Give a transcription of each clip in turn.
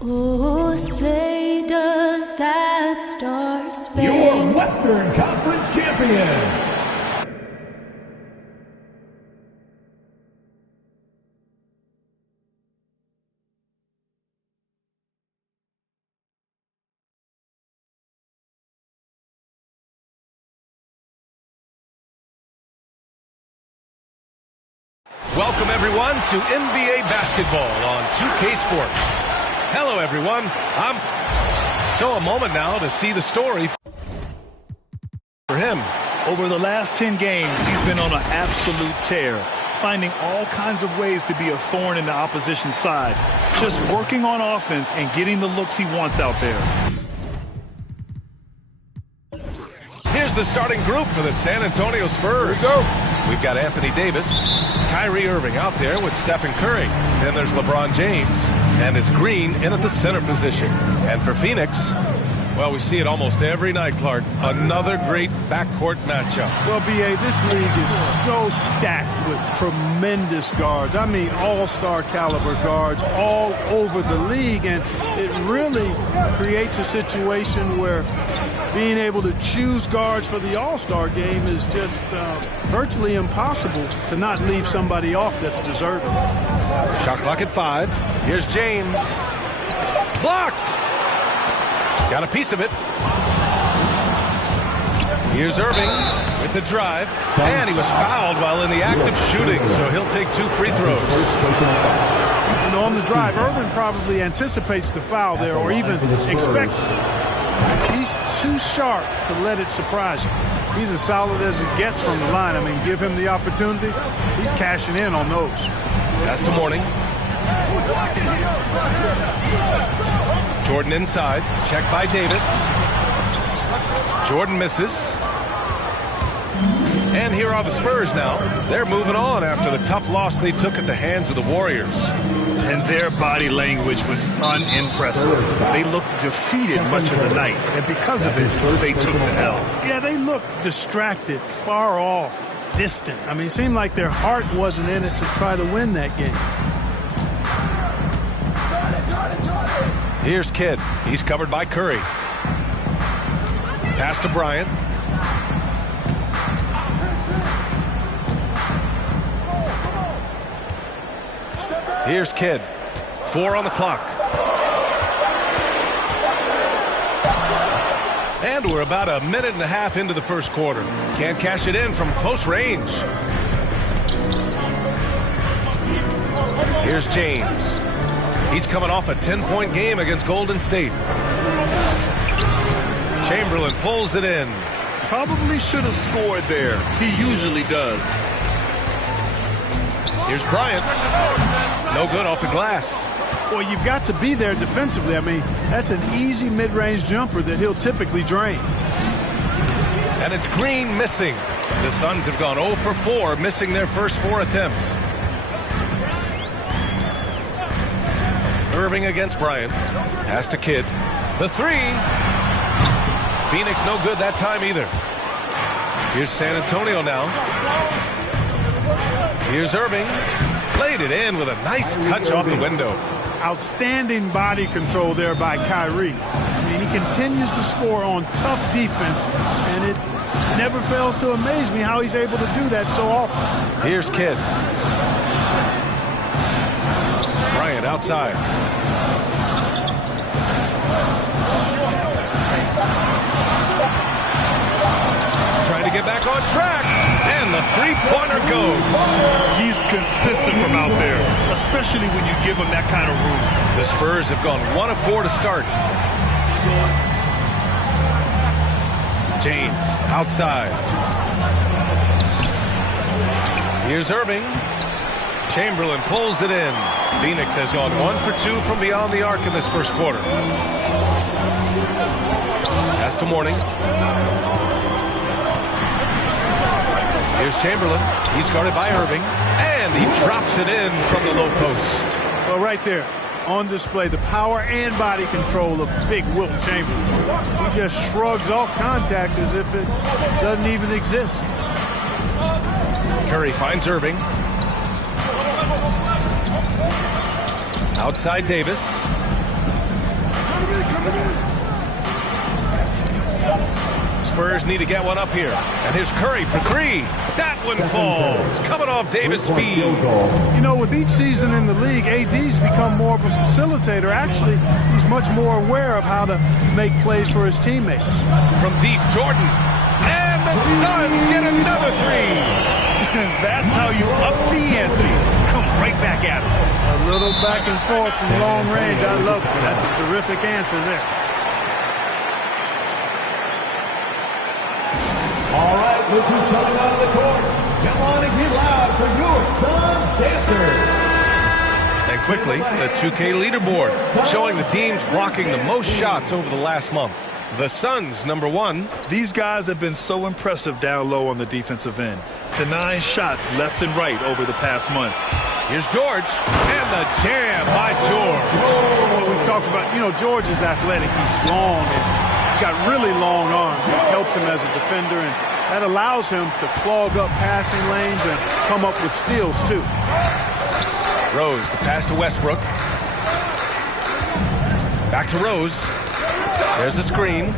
Oh, say does that star-spangled Your Western Conference champion. Welcome, everyone, to NBA basketball on 2K Sports. Hello, everyone. A moment now to see the story for him. Over the last 10 games, he's been on an absolute tear, finding all kinds of ways to be a thorn in the opposition's side, just working on offense and getting the looks he wants out there. Here's the starting group for the San Antonio Spurs. Here we go. We've got Anthony Davis, Kyrie Irving out there with Stephen Curry. Then there's LeBron James, and it's Green in at the center position. And for Phoenix, well, we see it almost every night, Clark. Another great backcourt matchup. Well, B.A., this league is so stacked with tremendous guards. I mean, all-star caliber guards all over the league. And it really creates a situation where being able to choose guards for the all-star game is just virtually impossible to not leave somebody off that's deserving. Shot clock at 5. Here's James. Blocked. Got a piece of it. Here's Irving with the drive. And he was fouled while in the act of shooting, so he'll take 2 free throws. You know, on the drive, Irving probably anticipates the foul there or even expects it. He's too sharp to let it surprise you. He's as solid as it gets from the line. I mean, give him the opportunity. He's cashing in on those. Pass to Mourning. Jordan inside. Check by Davis. Jordan misses. And here are the Spurs now. They're moving on after the tough loss they took at the hands of the Warriors. And their body language was unimpressive. They looked defeated much of the night, and because of it, they took the L. Yeah, they looked distracted, far off, distant. I mean, it seemed like their heart wasn't in it to try to win that game. Here's Kidd. He's covered by Curry. Pass to Bryant. Here's Kidd. 4 on the clock. And we're about a minute and a half into the first quarter. Can't cash it in from close range. Here's James. He's coming off a 10-point game against Golden State. Chamberlain pulls it in. Probably should have scored there. He usually does. Here's Bryant. No good off the glass. Well, you've got to be there defensively. I mean, that's an easy mid-range jumper that he'll typically drain. And it's Green missing. The Suns have gone 0 for 4, missing their first 4 attempts. Irving against Bryant. Pass to Kidd. The 3. Phoenix no good that time either. Here's San Antonio now. Here's Irving. Laid it in with a nice touch off the window. Outstanding body control there by Kyrie. I mean, he continues to score on tough defense, and it never fails to amaze me how he's able to do that so often. Here's Kidd. Bryant outside. Trying to get back on track. And the three-pointer goes. He's consistent from out there, especially when you give him that kind of room. The Spurs have gone 1 of 4 to start. James outside. Here's Irving. Chamberlain pulls it in. Phoenix has gone 1 for 2 from beyond the arc in this first quarter. Pass to Mourning. Here's Chamberlain. He's guarded by Irving. And he drops it in from the low post. Well, right there, on display, the power and body control of big Wilt Chamberlain. He just shrugs off contact as if it doesn't even exist. Curry finds Irving. Outside Davis. Spurs need to get one up here. And here's Curry for three. That one falls. Coming off Davis' feed. You know, with each season in the league, AD's become more of a facilitator. Actually, he's much more aware of how to make plays for his teammates. From deep, Jordan. And the Suns get another three. That's how you up the ante. Come right back at him. A little back and forth from long range. I love it. That's a terrific answer there. All right, look who's coming out of the court. Come on and get loud for your Suns dancers. And quickly, the 2K leaderboard showing the teams blocking the most shots over the last month. The Suns, #1. These guys have been so impressive down low on the defensive end, denying shots left and right over the past month. Here's George, and the jam by George. Well, we talked about, you know, George is athletic. He's strong, and he's got really long arms, which helps him as a defender, and that allows him to clog up passing lanes and come up with steals, too. Rose, the pass to Westbrook. Back to Rose. There's a screen.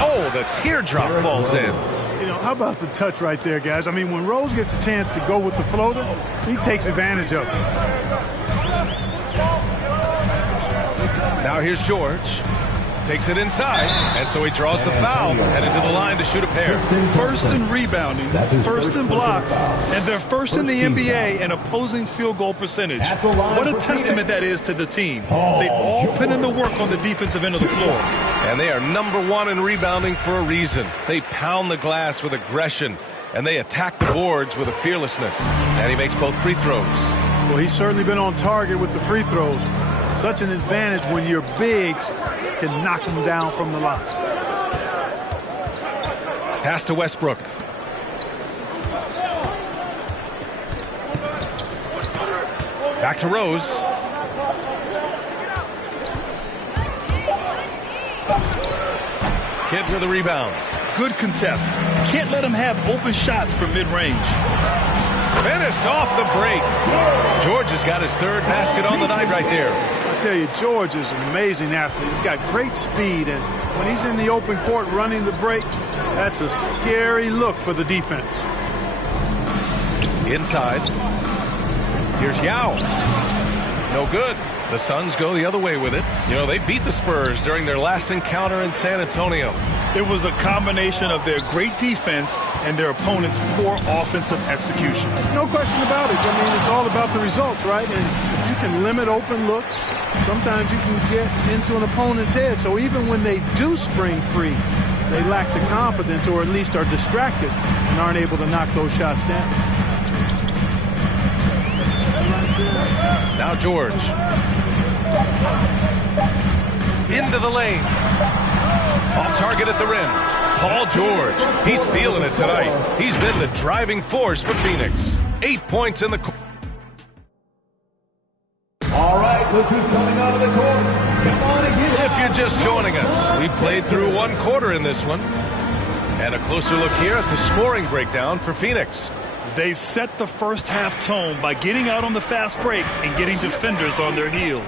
Oh, the teardrop falls in. You know, how about the touch right there, guys? I mean, when Rose gets a chance to go with the floater, he takes advantage of it. Now here's George. Takes it inside, and so he draws the foul, headed to the line to shoot a pair. First in rebounding, first in blocks, and they're first in the NBA in opposing field goal percentage. What a testament that is to the team. They all put in the work on the defensive end of the floor. And they are #1 in rebounding for a reason. They pound the glass with aggression, and they attack the boards with a fearlessness. And he makes both free throws. Well, he's certainly been on target with the free throws. Such an advantage when your bigs can knock him down from the line. Pass to Westbrook. Back to Rose. Kidd with a rebound. Good contest. Can't let him have open shots from mid-range. Finished off the break. George has got his third basket on the night right there. I tell you, George is an amazing athlete. He's got great speed, and when he's in the open court running the break, that's a scary look for the defense. Inside. Here's Yao. No good. The Suns go the other way with it. You know, they beat the Spurs during their last encounter in San Antonio. It was a combination of their great defense and their opponent's poor offensive execution. No question about it. I mean, it's all about the results, right? And if you can limit open looks, sometimes you can get into an opponent's head. So even when they do spring free, they lack the confidence or at least are distracted and aren't able to knock those shots down. Now George. Into the lane. Off target at the rim. Paul George. He's feeling it tonight. He's been the driving force for Phoenix. 8 points in the court. All right, look who's coming out of the court. Come on and get If you're just joining us, we played through one quarter in this one. And a closer look here at the scoring breakdown for Phoenix. They set the first half tone by getting out on the fast break and getting defenders on their heels.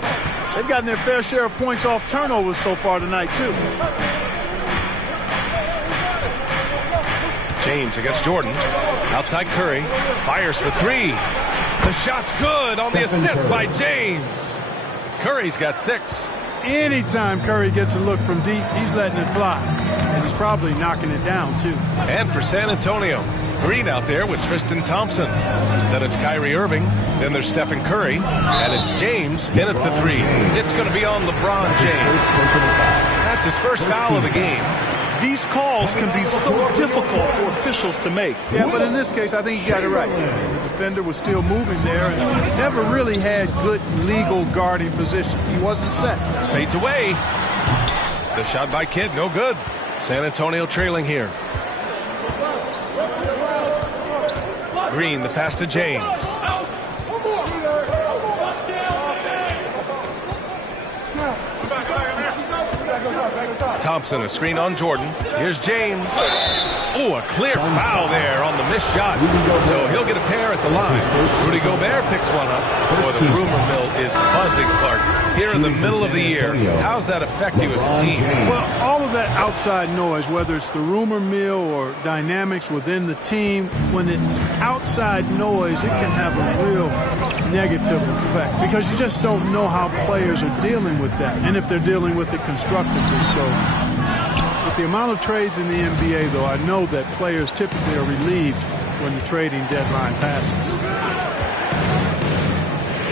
They've gotten their fair share of points off turnovers so far tonight, too. James against Jordan. Outside Curry. Fires for three. The shot's good on the assist by James. Curry's got 6. Anytime Curry gets a look from deep, he's letting it fly. And he's probably knocking it down, too. And for San Antonio, Green out there with Tristan Thompson. Then it's Kyrie Irving. Then there's Stephen Curry. And it's James in at the 3. It's going to be on LeBron James. That's his first foul of the game. These calls can be so difficult for officials to make. Yeah, but in this case, I think he got it right. The defender was still moving there and never really had good legal guarding position. He wasn't set. Fades away. The shot by Kidd, no good. San Antonio trailing here. Green, the pass to James. Thompson, a screen on Jordan. Here's James. Oh, a clear foul there on the missed shot. So he'll get a pair at the line. Rudy Gobert picks one up. Boy, the rumor mill is buzzing, Clark. here in the middle of the year. How's that affect you as a team? Well, all of that outside noise, whether it's the rumor mill or dynamics within the team, when it's outside noise, it can have a real negative effect because you just don't know how players are dealing with that and if they're dealing with it constructively. So with the amount of trades in the NBA, though, I know that players typically are relieved when the trading deadline passes.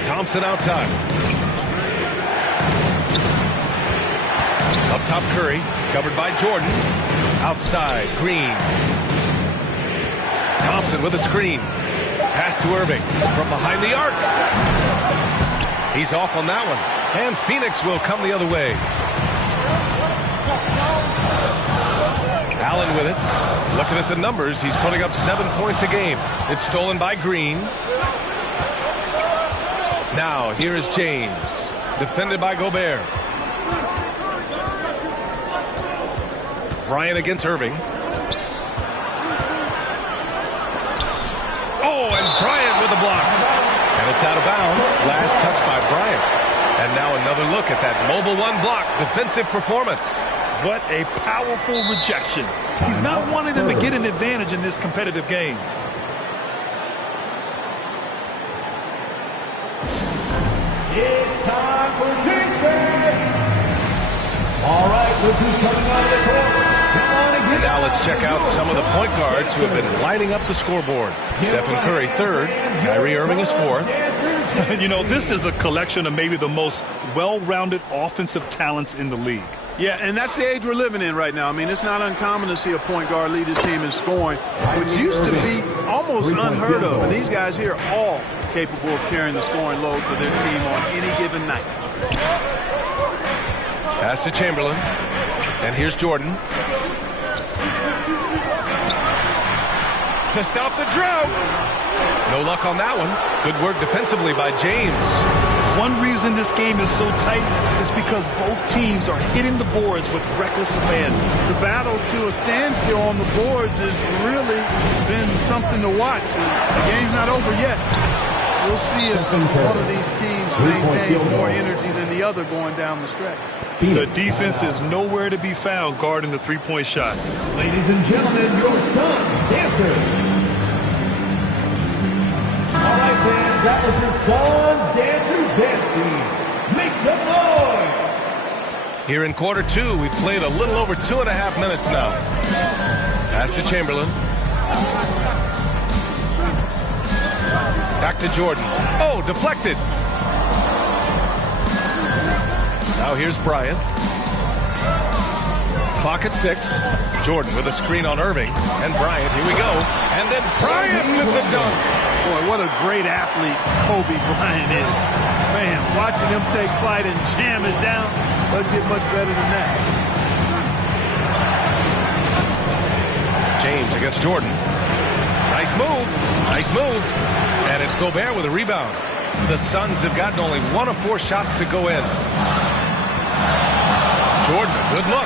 Thompson outside. Up top, Curry, covered by Jordan. Outside, Green. Thompson with a screen. Pass to Irving from behind the arc. He's off on that one. And Phoenix will come the other way. Allen with it. Looking at the numbers, he's putting up 7 points a game. It's stolen by Green. Now, here is James. Defended by Gobert. Bryant against Irving. Oh, and Bryant with the block. And it's out of bounds. Last touch by Bryant. And now another look at that mobile one block. Defensive performance. What a powerful rejection. He's not wanting them to get an advantage in this competitive game. It's time for defense. All right, look who's coming on the court. And now let's check out some of the point guards who have been lighting up the scoreboard. Stephen Curry, third. Kyrie Irving is fourth. You know, this is a collection of maybe the most well-rounded offensive talents in the league. Yeah, and that's the age we're living in right now. I mean, it's not uncommon to see a point guard lead his team in scoring, which used to be almost unheard of. And these guys here are all capable of carrying the scoring load for their team on any given night. Pass to Chamberlain. And here's Jordan. To stop the drought. No luck on that one. Good work defensively by James. One reason this game is so tight is because both teams are hitting the boards with reckless abandon. The battle to a standstill on the boards has really been something to watch. The game's not over yet. We'll see if one of these teams maintains more energy than the other going down the stretch. The defense is nowhere to be found guarding the three-point shot. Ladies and gentlemen, your son, Dancer. All right, fans, that was your son's Dancer's dance team. Make some noise. Here in quarter two, we've played a little over 2.5 minutes now. Pass to Chamberlain. Back to Jordan. Oh, deflected. Now here's Bryant. Clock at 6. Jordan with a screen on Irving. And Bryant, here we go. And then Bryant with the dunk. Boy, what a great athlete Kobe Bryant is. Man, watching him take flight and jam it down doesn't get much better than that. James against Jordan. Nice move. Nice move. And it's Gobert with a rebound. The Suns have gotten only 1 of 4 shots to go in. Jordan, good look.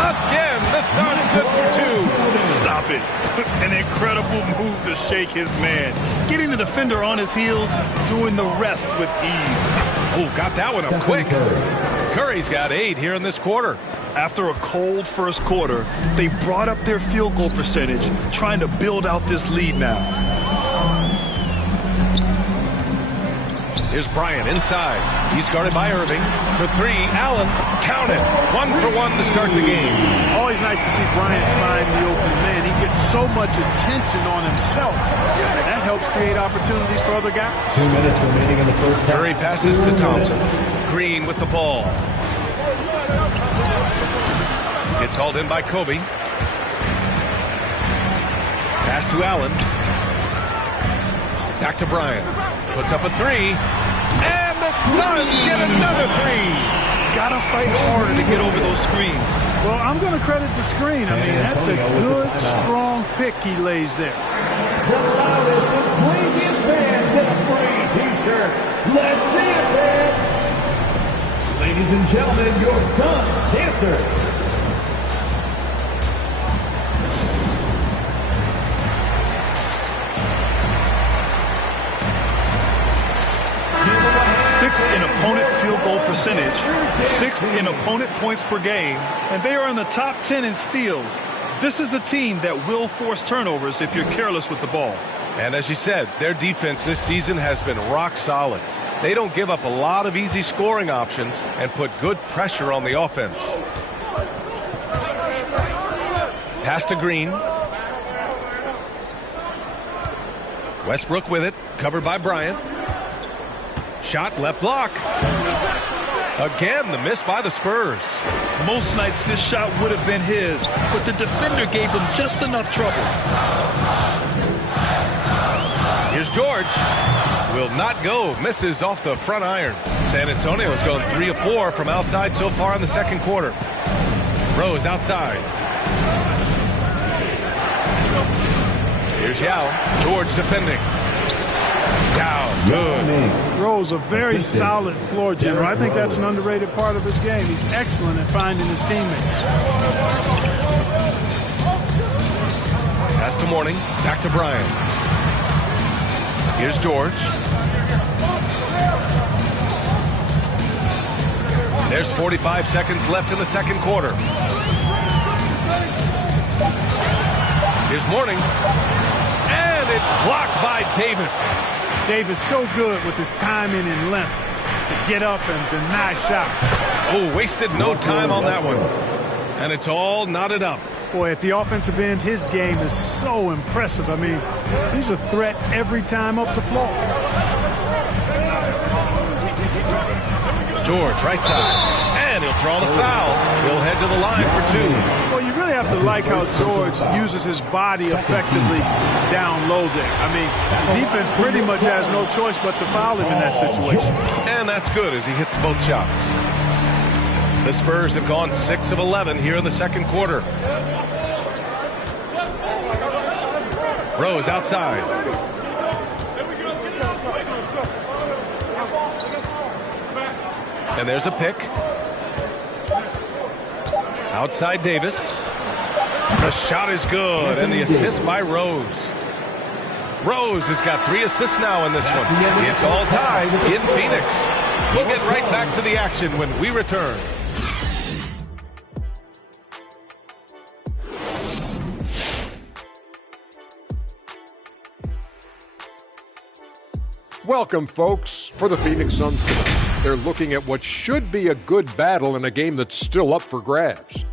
Again, the Suns good for 2. Stop it. An incredible move to shake his man. Getting the defender on his heels, doing the rest with ease. Oh, got that one up quick. Curry's got 8 here in this quarter. After a cold first quarter, they brought up their field goal percentage, trying to build out this lead now. Here's Bryant inside. He's guarded by Irving. For 3, Allen. Count it. 1 for 1 to start the game. Always nice to see Bryant find the open man. He gets so much attention on himself. That helps create opportunities for other guys. 2 minutes remaining in the first half. Curry passes to Thompson. Green with the ball. It's hauled in by Kobe. Pass to Allen. Back to Bryant. Puts up a 3. And the Suns get another 3. Gotta fight harder to get over those screens. Well, I'm going to credit the screen. I mean, that's a good, strong pick he lays there. The loudest and premium fans in a free t-shirt. Let's see it, fans. Ladies and gentlemen, your son's Dancer. Sixth in opponent field goal percentage, 6th in opponent points per game, and they are in the top 10 in steals. This is a team that will force turnovers if you're careless with the ball. And as you said, their defense this season has been rock solid. They don't give up a lot of easy scoring options and put good pressure on the offense. Pass to Green. Westbrook with it, covered by Bryant. Shot left block. Again, the miss by the Spurs. Most nights this shot would have been his, but the defender gave him just enough trouble. Here's George. Will not go. Misses off the front iron. San Antonio's gone 3 of 4 from outside so far in the second quarter. Rose outside. Here's Yao. George defending. Yao, good. Rose, a very solid floor general. I think that's an underrated part of his game. He's excellent at finding his teammates. Pass to Mourning. Back to Bryant. Here's George. There's 45 seconds left in the second quarter. Here's Mourning. And it's blocked by Davis. Davis so good with his timing and length to get up and deny shots. Oh, wasted no time on that one. And it's all knotted up. Boy, at the offensive end, his game is so impressive. I mean, he's a threat every time up the floor. George, right side. And he'll draw the foul. He'll head to the line for 2. Well, you really have to like how George uses his body effectively down low there. I mean, the defense pretty much has no choice but to foul him in that situation. And that's good as he hits both shots. The Spurs have gone 6 of 11 here in the second quarter. Rose outside. And there's a pick. Outside Davis. The shot is good, and the assist by Rose. Rose has got 3 assists now in this one. It's all tied in Phoenix. We'll get right back to the action when we return. Welcome, folks. For the Phoenix Suns tonight, they're looking at what should be a good battle in a game that's still up for grabs.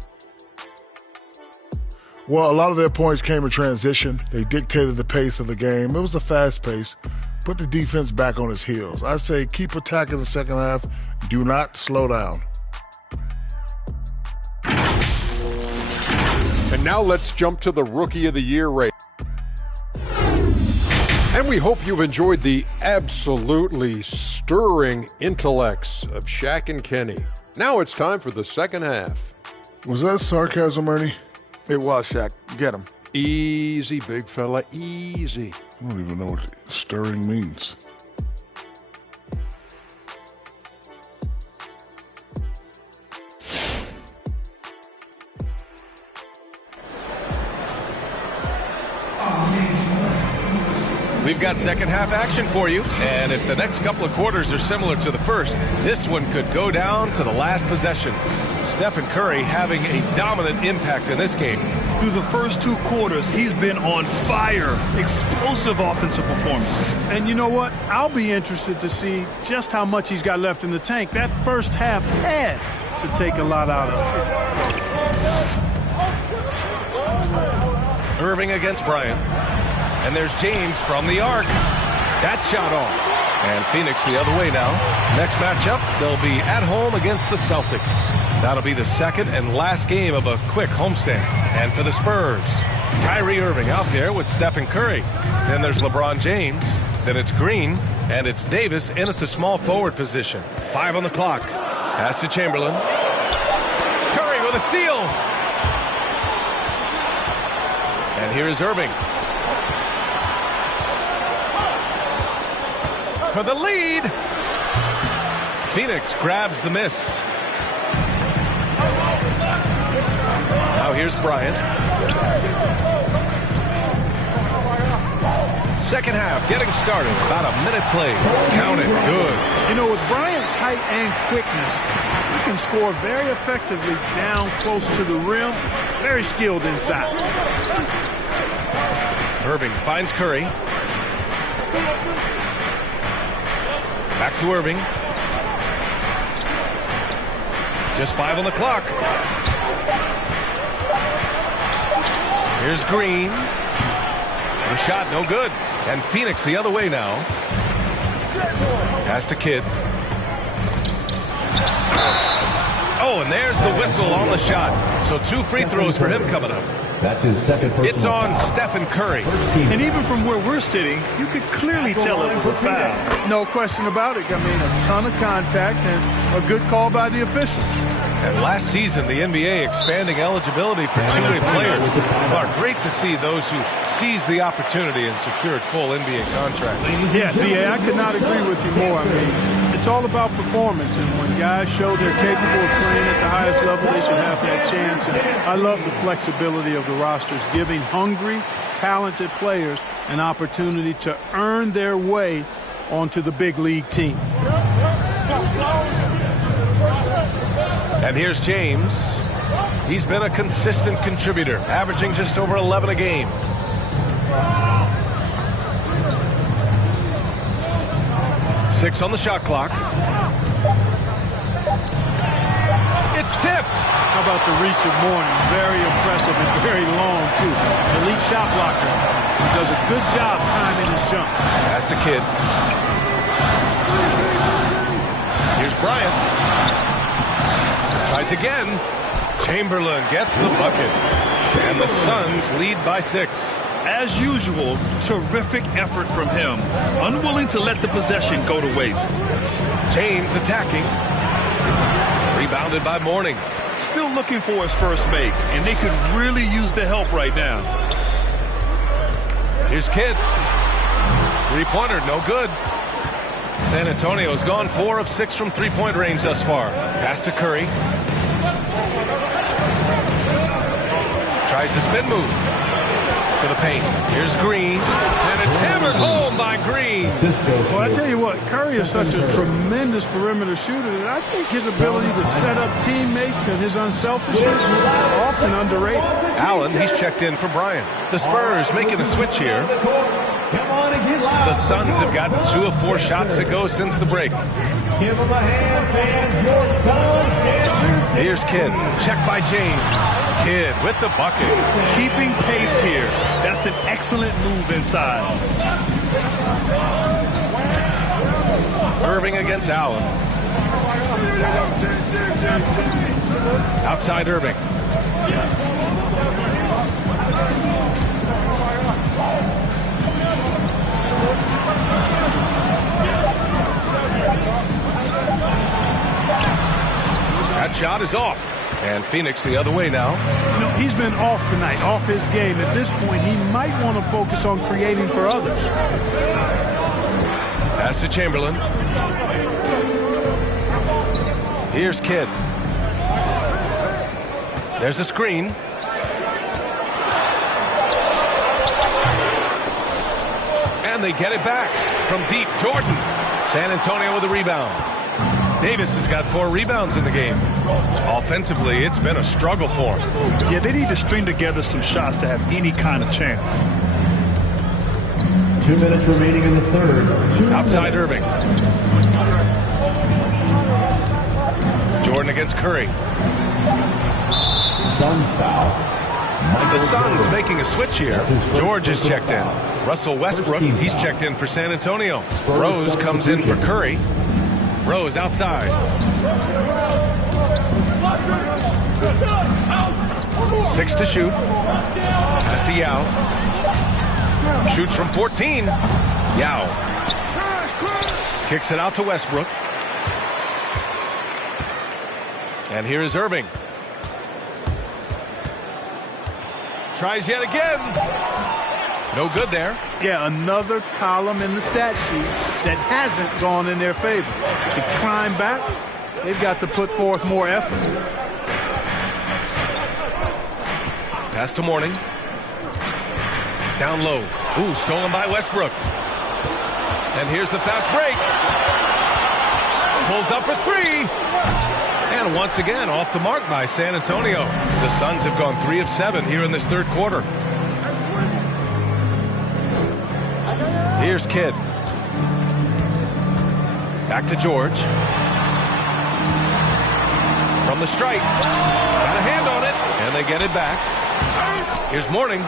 Well, a lot of their points came in transition. They dictated the pace of the game. It was a fast pace. Put the defense back on its heels. I say keep attacking the second half. Do not slow down. And now let's jump to the Rookie of the Year race. And we hope you've enjoyed the absolutely stirring intellects of Shaq and Kenny. Now it's time for the second half. Was that sarcasm, Ernie? It was, Shaq. Get him. Easy, big fella, easy. I don't even know what stirring means. We've got second half action for you, and if the next couple of quarters are similar to the first, this one could go down to the last possession. Stephen Curry having a dominant impact in this game. Through the first 2 quarters, he's been on fire. Explosive offensive performance. And you know what? I'll be interested to see just how much he's got left in the tank. That first half had to take a lot out of it. Irving against Bryant. And there's James from the arc. That shot off. And Phoenix the other way now. Next matchup, they'll be at home against the Celtics. That'll be the second and last game of a quick homestand. And for the Spurs, Kyrie Irving out there with Stephen Curry. Then there's LeBron James. Then it's Green. And it's Davis in at the small forward position. 5 on the clock. Pass to Chamberlain. Curry with a steal. And here's Irving. For the lead. Phoenix grabs the miss. Now here's Bryant. Second half getting started. About a minute played. Count it. Good. You know, with Bryant's height and quickness. He can score very effectively down close to the rim. Very skilled inside. Irving finds Curry. Back to Irving. Just 5 on the clock. Here's Green. The shot no good. And Phoenix the other way now. Pass to Kidd. Oh, and there's the whistle on the shot. So 2 free throws for him coming up. That's his second personal It's on foul. Stephen Curry. And even from where we're sitting, you could clearly tell it was a foul. No question about it. I mean, a ton of contact and a good call by the official. And last season, the NBA expanding eligibility for two-way players. Clark, great to see those who seized the opportunity and secured full NBA contracts. Yeah, B.A., I could not agree with you more. I mean, it's all about performance, and when guys show they're capable of playing at the highest level, they should have that chance. And I love the flexibility of the rosters, giving hungry, talented players an opportunity to earn their way onto the big league team. And here's James. He's been a consistent contributor, averaging just over 11 a game. Six on the shot clock. It's tipped. How about the reach of Mourning? Very impressive and very long, too. Elite shot blocker. He does a good job timing his jump. Pass to Kidd. Here's Bryant. Tries again. Chamberlain gets the bucket. And the Suns lead by 6. As usual, terrific effort from him. Unwilling to let the possession go to waste. James attacking. Rebounded by Mourning. Still looking for his first make, and they could really use the help right now. Here's Kidd. Three-pointer, no good. San Antonio's gone 4 of 6 from three-point range thus far. Pass to Curry. Tries the spin move. To the paint. Here's Green. And it's hammered home by Green. Well, I tell you what, Curry is such a tremendous perimeter shooter, and I think his ability to set up teammates and his unselfishness are often underrated. Allen, he's checked in for Bryant. The Spurs making a switch here. The Suns have gotten 2 of 4 shots to go since the break. Give him a hand, fans. Your Suns. Here's Kidd. Check by James. Kidd with the bucket. Keeping pace here. That's an excellent move inside. Irving against Allen. Outside Irving. That shot is off. And Phoenix the other way now. You know, he's been off tonight, off his game. At this point, he might want to focus on creating for others. Pass to Chamberlain. Here's Kidd. There's a screen. And they get it back from deep. Jordan. San Antonio with a rebound. Davis has got 4 rebounds in the game. Offensively, it's been a struggle for him. Yeah, they need to string together some shots to have any kind of chance. 2 minutes remaining in the third. Outside Irving. Jordan against Curry. Suns foul. The Suns making a switch here. George is checked in. Russell Westbrook, he's checked in for San Antonio. Rose comes in for Curry. Rose outside. 6 to shoot. Pass to Yao. Shoots from 14. Yao. Kicks it out to Westbrook. And here is Irving. Tries yet again. No good there. Yeah, another column in the stat sheet that hasn't gone in their favor. To climb back, they've got to put forth more effort. Pass to Mourning. Down low. Ooh, stolen by Westbrook. And here's the fast break. pulls up for three. And once again, off the mark by San Antonio. The Suns have gone 3 of 7 here in this third quarter. Here's Kidd. Back to George. From the stripe. Got a hand on it, and they get it back. Here's Mourning.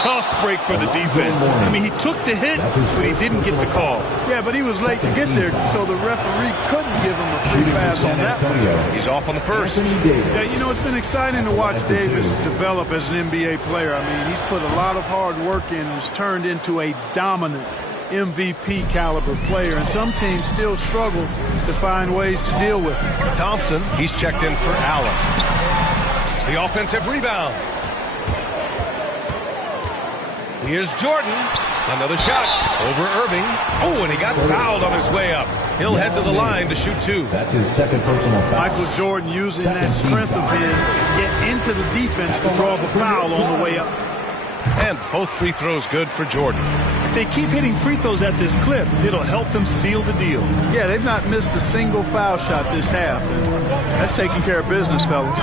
Tough break for the defense. I mean, he took the hit, but he didn't get the call. Yeah, but he was late to get there, so the referee couldn't give him a free pass on that one. He's off on the first. Yeah, you know, it's been exciting to watch Davis develop as an NBA player. I mean, he's put a lot of hard work in and has turned into a dominant MVP caliber player, and some teams still struggle to find ways to deal with it. Thompson, he's checked in for Allen. The offensive rebound. Here's Jordan. Another shot over Irving. Oh, and he got fouled on his way up. He'll head to the line to shoot 2. That's his second personal foul. Michael Jordan using that strength of his to get into the defense to draw the foul on the way up. And both free throws good for Jordan. If they keep hitting free throws at this clip, it'll help them seal the deal. Yeah, they've not missed a single foul shot this half. And that's taking care of business, fellas.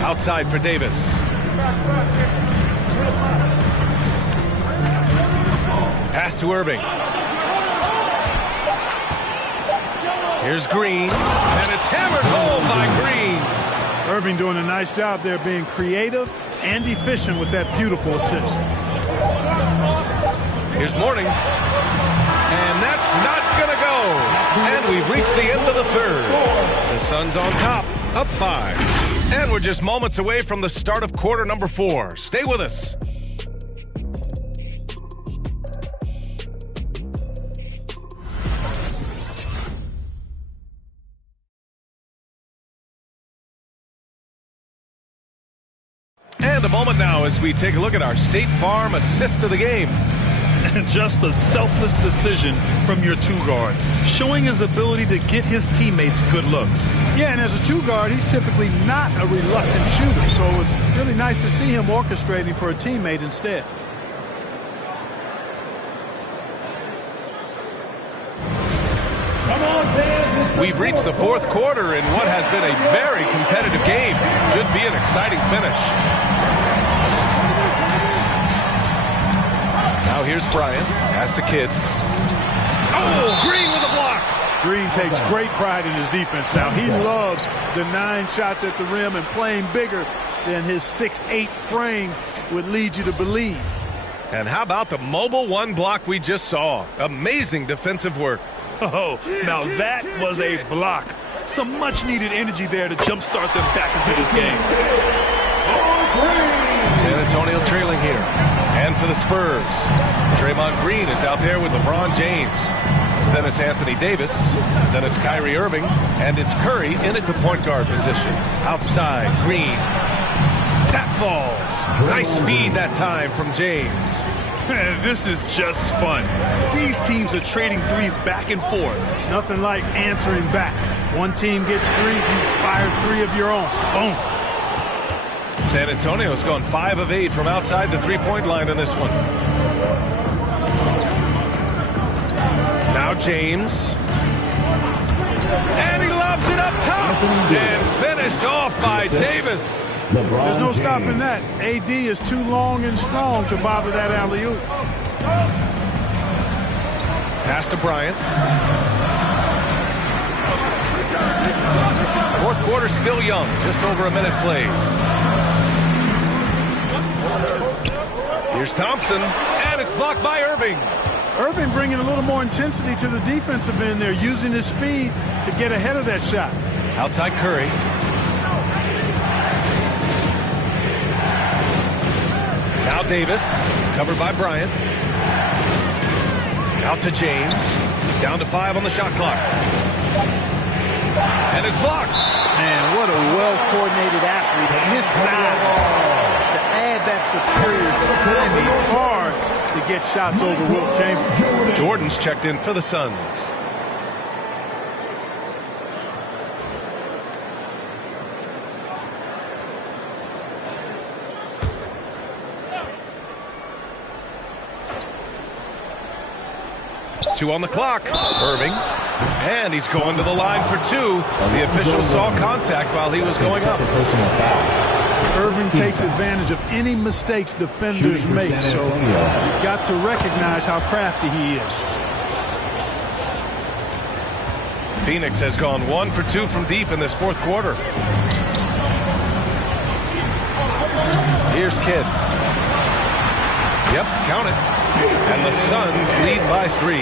Outside for Davis. Pass to Irving. Here's Green, and it's hammered home by Green. Irving doing a nice job there being creative and efficient with that beautiful assist. Here's Mourning. And that's not going to go. And we've reached the end of the third. The Suns on top, up 5. And we're just moments away from the start of quarter number 4. Stay with us. And a moment now as we take a look at our State Farm assist of the game. Just a selfless decision from your 2-guard, showing his ability to get his teammates good looks. Yeah, and as a 2-guard, he's typically not a reluctant shooter, so it was really nice to see him orchestrating for a teammate instead. We've reached the fourth quarter in what has been a very competitive game. Should be an exciting finish. Now here's Bryant. Pass to Kidd. Oh, Green with a block. Green takes great pride in his defense now. He loves denying shots at the rim and playing bigger than his 6'8" frame would lead you to believe. And how about the mobile 1 block we just saw? Amazing defensive work. Oh, now that was a block. Some much-needed energy there to jumpstart them back into this game. San Antonio trailing here. And for the Spurs, Draymond Green is out there with LeBron James. Then it's Anthony Davis. Then it's Kyrie Irving. And it's Curry in at the point guard position. Outside, Green. That falls. Nice feed that time from James. This is just fun. These teams are trading threes back and forth. Nothing like answering back. One team gets 3, you fire 3 of your own. Boom. San Antonio's gone 5 of 8 from outside the three-point line in this one. Now James. And he lobs it up top. And finished off by Davis. There's no stopping that. AD is too long and strong to bother that alley-oop. Pass to Bryant. Fourth quarter still young. Just over a minute played. Here's Thompson. And it's blocked by Irving. Irving bringing a little more intensity to the defensive end there, using his speed to get ahead of that shot. Outside Curry. Now Davis, covered by Bryant. Out to James. Down to 5 on the shot clock. And it's blocked. Man, what a well-coordinated athlete at his size. To add that superior timing, hard to get shots over Wilt Chamberlain. Jordan's checked in for the Suns. 2 on the clock. Irving. And he's going to the line for 2. The official saw contact while he was going up. Irving takes advantage of any mistakes defenders make, so you've got to recognize how crafty he is. Phoenix has gone 1 for 2 from deep in this fourth quarter. Here's Kidd. Yep, count it. And the Suns lead by 3.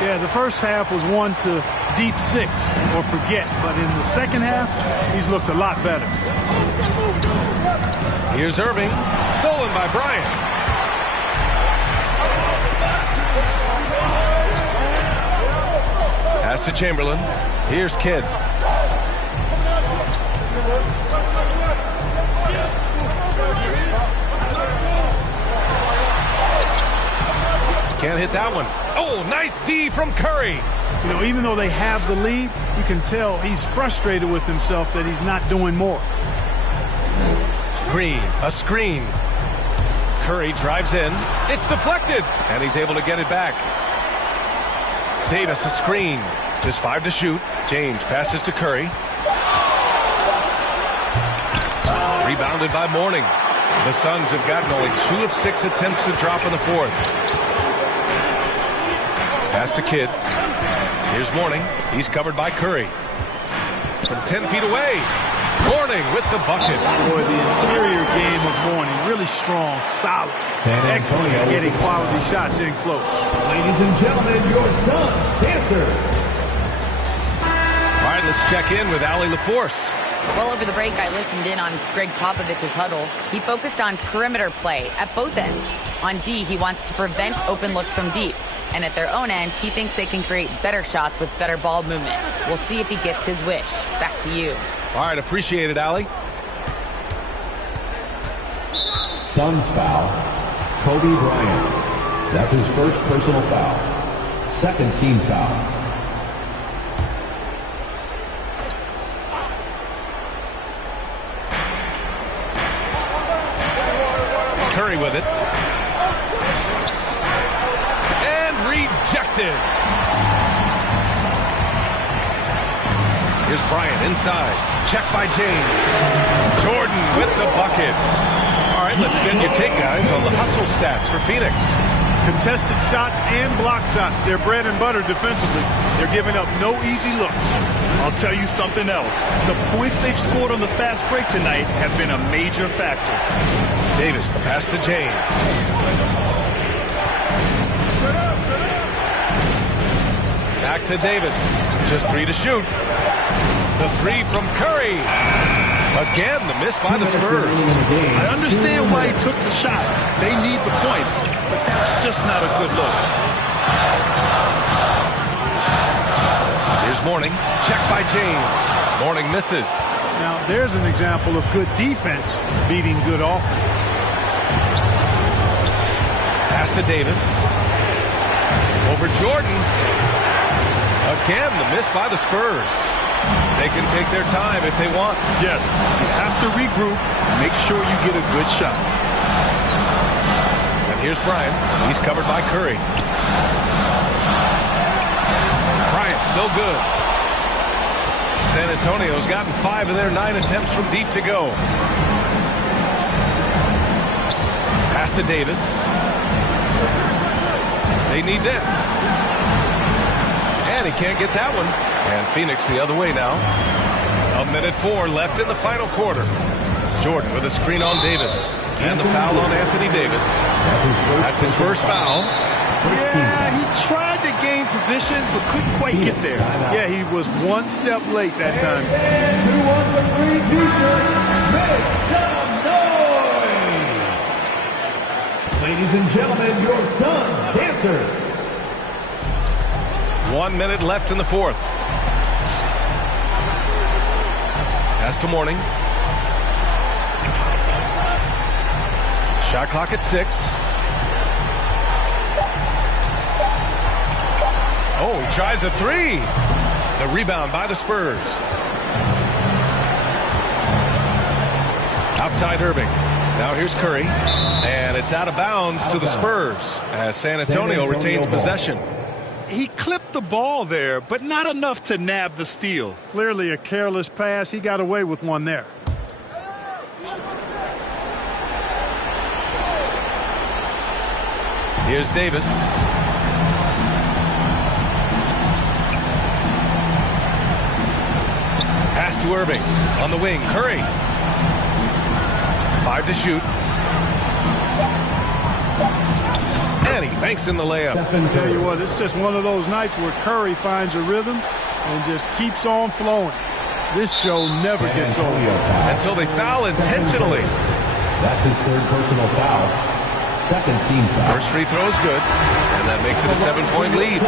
Yeah, the first half was one to deep 6 or forget, but in the second half, he's looked a lot better. Here's Irving, stolen by Bryant. Pass to Chamberlain. Here's Kidd. Can't hit that one. Oh, nice D from Curry. You know, even though they have the lead, you can tell he's frustrated with himself that he's not doing more. Green, a screen. Curry drives in. It's deflected, and he's able to get it back. Davis, a screen. Just 5 to shoot. James passes to Curry. Rebounded by Mourning. The Suns have gotten only 2 of 6 attempts to drop in the fourth. Pass to Kidd. Here's Mourning. He's covered by Curry. From 10 feet away. Mourning with the bucket. Boy, the interior game of Mourning, really strong, solid, excellent at getting quality shots in close. Ladies and gentlemen, your Suns dancer. All right, let's check in with Allie LaForce. Well, over the break, I listened in on Greg Popovich's huddle. He focused on perimeter play at both ends. On D, he wants to prevent open looks from deep. And at their own end, he thinks they can create better shots with better ball movement. We'll see if he gets his wish. Back to you. All right, appreciate it, Allie. Suns foul. Kobe Bryant. That's his first personal foul. Second team foul. Curry with it. And rejected. Here's Bryant inside. Check by James. Jordan with the bucket. All right, let's get your take, guys, on the hustle stats for Phoenix. Contested shots and block shots. They're bread and butter defensively. They're giving up no easy looks. I'll tell you something else. The points they've scored on the fast break tonight have been a major factor. Davis, the pass to James. Back to Davis. Just 3 to shoot. The 3 from Curry. Again, the miss by the Spurs. I understand why he took the shot. They need the points, but that's just not a good look. Here's Mourning. Check by James. Mourning misses. Now, there's an example of good defense beating good offense. Pass to Davis. Over Jordan. Again, the miss by the Spurs. They can take their time if they want. Yes, you have to regroup. Make sure you get a good shot. And here's Bryant. He's covered by Curry. Bryant, no good. San Antonio's gotten 5 of their 9 attempts from deep to go. Pass to Davis. They need this. And he can't get that one. And Phoenix the other way now. 1:04 left in the final quarter. Jordan with a screen on Davis. And the foul on Anthony Davis. That's his first foul. Yeah, he tried to gain position, but couldn't quite get there. Yeah, he was one step late that time. And who wants a free t-shirt? Make some noise! Ladies and gentlemen, your Suns dancer. 1 minute left in the fourth. Pass to Mourning. Shot clock at 6. Oh, he tries a 3. The rebound by the Spurs. Outside Irving. Now here's Curry. And it's out of bounds to the Spurs as San Antonio retains possession. he clipped the ball there, but not enough to nab the steal. Clearly a careless pass. He got away with one there. Here's Davis. Pass to Irving. On the wing, Curry. 5 to shoot. And he banks in the layup. I tell you what, it's just one of those nights where Curry finds a rhythm and just keeps on flowing. This show never gets old. And so they foul intentionally. That's his third personal foul. Second team foul. First free throw is good, and that makes it a 7-point lead.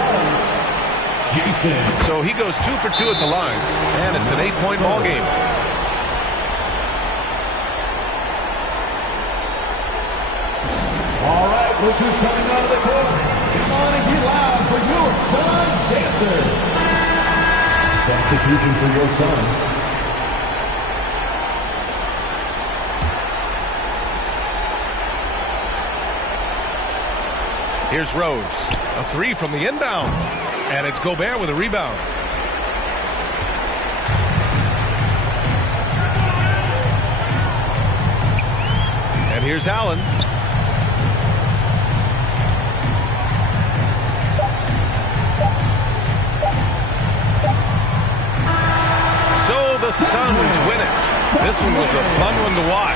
So he goes 2 for 2 at the line, and it's an 8-point ball game. All right, look who's coming out of the court. Come on and get loud for your Suns dancers. Substitution for your Suns. Here's Rhodes. A 3 from the inbound. And it's Gobert with a rebound. And here's Allen. So the Suns win it. This one was a fun one to watch.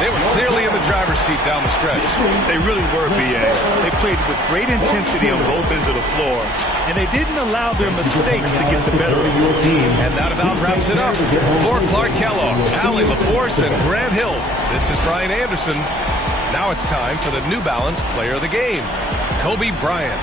They were clearly in the driver's seat down the stretch. They really were, B.A. They played with great intensity on both ends of the floor, and they didn't allow their mistakes to get the better of your team. And that about wraps it up. For Clark Kellogg, Allie LaForce, and Grant Hill, this is Brian Anderson. Now it's time for the New Balance Player of the Game, Kobe Bryant.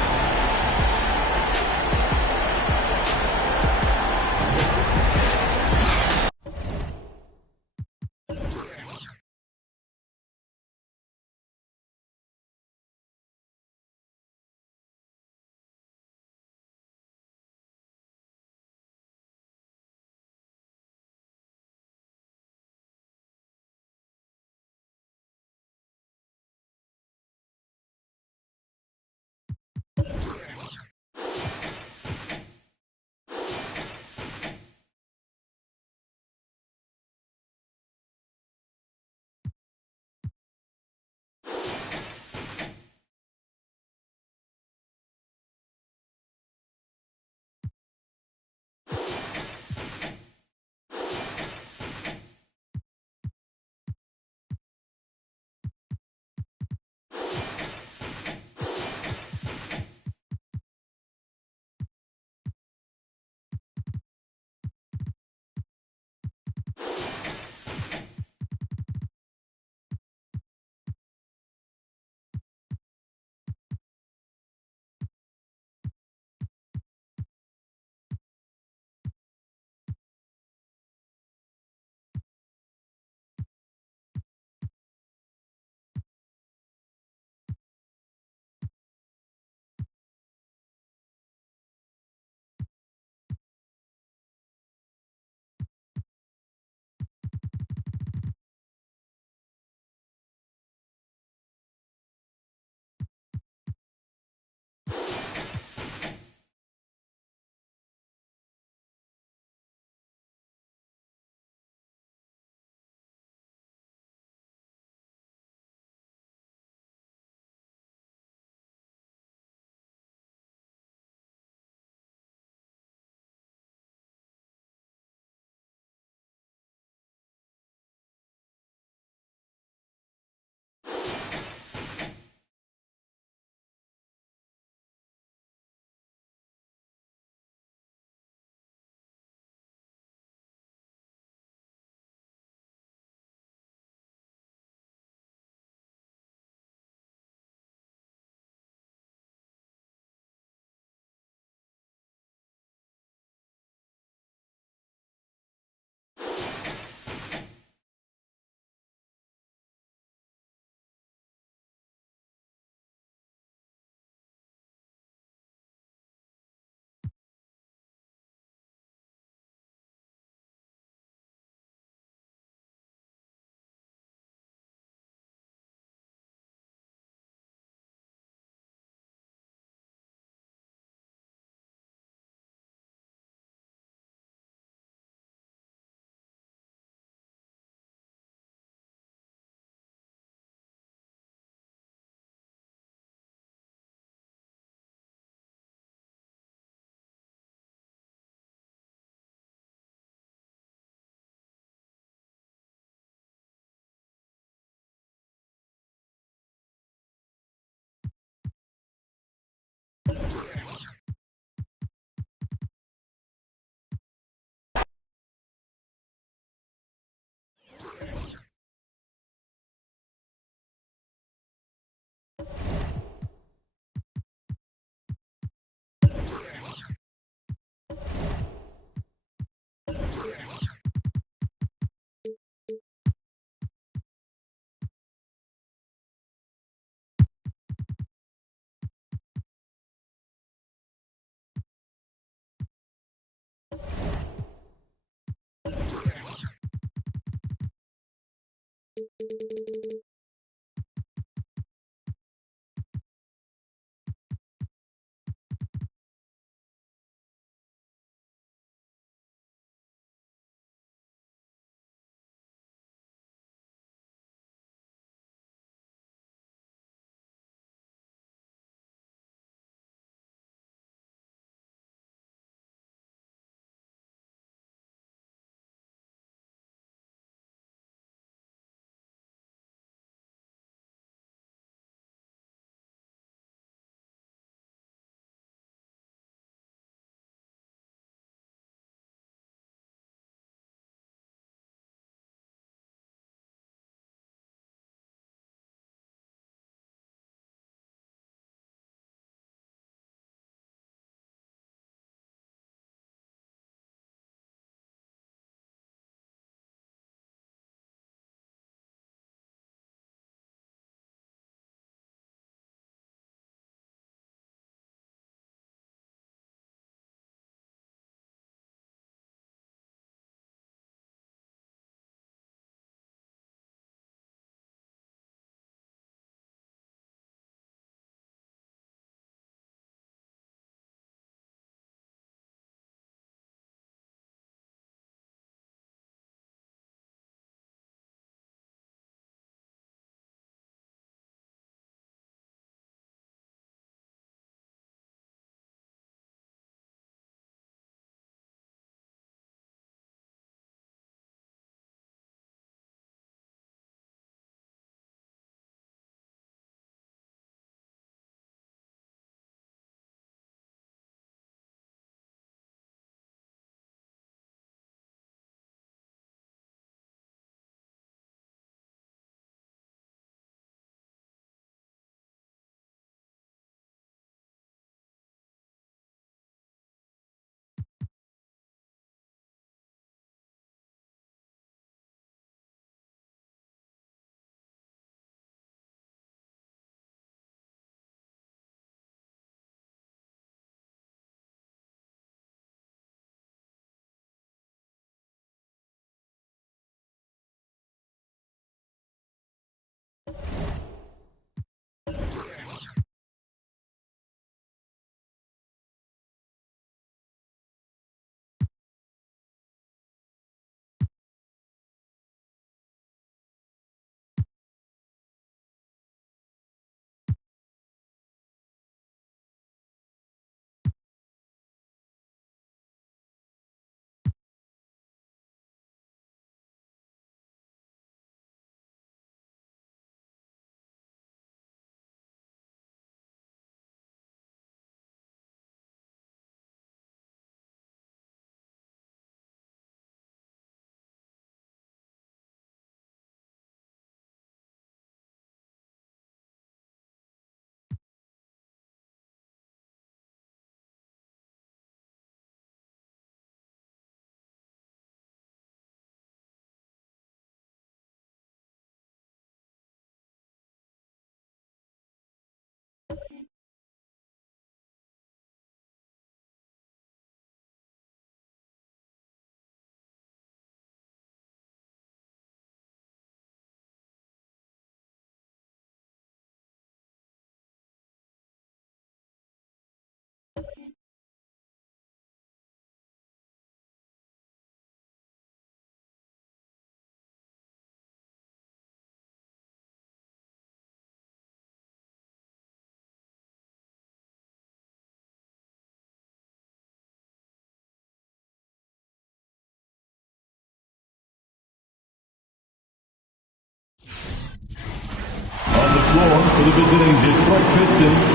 On the floor for the visiting Detroit Pistons,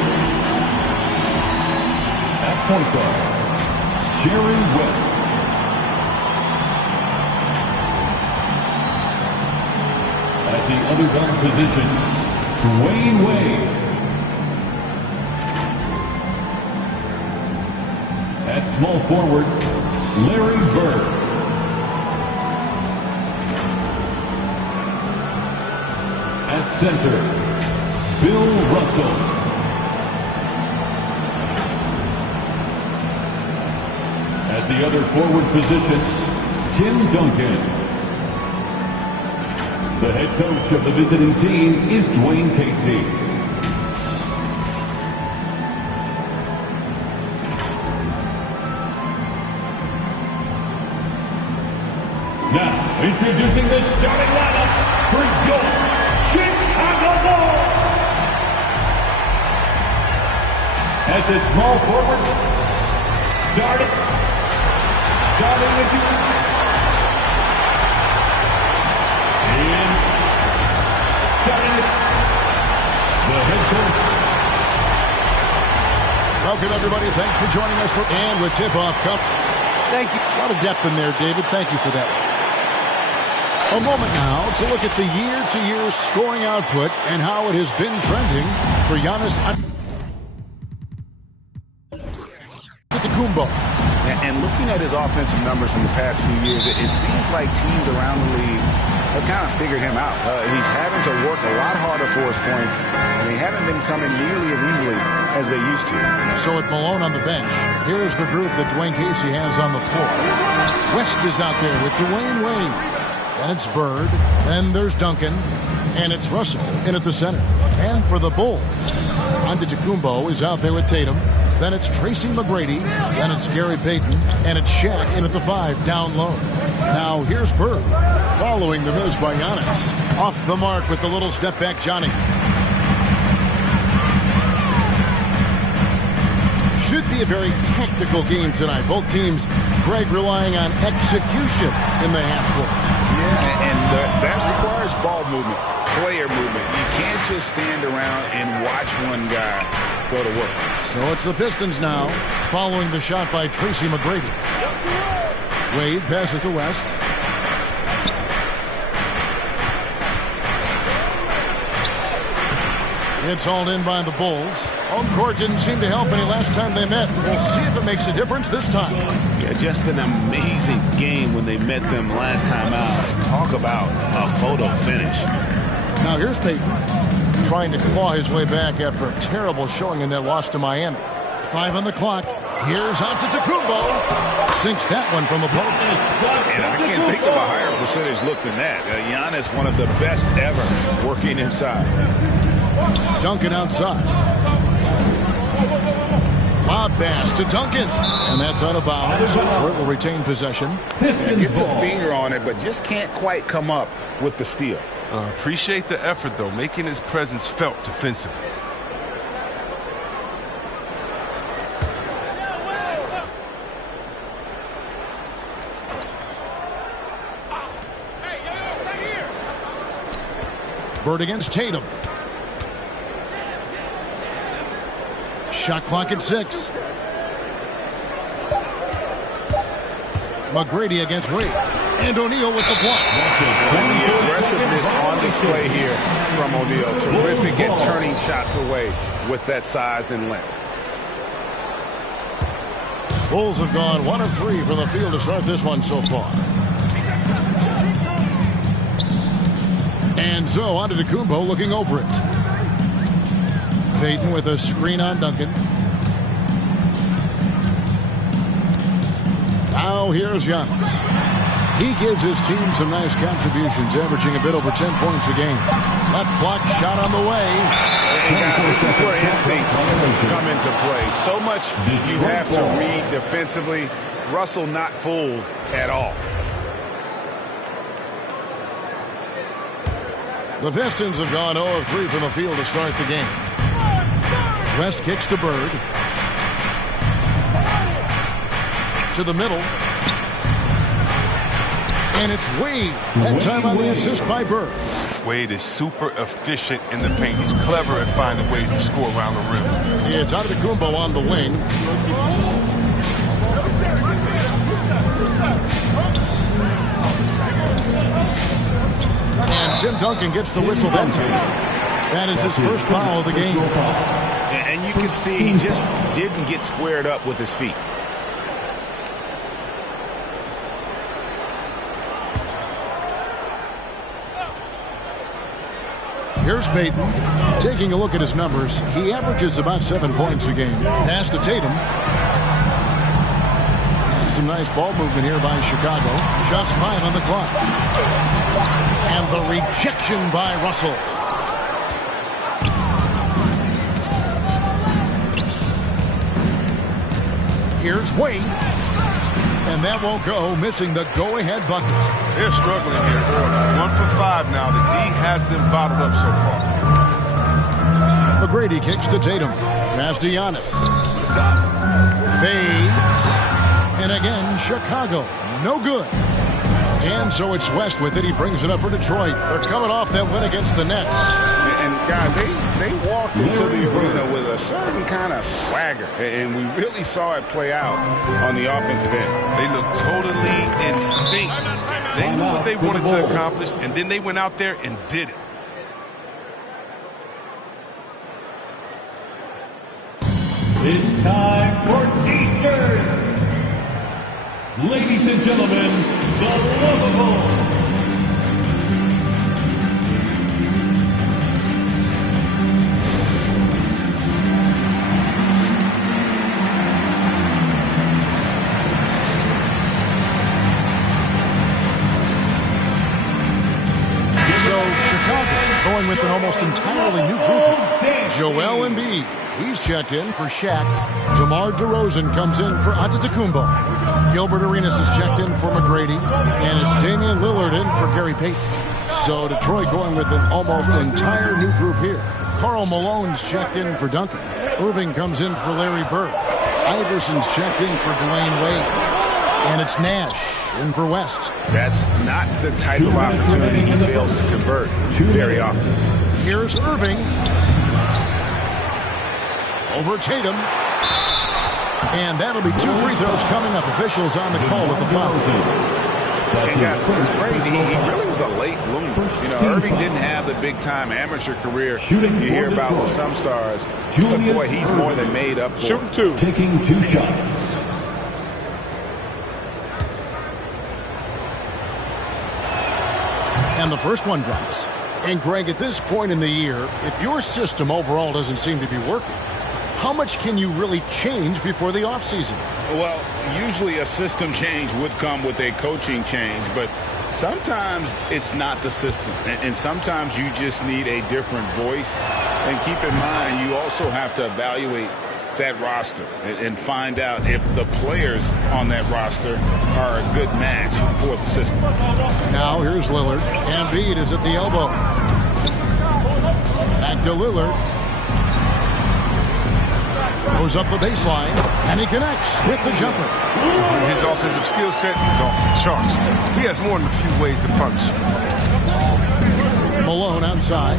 at point guard, Jerry West. At the other guard position, Dwayne Wade. At small forward, Larry Bird. At center, Bill Russell. At the other forward position, Tim Duncan. The head coach of the visiting team is Dwayne Casey. Now, introducing the starting lineup for your Chicago Bulls. At the small forward, starting with you. And starting with the head coach. Welcome, everybody. Thanks for joining us. And with tip-off cup. Thank you. A lot of depth in there, David. Thank you for that. A moment now to look at the year-to-year scoring output and how it has been trending for Giannis Antetokounmpo. And looking at his offensive numbers from the past few years, it seems like teams around the league have kind of figured him out. He's having to work a lot harder for his points, and they haven't been coming nearly as easily as they used to. So with Malone on the bench, here's the group that Dwayne Casey has on the floor. West is out there with Dwayne Wade. Then it's Bird. Then there's Duncan. And it's Russell in at the center. And for the Bulls, Antetokounmpo is out there with Tatum. Then it's Tracy McGrady. Then it's Gary Payton. And it's Shaq in at the 5 down low. Now here's Bird following the miss by Giannis. Off the mark with the little step back Johnny. Should be a very tactical game tonight. Both teams, Greg, relying on execution in the half court. Yeah, and that requires ball movement, player movement. You can't just stand around and watch one guy go to work. So it's the Pistons now, following the shot by Tracy McGrady. Wade passes to West. It's hauled in by the Bulls. Home court didn't seem to help any last time they met. We'll see if it makes a difference this time. Yeah, just an amazing game when they met them last time out. Talk about a photo finish. Now here's Payton, trying to claw his way back after a terrible showing in their loss to Miami. 5 on the clock. Here's Antetokounmpo. Sinks that one from the post. And I can't think of a higher percentage look than that. Giannis, one of the best ever working inside. Duncan outside. Lob pass to Duncan. And that's out of bounds. Detroit will retain possession. Gets a finger on it, but just can't quite come up with the steal. Appreciate the effort, though, making his presence felt defensively. Bird against Tatum. Shot clock at 6. McGrady against Wade. And O'Neal with the block. And the aggressiveness on display here from O'Neal. Terrific at turning shots away with that size and length. Bulls have gone 1 of 3 from the field to start this one so far. And so Antetokounmpo looking over it. Payton with a screen on Duncan. Now here's Giannis. He gives his team some nice contributions, averaging a bit over 10 points a game. Left block shot on the way. And guys, this is where instincts come into play. So much you have to read defensively. Russell not fooled at all. The Pistons have gone 0 of 3 from the field to start the game. West kicks to Bird. To the middle. And it's Wade. That time on the assist by Bird. Wade is super efficient in the paint. He's clever at finding ways to score around the rim. It's Antetokounmpo on the wing. And Tim Duncan gets the whistle that time. That is his first foul of the game. And you can see he just didn't get squared up with his feet. Here's Payton. Taking a look at his numbers, he averages about 7 points a game. Pass to Tatum. Some nice ball movement here by Chicago. Just 5 on the clock. And the rejection by Russell. Here's Wade. And that won't go, missing the go-ahead bucket. They're struggling here early. 1 for 5 now. The D has them bottled up so far. McGrady kicks to Tatum. Pass to Giannis. Fades. And again, Chicago. No good. And so it's West with it. He brings it up for Detroit. They're coming off that win against the Nets. And guys, they walked into the arena with a certain kind of swagger. And we really saw it play out on the offensive end. They looked totally in sync. They knew what they wanted to accomplish, and then they went out there and did it. It's time for T-shirts. Ladies and gentlemen, the Lovable. So Chicago going with an almost entirely new group. Joel Embiid. He's checked in for Shaq. DeMar DeRozan comes in for Antetokounmpo. Gilbert Arenas is checked in for McGrady. And it's Damian Lillard in for Gary Payton. So Detroit going with an almost entire new group here. Karl Malone's checked in for Duncan. Irving comes in for Larry Bird. Iverson's checked in for Dwayne Wade. And it's Nash in for West. That's not the type of opportunity he fails to convert very often. Here's Irving. Over Tatum. And that'll be 2 free throws coming up. Officials on the call with the foul. And guys, it's crazy. He really was a late bloomer. You know, Irving didn't have the big-time amateur career you hear about with some stars. But boy, he's more than made up for. Shooting 2. Taking 2 shots. And the first one drops. And Greg, at this point in the year, if your system overall doesn't seem to be working, how much can you really change before the offseason? Well, usually a system change would come with a coaching change, but sometimes it's not the system. And sometimes you just need a different voice. And keep in mind, you also have to evaluate that roster and find out if the players on that roster are a good match for the system. Now here's Lillard. Embiid is at the elbow. Back to Lillard. Goes up the baseline, and he connects with the jumper. His offensive skill set is off the charts. He has more than a few ways to punish. Malone outside.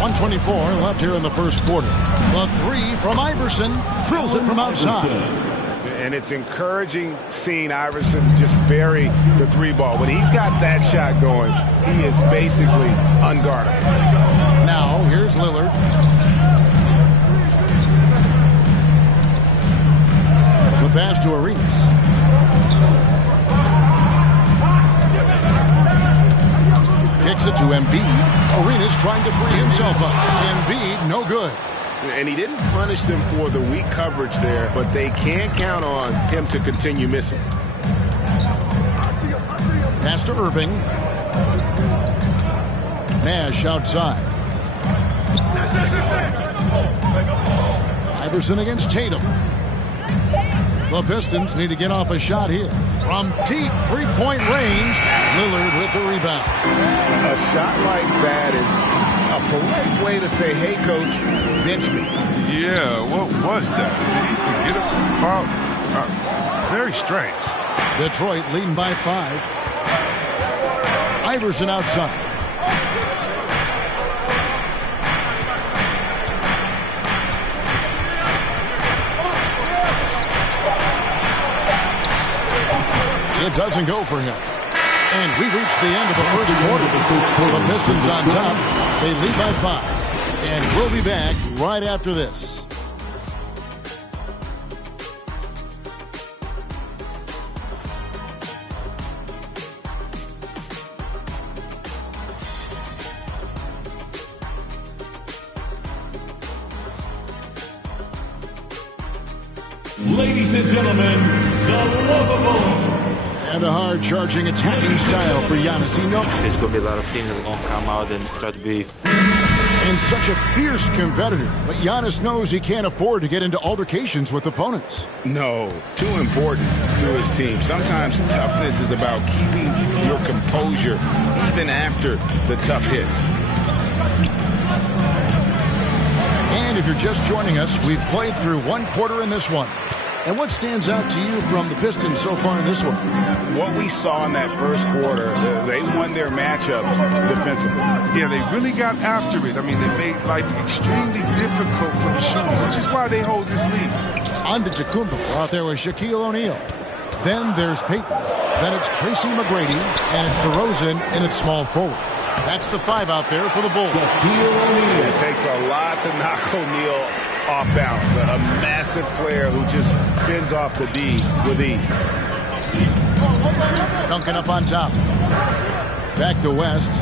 1:24 left here in the first quarter. The 3 from Iverson. Drills it from outside. And it's encouraging seeing Iverson just bury the 3 ball. When he's got that shot going, he is basically unguardable. Now, here's Lillard. The pass to Arenas. Kicks it to Embiid. Arenas trying to free himself up. Embiid, no good. And he didn't punish them for the weak coverage there, but they can't count on him to continue missing. Pass to Irving. Nash outside. Iverson against Tatum. The Pistons need to get off a shot here. From deep three-point range, Lillard with the rebound. A shot like that is a polite way to say, hey, coach, bench me. Yeah, what was that? Did he forget about? Very strange. Detroit leading by 5. Iverson outside. It doesn't go for him. And we've reached the end of the first quarter. The Pistons on top. They lead by 5. And we'll be back right after this. Ladies and gentlemen, the Lovable. And a hard-charging attacking style for Giannis. There's going to be a lot of teams that are going to come out and try to be... And such a fierce competitor. But Giannis knows he can't afford to get into altercations with opponents. No, too important to his team. Sometimes toughness is about keeping your composure even after the tough hits. And if you're just joining us, we've played through one quarter in this one. And what stands out to you from the Pistons so far in this one? What we saw in that first quarter, they won their matchups defensively. Yeah, they really got after it. I mean, they made life extremely difficult for the shooters, which is why they hold this lead. Antetokounmpo out there with Shaquille O'Neal. Then there's Payton. Then it's Tracy McGrady. And it's DeRozan in its small forward. That's the 5 out there for the Bulls. It takes a lot to knock O'Neal off balance. A massive player who just fins off the D with ease. Duncan up on top. Back to West.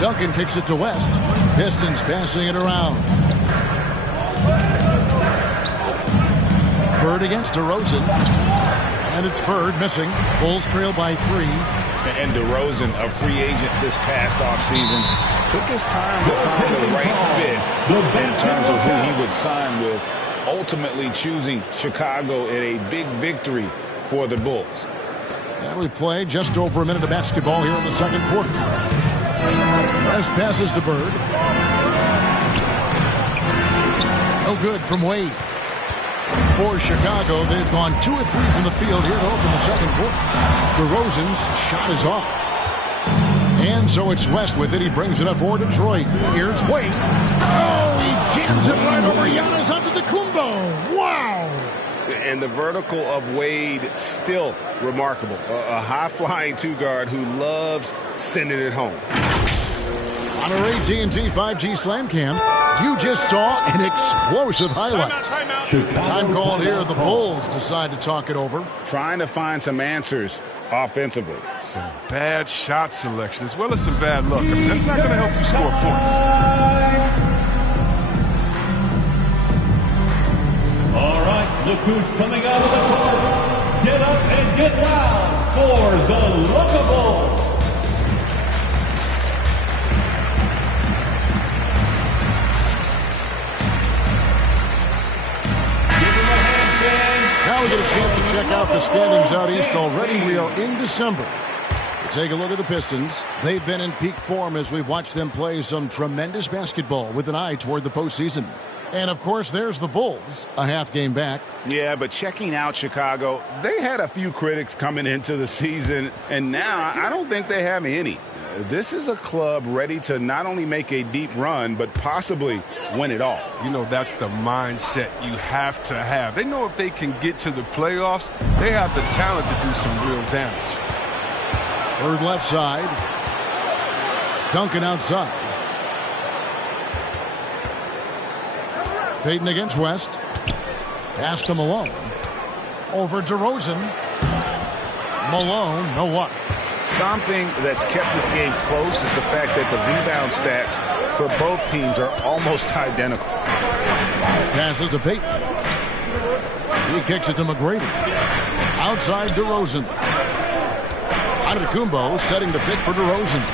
Duncan kicks it to West. Pistons passing it around. Bird against DeRozan. And it's Bird missing. Bulls trail by 3. And DeRozan, a free agent this past offseason, took his time to find the right fit in terms of who he would sign with, ultimately choosing Chicago in a big victory for the Bulls. And we've played just over a minute of basketball here in the second quarter. West passes to Bird. No good from Wade. For Chicago, they've gone 2 of 3 from the field here to open the second quarter. DeRozan's shot is off. And so it's West with it. He brings it up for Detroit. Here's Wade. Oh, he jams it right over Giannis Antetokounmpo. Wow. And the vertical of Wade still remarkable. A high-flying two-guard who loves sending it home. On our AT&T 5G Slam Cam, you just saw an explosive highlight. Time called here. The Bulls decide to talk it over. Trying to find some answers offensively. Some bad shot selection as well as some bad luck. I mean, that's not going to help you score points. All right, look who's coming out of the court. Get up and get loud for the Lookable. Now we get a chance to check out the standings out east already. We are in December. Take a look at the Pistons. They've been in peak form as we've watched them play some tremendous basketball with an eye toward the postseason. And, of course, there's the Bulls, a half game back. Yeah, but checking out Chicago, they had a few critics coming into the season, and now I don't think they have any. This is a club ready to not only make a deep run, but possibly win it all. You know, that's the mindset you have to have. They know if they can get to the playoffs, they have the talent to do some real damage. Bird left side. Duncan outside. Payton against West. Pass to Malone. Over DeRozan. Malone, no luck. Something that's kept this game close is the fact that the rebound stats for both teams are almost identical. Passes to Payton. He kicks it to McGrady. Outside DeRozan. Antetokounmpo setting the pick for DeRozan.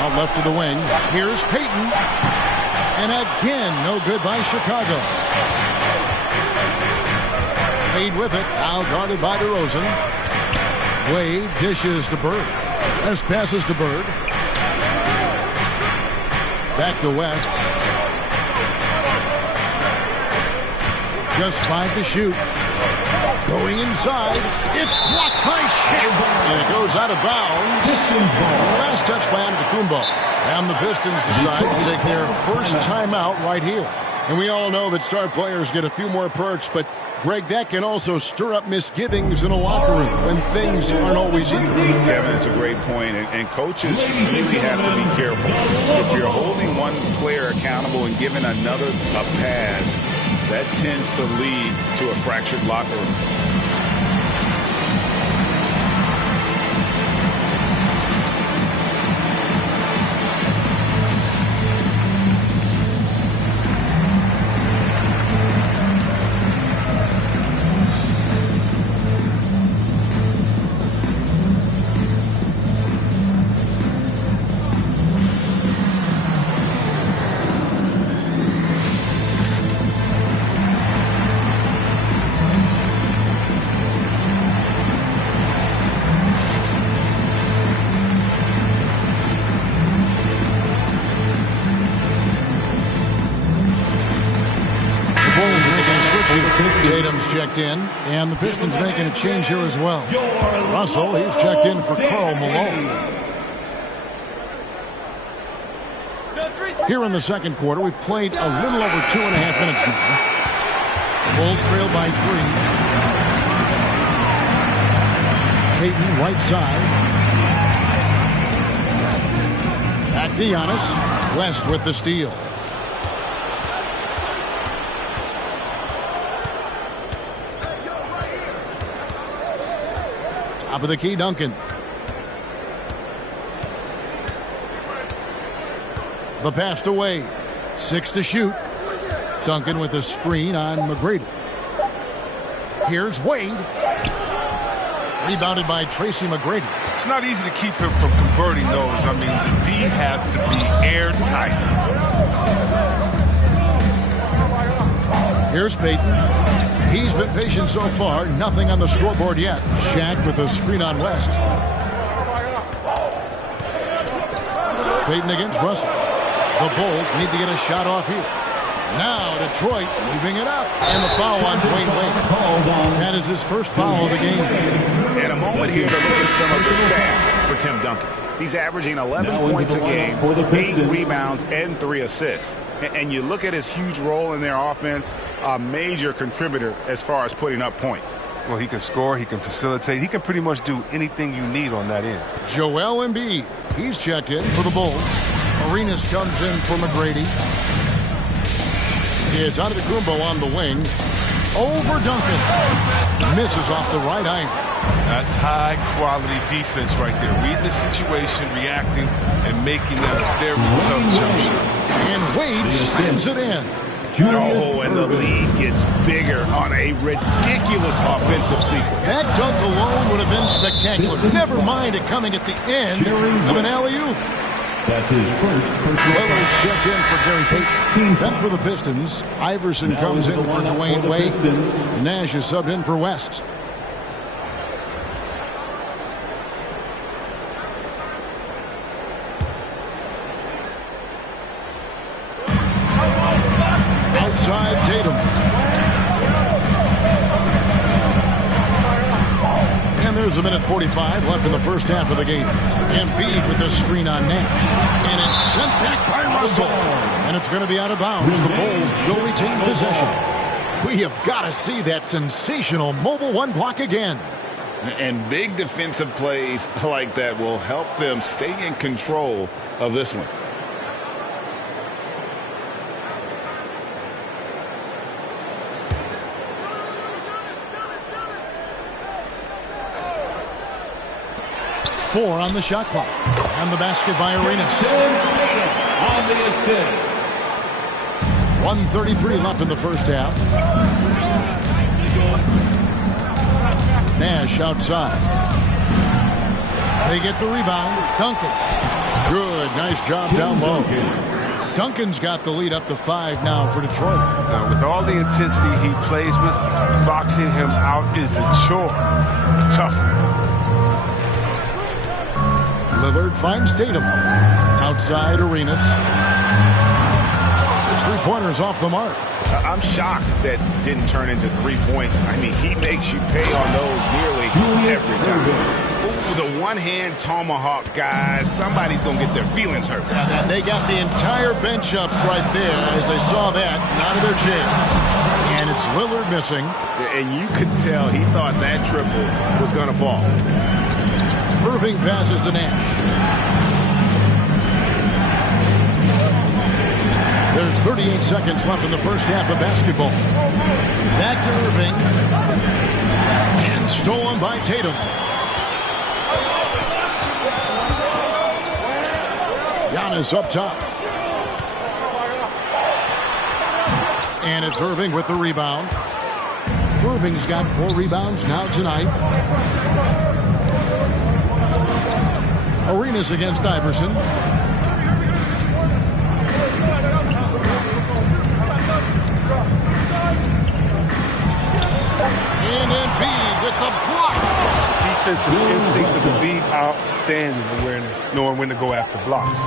Out left to the wing. Here's Payton. And again, no good by Chicago. Wade with it. Now guarded by DeRozan. Wade dishes to Bird. West passes to Bird. Back to West. Just 5 to shoot. Going inside. It's blocked by Shaq. And it goes out of bounds. Last touch by Antetokounmpo. And the Pistons decide to take their first timeout right here. And we all know that star players get a few more perks, but Greg, that can also stir up misgivings in a locker room when things aren't always easy. Kevin, it's a great point, and coaches really have to be careful. If you're holding one player accountable and giving another a pass, that tends to lead to a fractured locker room. Tatum's checked in, and the Pistons making a change here as well. Russell, he's checked in for Karl Malone. Here in the second quarter, we've played a little over 2.5 minutes now. The Bulls trail by 3. Payton, right side. Back to Giannis. West with the steal. Top of the key, Duncan. The pass to Wade. 6 to shoot. Duncan with a screen on McGrady. Here's Wade. Rebounded by Tracy McGrady. It's not easy to keep him from converting those. I mean, the D has to be airtight. Here's Payton. He's been patient so far. Nothing on the scoreboard yet. Shaq with a screen on West. Payton against Russell. The Bulls need to get a shot off here. Now Detroit moving it up. And the foul on Dwayne Wade. That is his first foul of the game. And a moment here to look at some of the stats for Tim Duncan. He's averaging 11 points a game, 8 rebounds, and 3 assists. And you look at his huge role in their offense, a major contributor as far as putting up points. Well, he can score, he can facilitate, he can pretty much do anything you need on that end. Joel Embiid, he's checked in for the Bulls. Arenas comes in for McGrady. It's Antetokounmpo on the wing. Over Duncan. Misses off the right iron. That's high-quality defense right there. Reading the situation, reacting, and making that a very tough jump shot. And Wade slams it in. Oh, and the lead gets bigger on a ridiculous offensive sequence. That dunk alone would have been spectacular. Never mind it coming at the end of an alley-oop. That's his first personal. Lillard checked in for Gary Payton. Then for the Pistons, Iverson comes in for Dwayne Wade. Nash is subbed in for West. Outside Tatum. And there's a minute 45 left in the first half of the game. Embiid with the screen on Nash. And it's sent back by Russell. And it's going to be out of bounds. The Bulls will retain possession. We have got to see that sensational mobile one block again. And big defensive plays like that will help them stay in control of this one. Four on the shot clock. And the basket by Arenas. On the assist. 1:33 left in the first half. Nash outside. They get the rebound. Duncan. Good. Nice job down low. Duncan's got the lead up to 5 now for Detroit. Now, with all the intensity he plays with, boxing him out is a chore. Tough. Lillard finds Tatum. Outside Arenas. His three-pointers off the mark. I'm shocked that didn't turn into 3 points. I mean, he makes you pay on those nearly every time. Ooh, the one-hand tomahawk, guys. Somebody's going to get their feelings hurt. And they got the entire bench up right there as they saw that out of their chairs. And it's Lillard missing. And you could tell he thought that triple was going to fall. Irving passes to Nash. There's 38 seconds left in the first half of basketball. Back to Irving. And stolen by Tatum. Giannis up top. And it's Irving with the rebound. Irving's got 4 rebounds now tonight. Arenas against Iverson. And Embiid with the block. Defensive instincts of Embiid, outstanding awareness, knowing when to go after blocks.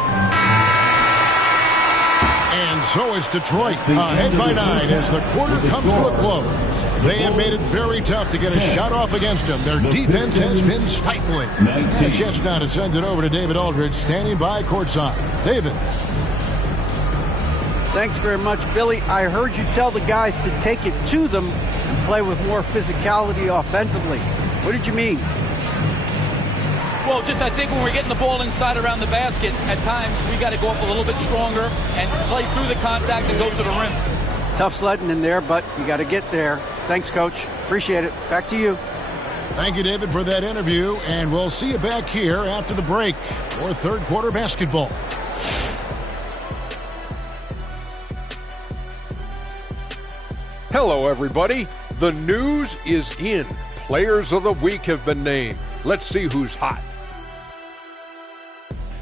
And And so it's Detroit ahead by 9 as the quarter comes to a close. They have made it very tough to get a shot off against them. Their defense has been stifling. And a chance now to send it over to David Aldridge, standing by courtside. David. Thanks very much, Billy. I heard you tell the guys to take it to them and play with more physicality offensively. What did you mean? Well, just I think when we're getting the ball inside around the basket, at times we got to go up a little bit stronger and play through the contact and go to the rim. Tough sledding in there, but you got to get there. Thanks, Coach. Appreciate it. Back to you. Thank you, David, for that interview, and we'll see you back here after the break for third quarter basketball. Hello, everybody. The news is in. Players of the week have been named. Let's see who's hot.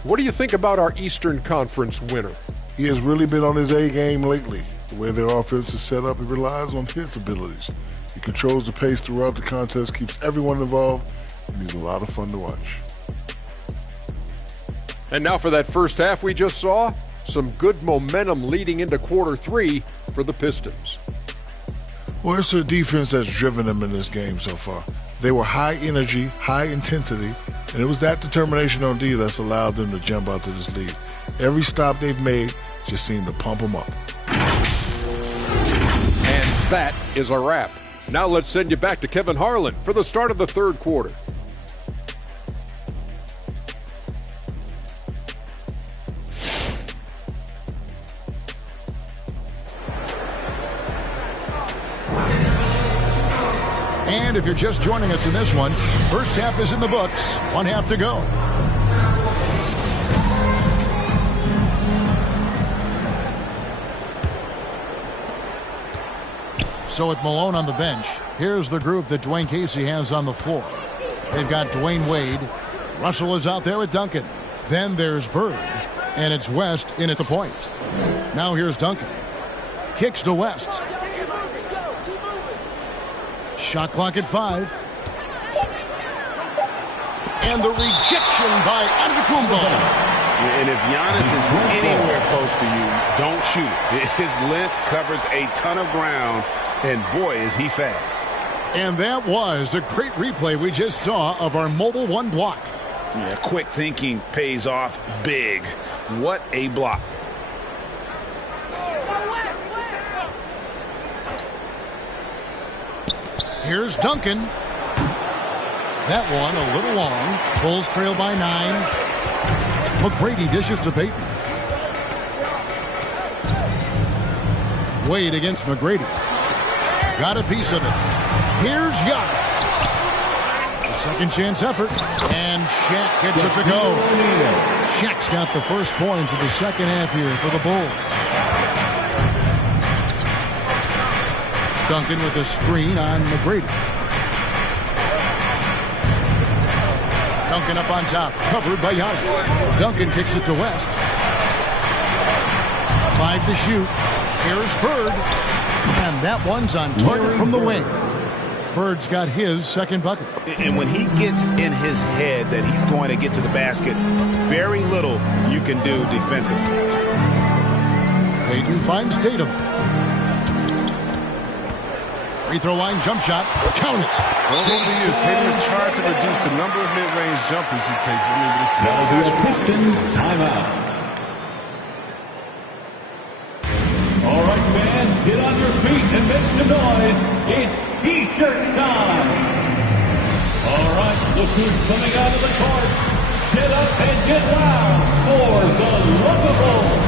What do you think about our Eastern Conference winner? He has really been on his A game lately. The way their offense is set up, it relies on his abilities. He controls the pace throughout the contest, keeps everyone involved, and he's a lot of fun to watch. And now for that first half we just saw, some good momentum leading into quarter 3 for the Pistons. Well, it's a defense that's driven them in this game so far. They were high energy, high intensity, and it was that determination on D that's allowed them to jump out to this lead. Every stop they've made just seemed to pump them up. And that is a wrap. Now let's send you back to Kevin Harlan for the start of the third quarter. And if you're just joining us in this one, first half is in the books. One half to go. So with Malone on the bench, here's the group that Dwayne Casey has on the floor. They've got Dwayne Wade. Russell is out there with Duncan. Then there's Bird. And it's West in at the point. Now here's Duncan. Kicks to West. Shot clock at 5. And the rejection by Antetokounmpo. And if Giannis is anywhere close to you, don't shoot it. His length covers a ton of ground, and boy, is he fast. And that was a great replay we just saw of our Mobile One block. Yeah, quick thinking pays off big. What a block. Here's Duncan. That one a little long. Bulls trail by 9. McGrady dishes to Payton. Wade against McGrady. Got a piece of it. Here's Giannis. A second chance effort. And Shaq gets it to go. Shaq's got the first points of the second half here for the Bulls. Duncan with a screen on McGrady. Duncan up on top, covered by Giannis. Duncan kicks it to West. 5 to shoot. Here's Bird. And that one's on target from the wing. Bird's got his second bucket. And when he gets in his head that he's going to get to the basket, very little you can do defensively. Payton finds Tatum. Free throw line jump shot. Count it. Well, over the years, Tatum has tried to reduce the number of mid-range jumpers he takes. But it's still That'll be a Pistons timeout. All right, fans, get on your feet and make some noise. It's T-shirt time. All right, look who's coming out of the court. Get up and get loud for the Lovables.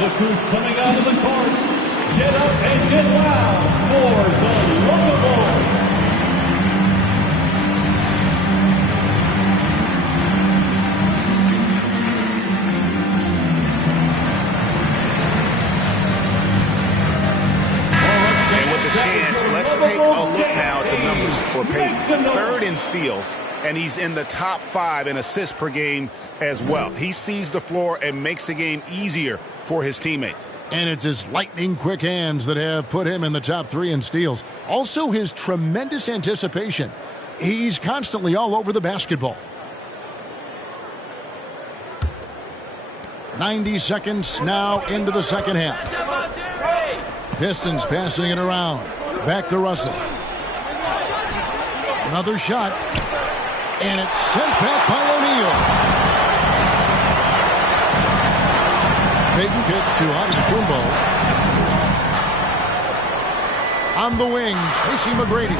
look who's coming out of the court. Get up and get loud for the Locables. And with the chance, let's take a look now at the numbers for Payton. 3rd in steals, and he's in the top 5 in assists per game as well. He sees the floor and makes the game easier for his teammates. And it's his lightning-quick hands that have put him in the top 3 in steals. Also, his tremendous anticipation. He's constantly all over the basketball. 90 seconds now into the second half. Pistons passing it around. Back to Russell. Another shot. And it's sent back by O'Neal. Payton kicks to Antetokounmpo. On the wing, Tracy McGrady.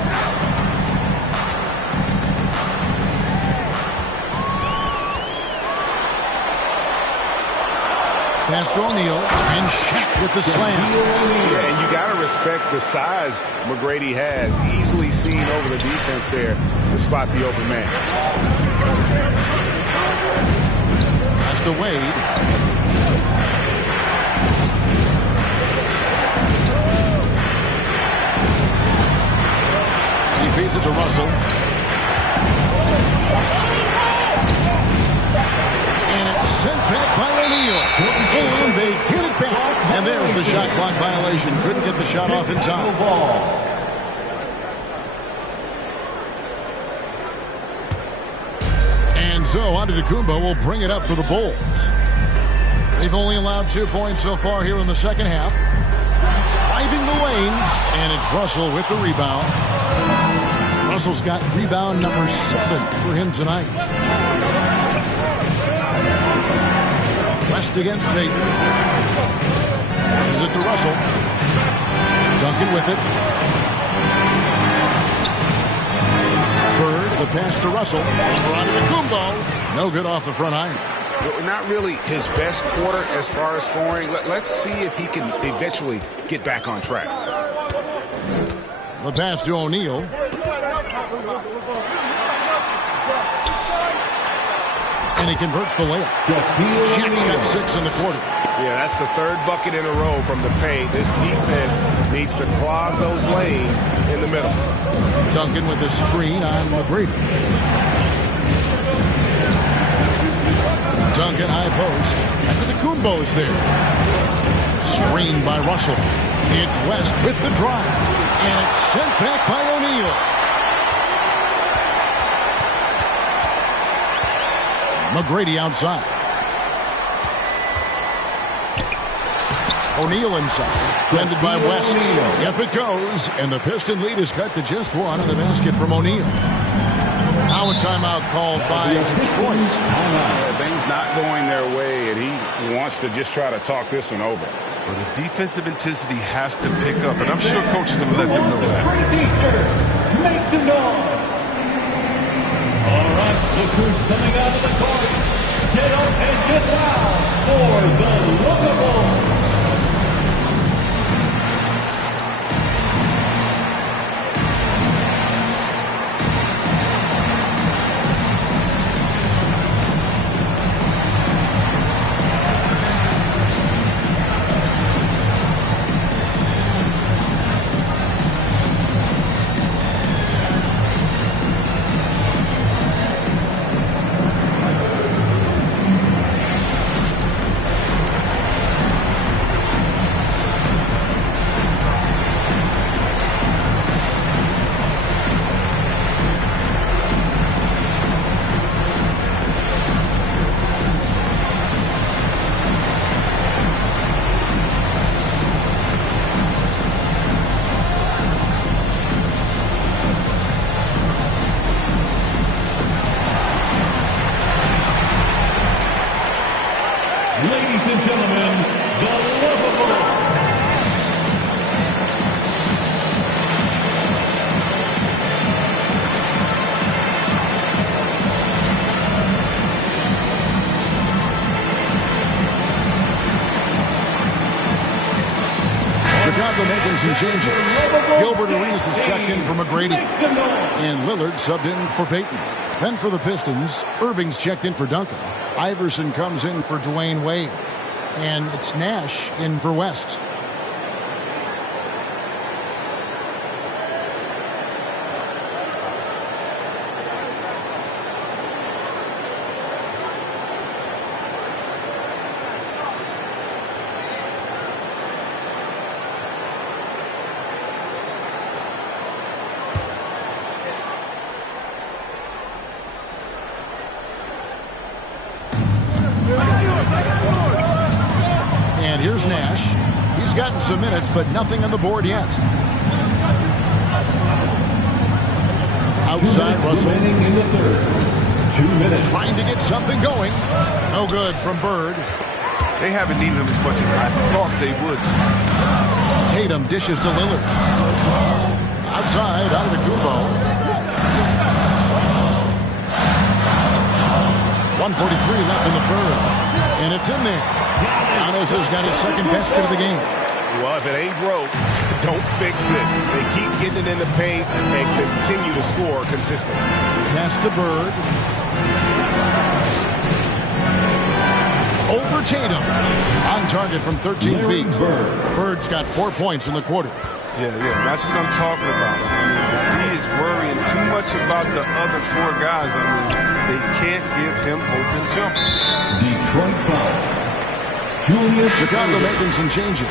Pass to O'Neal, and Shaq with the slam. Yeah, and you got to respect the size McGrady has. Easily seen over the defense there to spot the open man. Pass to Wade. He feeds it to Russell. And it's sent back by O'Neal. And they get it back. And there's the shot clock violation. Couldn't get the shot off in time. And so Antetokounmpo will bring it up for the Bulls. They've only allowed 2 points so far here in the second half. Driving the lane. And it's Russell with the rebound. Russell's got rebound number 7 for him tonight. West against Payton. Passes it to Russell. Duncan with it. Bird, the pass to Russell. Over onto Antetokounmpo. No good off the front iron. Not really his best quarter as far as scoring. Let's see if he can eventually get back on track. The pass to O'Neal. And he converts the layup. Shaq's got 6 in the quarter. Yeah, that's the 3rd bucket in a row from the paint. This defense needs to clog those lanes in the middle. Duncan with the screen on McGrady. Duncan high post. Antetokounmpo's there. Screen by Russell. It's West with the drive. And it's sent back by O'Neal. McGrady outside. O'Neal inside. Defended by West. Yep, it goes. And the Piston lead is cut to just 1 on the basket from O'Neal. Now a timeout called by Detroit. Yeah, things not going their way, and he wants to just try to talk this one over. Well, the defensive intensity has to pick up, and I'm sure coach is going to let them know that. Make some noise. All right, look who's coming out of the court. Get up and get loud for the Locables. Ladies and gentlemen, the Locables. Chicago making some changes. Gilbert Arenas is checked in for McGrady. And Lillard subbed in for Payton. Then for the Pistons, Irving's checked in for Duncan. Iverson comes in for Dwayne Wade. And it's Nash in for West. And here's Nash. He's gotten some minutes, but nothing on the board yet. Outside, Russell. In the third. 2 minutes. Trying to get something going. No good from Bird. They haven't needed him as much as I thought they would. Tatum dishes to Lillard. Outside, Antetokounmpo. 1:43 left in the third. And it's in there. Giannis has got his second best of the game. Well, if it ain't broke, don't fix it. They keep getting it in the paint and continue to score consistently. Pass to Bird. Over Tatum. On target from 13 feet. Bird's got 4 points in the quarter. Yeah, that's what I'm talking about. I mean, the D is worrying too much about the other 4 guys. I mean, they can't give him open jumpers. Detroit foul. Chicago making some changes.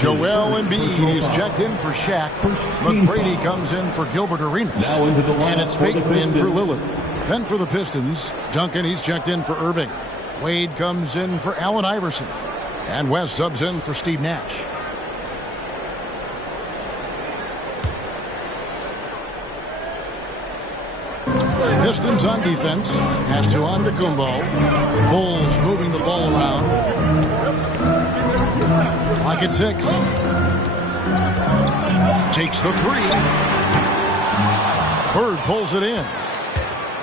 Joel Embiid is checked in for Shaq. McGrady comes in for Gilbert Arenas. And it's Payton in for Lillard. Then for the Pistons, Duncan, he's checked in for Irving. Wade comes in for Allen Iverson. And West subs in for Steve Nash. Pistons on defense. Pass to Antetokounmpo. Bulls moving the ball around. Clock at 6. Takes the 3. Bird pulls it in.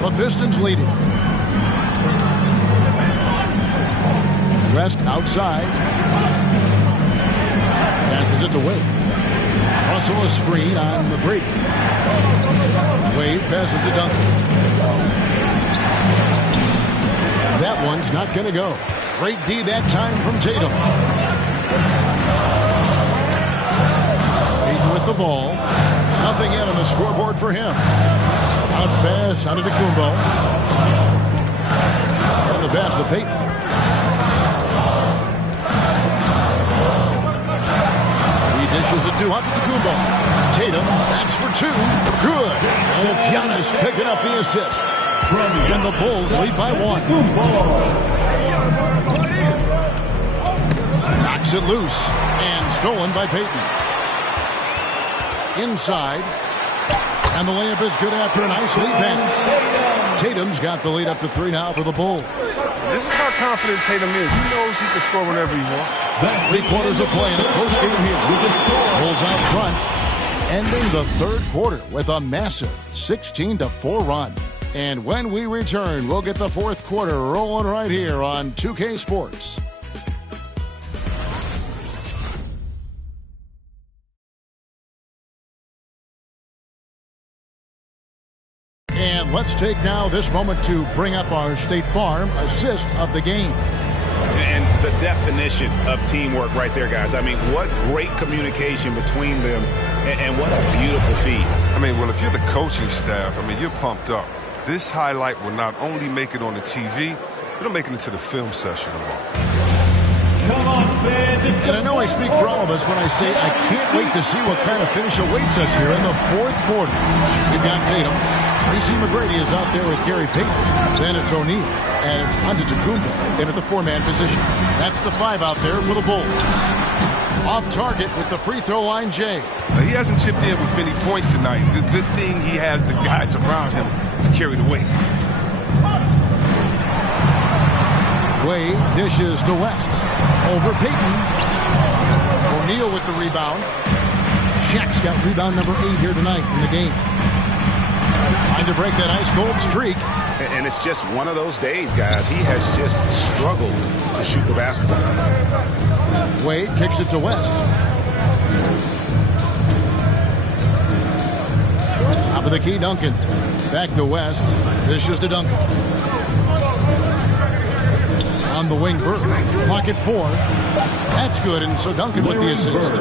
The Pistons lead it. West outside. Passes it to Wade. Russell a screen on McGrady. Wade passes to Duncan. That one's not going to go. Great D that time from Tatum. Payton with the ball. Nothing yet on the scoreboard for him. Bounce pass out of Antetokounmpo. And the pass to Payton. He dishes it to Antetokounmpo. Tatum, that's for 2. Good. And it's Giannis picking up the assist. And the Bulls lead by 1. Knocks it loose. And stolen by Payton. Inside. And the layup is good after a nice lead pass. Tatum's got the lead up to 3 now for the Bulls. This is how confident Tatum is. He knows he can score whenever he wants. 3 quarters of play in a close game here. Bulls out front. Ending the third quarter with a massive 16-4 run. And when we return, we'll get the fourth quarter rolling right here on 2K Sports. And let's take now this moment to bring up our State Farm assist of the game. And the definition of teamwork right there, guys. I mean, what great communication between them, and what a beautiful feed. I mean, well, if you're the coaching staff, I mean, you're pumped up. This highlight will not only make it on the TV, it'll make it into the film session tomorrow. And I know I speak for all of us when I say I can't wait to see what kind of finish awaits us here in the fourth quarter. We've got Tatum. Tracy McGrady is out there with Gary Payton. Then it's O'Neal. And it's Antetokounmpo in at the 4-man position. That's the 5 out there for the Bulls. Off target with the free throw line, Jay. He hasn't chipped in with many points tonight. Good thing he has the guys around him to carry the weight. Wade dishes to West. Over Payton. O'Neal with the rebound. Shaq's got rebound number 8 here tonight in the game. Trying to break that ice-cold streak. And it's just one of those days, guys. He has just struggled to shoot the basketball. Wade kicks it to West. For the key, Duncan. Back to West. Dishes to Duncan. On the wing, Bird. Clock at 4. That's good, and so Duncan with the assist.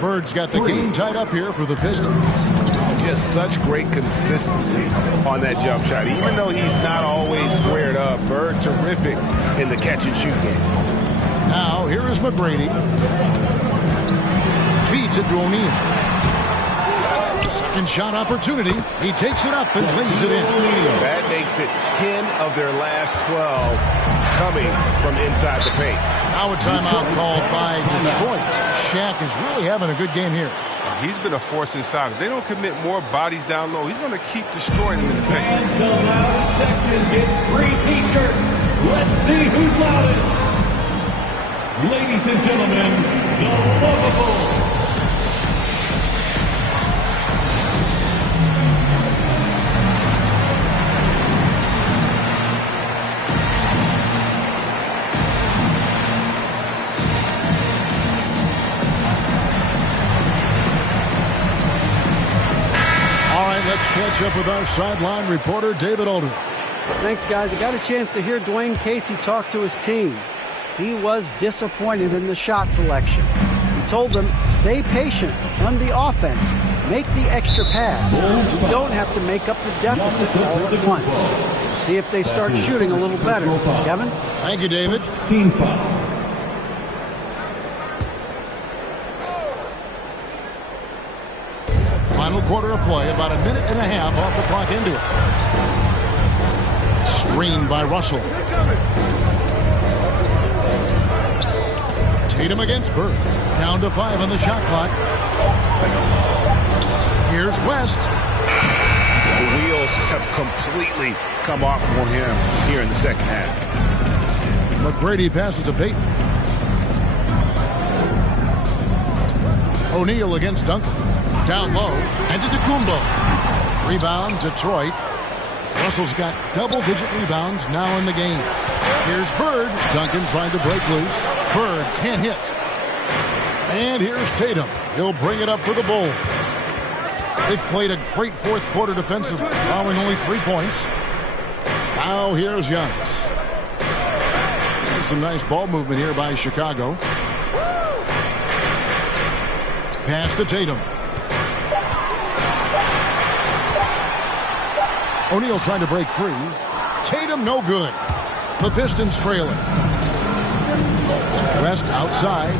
Bird's got the game tied up here for the Pistons. Just such great consistency on that jump shot. Even though he's not always squared up, Bird terrific in the catch-and-shoot game. Now, here is McGrady. Feeds it to O'Neal. Second shot opportunity. He takes it up and lays it in. That makes it 10 of their last 12 coming from inside the paint. Now a timeout called by Detroit. Shaq is really having a good game here. He's been a force inside. If they don't commit more bodies down low, he's going to keep destroying them in the paint. And the loudest section gets free t-shirts. Let's see who's loudest. Ladies and gentlemen, the Lovable. Let's catch up with our sideline reporter, David Aldridge. Thanks, guys. I got a chance to hear Dwayne Casey talk to his team. He was disappointed in the shot selection. He told them, stay patient, run the offense, make the extra pass. You don't have to make up the deficit all at once. We'll see if they start shooting a little better. Kevin? Thank you, David. Team foul. Final quarter of play, about a minute and a half off the clock into it. Screened by Russell. Tatum against Bird. Down to 5 on the shot clock. Here's West. The wheels have completely come off for him here in the second half. McGrady passes to Payton. O'Neal against Duncan. Down low, and to Kumbo. Rebound, Detroit. Russell's got double-digit rebounds now in the game. Here's Bird. Duncan trying to break loose. Bird can't hit. And here's Tatum. He'll bring it up for the Bulls. They've played a great fourth quarter defensively, allowing only 3 points. Now here's Giannis. Some nice ball movement here by Chicago. Pass to Tatum. O'Neal trying to break free. Tatum no good. The Pistons trailing. West outside.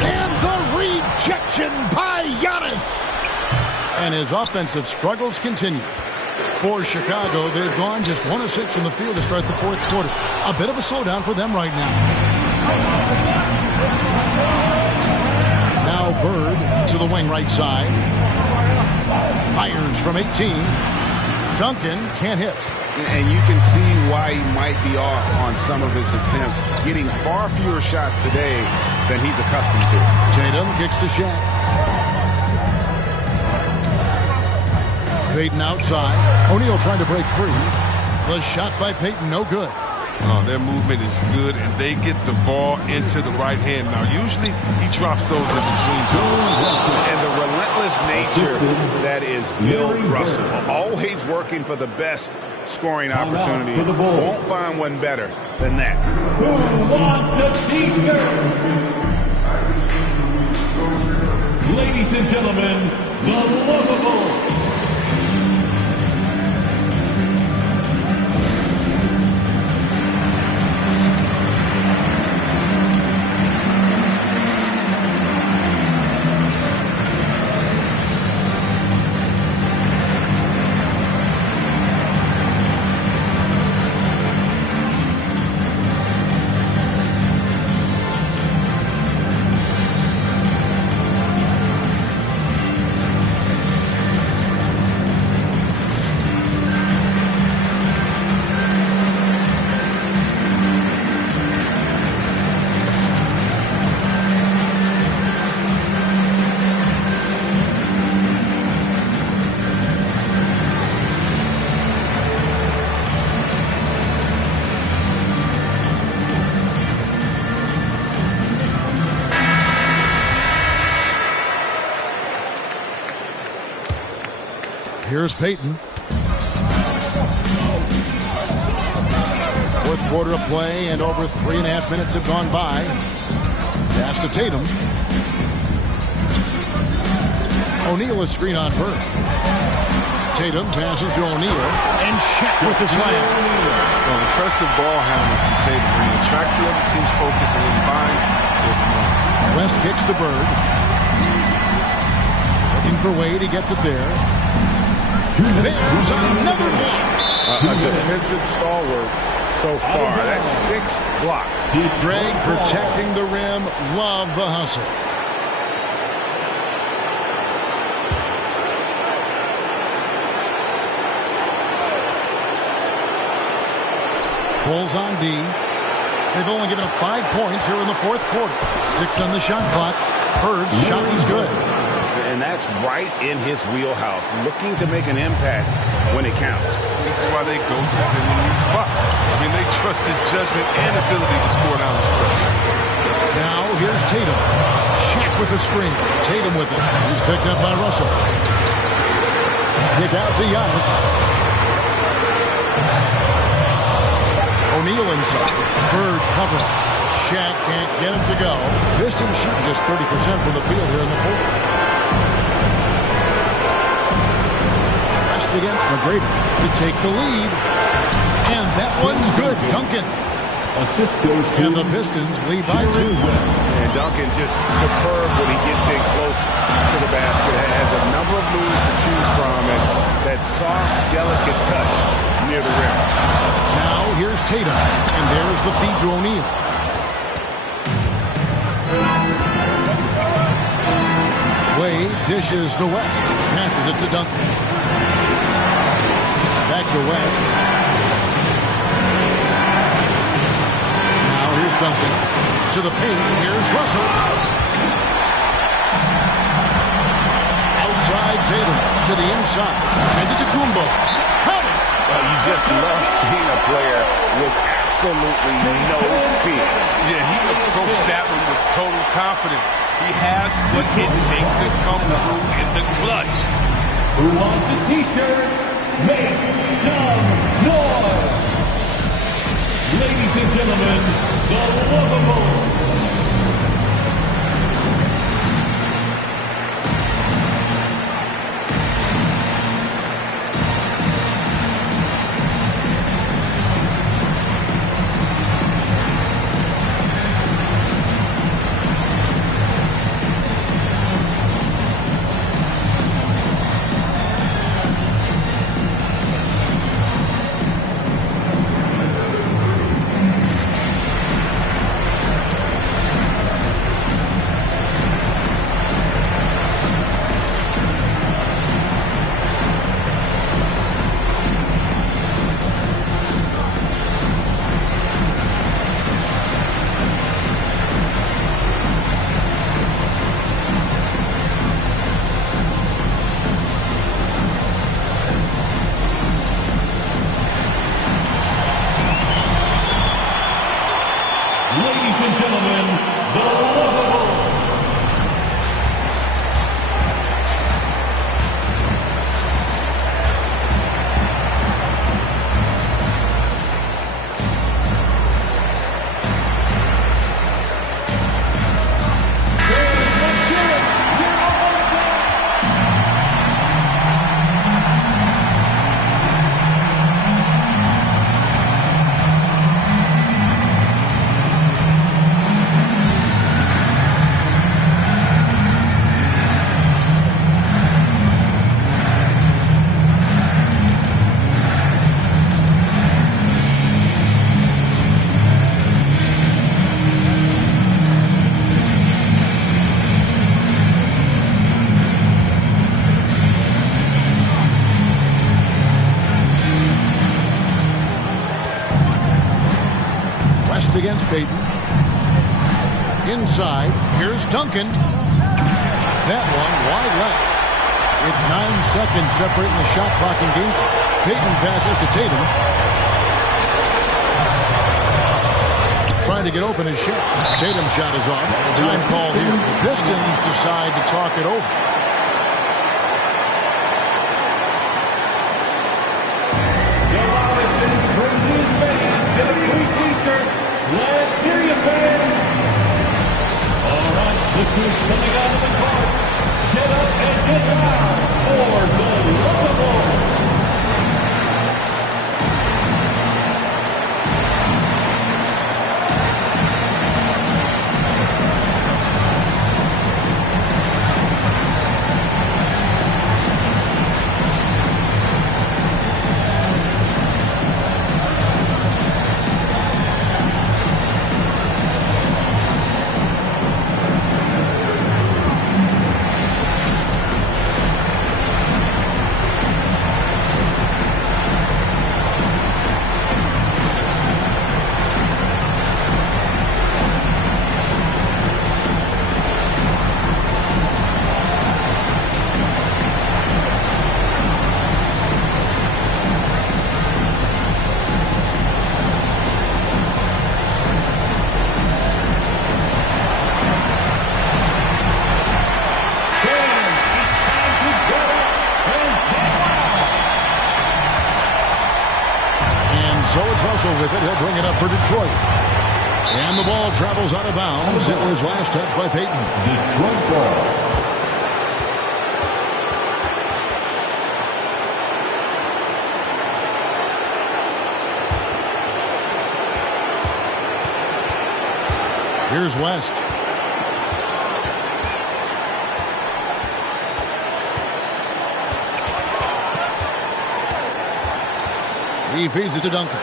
And the rejection by Giannis. And his offensive struggles continue. For Chicago, they've gone just 1 of 6 from the field to start the fourth quarter. A bit of a slowdown for them right now. Now Bird to the wing right side. Fires from 18. Duncan can't hit. And you can see why he might be off on some of his attempts, getting far fewer shots today than he's accustomed to. Tatum kicks to Shaq. Payton outside. O'Neal trying to break free. The shot by Payton, no good. Their movement is good, and they get the ball into the right hand. Now, usually he drops those in between jumpers. And the relentless nature that is Bill Russell, always working for the best scoring opportunity. Won't find one better than that. Who wants the t-shirt? Ladies and gentlemen, the Lovable. Here's Payton. Fourth quarter of play, and over 3.5 minutes have gone by. Pass to Tatum. O'Neal is screen on Bird. Tatum passes to O'Neal, and Shaq with the slam. Well, impressive ball handling from Tatum. He attracts the other team's focus and then finds West kicks to Bird. Looking for Wade, he gets it there. There's another block. A defensive stalwart so far. That's 6 blocks. Greg protecting the rim. Love the hustle. Pulls on D. They've only given up 5 points here in the fourth quarter. 6 on the shot clock. Bird's shot is good. And that's right in his wheelhouse. Looking to make an impact when it counts. This is why they go to him in these spots. I mean, they trust his judgment and ability to score down the stretch. Now here's Tatum. Shaq with the screen. Tatum with it. He's picked up by Russell. Kick out to Giannis. O'Neal inside. Bird covering. Shaq can't get it to go. Pistons shooting just 30% from the field here in the fourth. West against McGrady to take the lead. And that one's good. Duncan. And the Pistons lead by 2. And Duncan just superb when he gets in close to the basket. Has a number of moves to choose from. And that soft, delicate touch near the rim. Now here's Tatum, and there's the feed to O'Neal. Wade dishes to West, passes it to Duncan. Back to West. Now here's Duncan to the paint. Here's Russell. Outside Tatum to the inside, and to Tacumbo. You just love seeing a player with absolutely no fear. Yeah, he approached that one with total confidence. He has what it takes to come through in the clutch. Who wants a t-shirt? Make some noise! Ladies and gentlemen, the Lovable. Against Payton. Inside, here's Duncan. That one wide left. It's 9 seconds separating the shot clock and game clock. Payton passes to Tatum. Trying to get open his shot. Tatum's shot is off. Time called here. The Pistons decide to talk it over. who's coming out of the court. Get up and get loud for the Lovable. So it's Russell with it. He'll bring it up for Detroit. And the ball travels out of bounds. It was last touched by Payton. Detroit ball. Here's West. He feeds it to Duncan.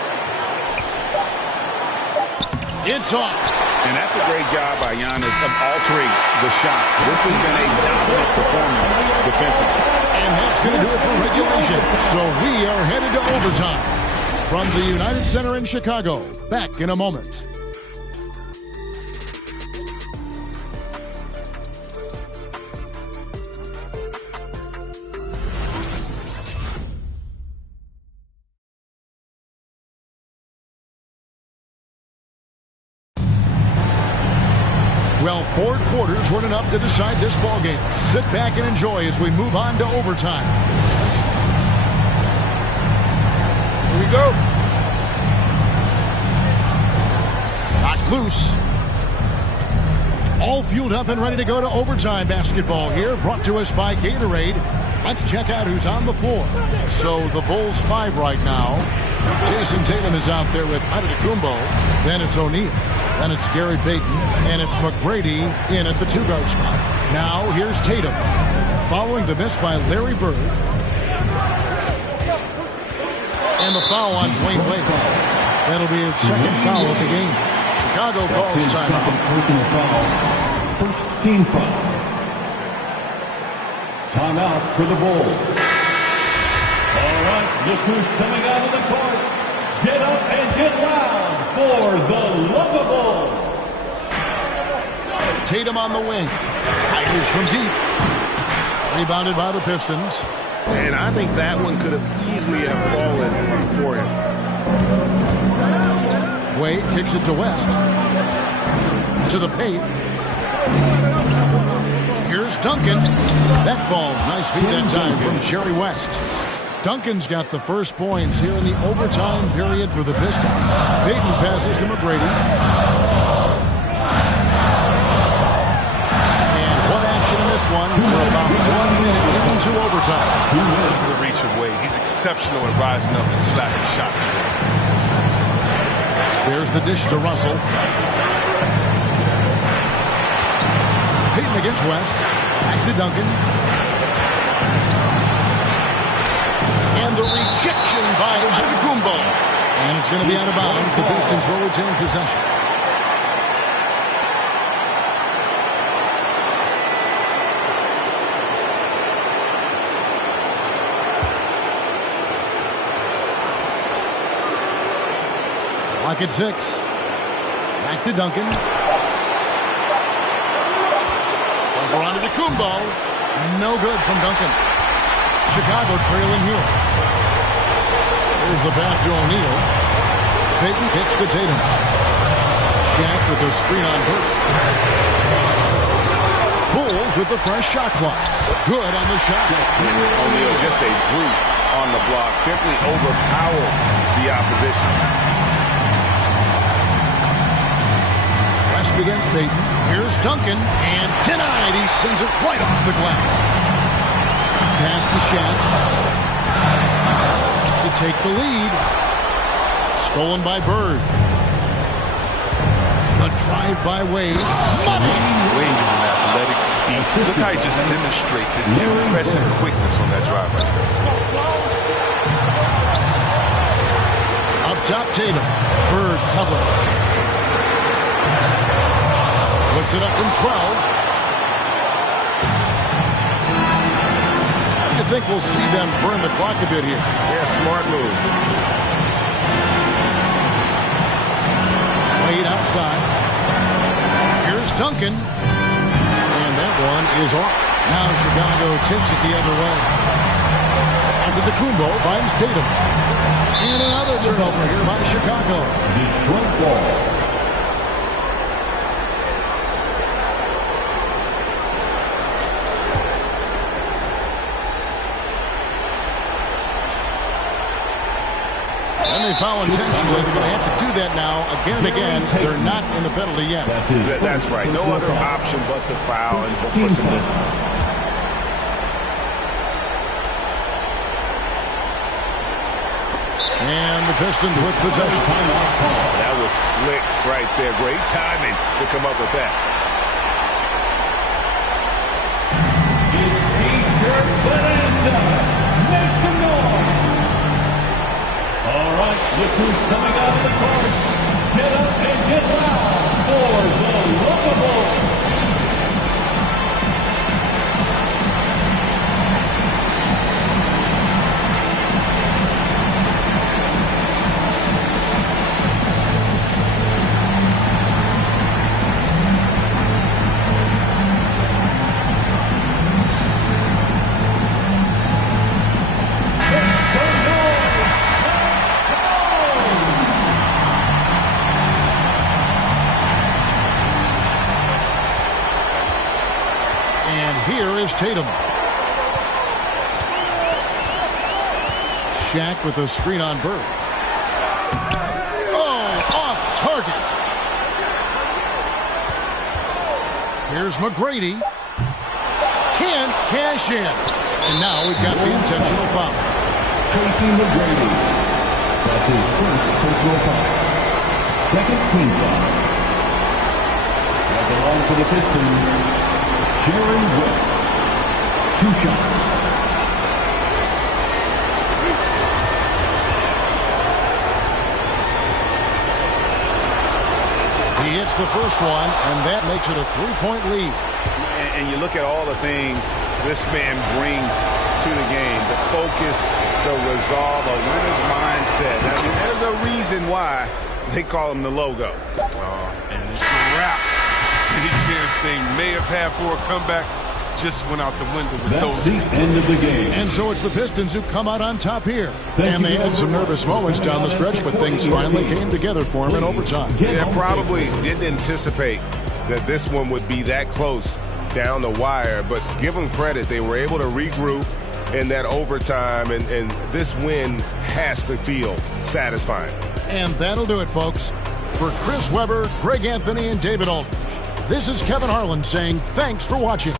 It's off. And that's a great job by Giannis of altering the shot. This has been a dominant performance defensively. And that's going to do it for regulation. So we are headed to overtime. From the United Center in Chicago. Back in a moment. Well, 4 quarters weren't enough to decide this ballgame. Sit back and enjoy as we move on to overtime. Here we go. Knocked loose. All fueled up and ready to go to overtime basketball here, brought to us by Gatorade. Let's check out who's on the floor. So the Bulls 5 right now. Jason Tatum is out there with Antetokounmpo. Then it's O'Neal. Then it's Gary Payton, and it's McGrady in at the 2-guard spot. Now here's Tatum, following the miss by Larry Bird. And the foul on Dwayne Wade. That'll be his second foul of the game. Chicago calls timeout. Personal foul. First team foul. Timeout for the Bulls. All right, look who's coming out of the court. Get up and get loud for the Lovable. Tatum on the wing. Fires from deep. Rebounded by the Pistons. And I think that one could have easily have fallen for him. Wade kicks it to West. To the paint. Here's Duncan. That falls. Nice feed that time from Jerry West. Duncan's got the first points here in the overtime period for the Pistons. Payton passes to McGrady. And one action in this one. We're about 1 minute into overtime. The reach of Wade. He's exceptional at rising up and slapping shots. There's the dish to Russell. Payton against West. Back to Duncan. And the rejection by Antetokounmpo. And it's going to be out of bounds. The Pistons will retain possession. Clock at 6. Back to Duncan. Over Antetokounmpo. No good from Duncan. Chicago trailing here. Here's the pass to O'Neal. Payton kicks to Tatum. Shaq with a screen on Burke. Bulls with the fresh shot clock. Good on the shot. O'Neal just a brute on the block. Simply overpowers the opposition. West West against Peyton. Here's Duncan, and denied. He sends it right off the glass. Pass to Shaq to take the lead. Stolen by Bird. The drive by Wade. Money! Wade is an athletic beast. Look how he just demonstrates his impressive quickness on that drive right there. Up top, Tatum. Bird cover. Puts it up from 12. I think we'll see them burn the clock a bit here. Yeah, smart move. Wade outside. Here's Duncan. And that one is off. Now Chicago takes it the other way. Antetokounmpo finds Tatum. And another turnover here by Chicago. Detroit ball. And they foul intentionally. They're going to have to do that now again and again. They're not in the penalty yet. That's right. No other option but to foul and hope for some misses. And the Pistons with possession. That was slick right there. Great timing to come up with that. All right, look who's coming out of the court. Get up and get loud for the Lookables. Here is Tatum. Shaq with a screen on Bird. Oh, off target. Here's McGrady. Can't cash in. And now we've got the intentional foul. Tracy McGrady. That's his first personal foul. Second team foul. That belongs to the Pistons. Jaren West. 2 shots. He hits the first one, and that makes it a 3-point lead. And you look at all the things this man brings to the game. The focus, the resolve, a winner's mindset. I mean, there's a reason why they call him the logo. And it's a wrap. Any chance they may have had for a comeback just went out the window with That's the end of the game. And so it's the Pistons who come out on top here. And they had some nervous moments down the stretch, but things finally came together for them in overtime. Yeah, probably didn't anticipate that this one would be that close down the wire, but give them credit. They were able to regroup in that overtime, and this win has to feel satisfying. And that'll do it, folks. For Chris Webber, Greg Anthony, and David Aldridge, this is Kevin Harlan saying thanks for watching.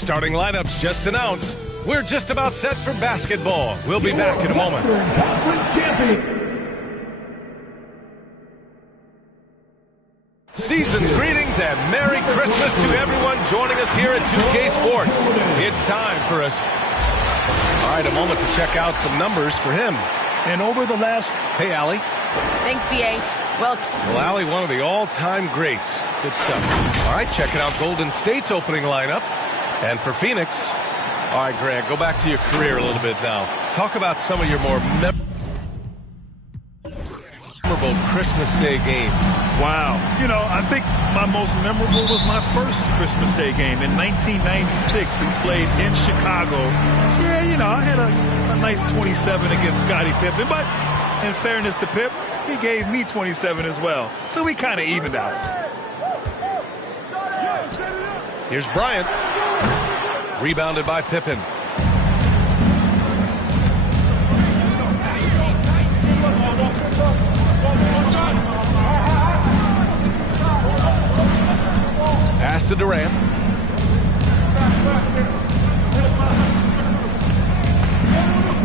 Starting lineups just announced. We're just about set for basketball. We'll be back in a moment. Season's greetings and Merry Christmas to everyone joining us here at 2K Sports. It's time for us. All right, a moment to check out some numbers for him. And over the last... Hey, Allie. Thanks, B.A. Well, Allie, one of the all-time greats. Good stuff. All right, checking out Golden State's opening lineup. And for Phoenix... All right, Greg, go back to your career a little bit now. Talk about some of your more memorable Christmas Day games. Wow. You know, I think my most memorable was my first Christmas Day game. In 1996, we played in Chicago. Yeah, you know, I had a nice 27 against Scottie Pippen, but in fairness to Pip, he gave me 27 as well. So we kind of evened out. Here's Bryant. Rebounded by Pippen. Pass to Durant.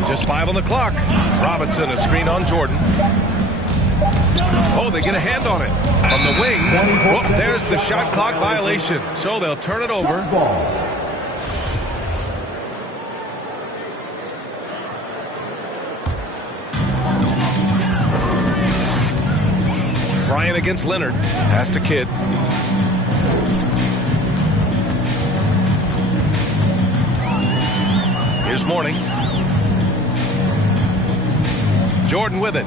Just 5 on the clock. Robinson, a screen on Jordan. Oh, they get a hand on it. From the wing. Oh, there's the shot clock violation. So they'll turn it over. Bryant against Leonard. Pass to Kidd. Here's Mourning. Jordan with it.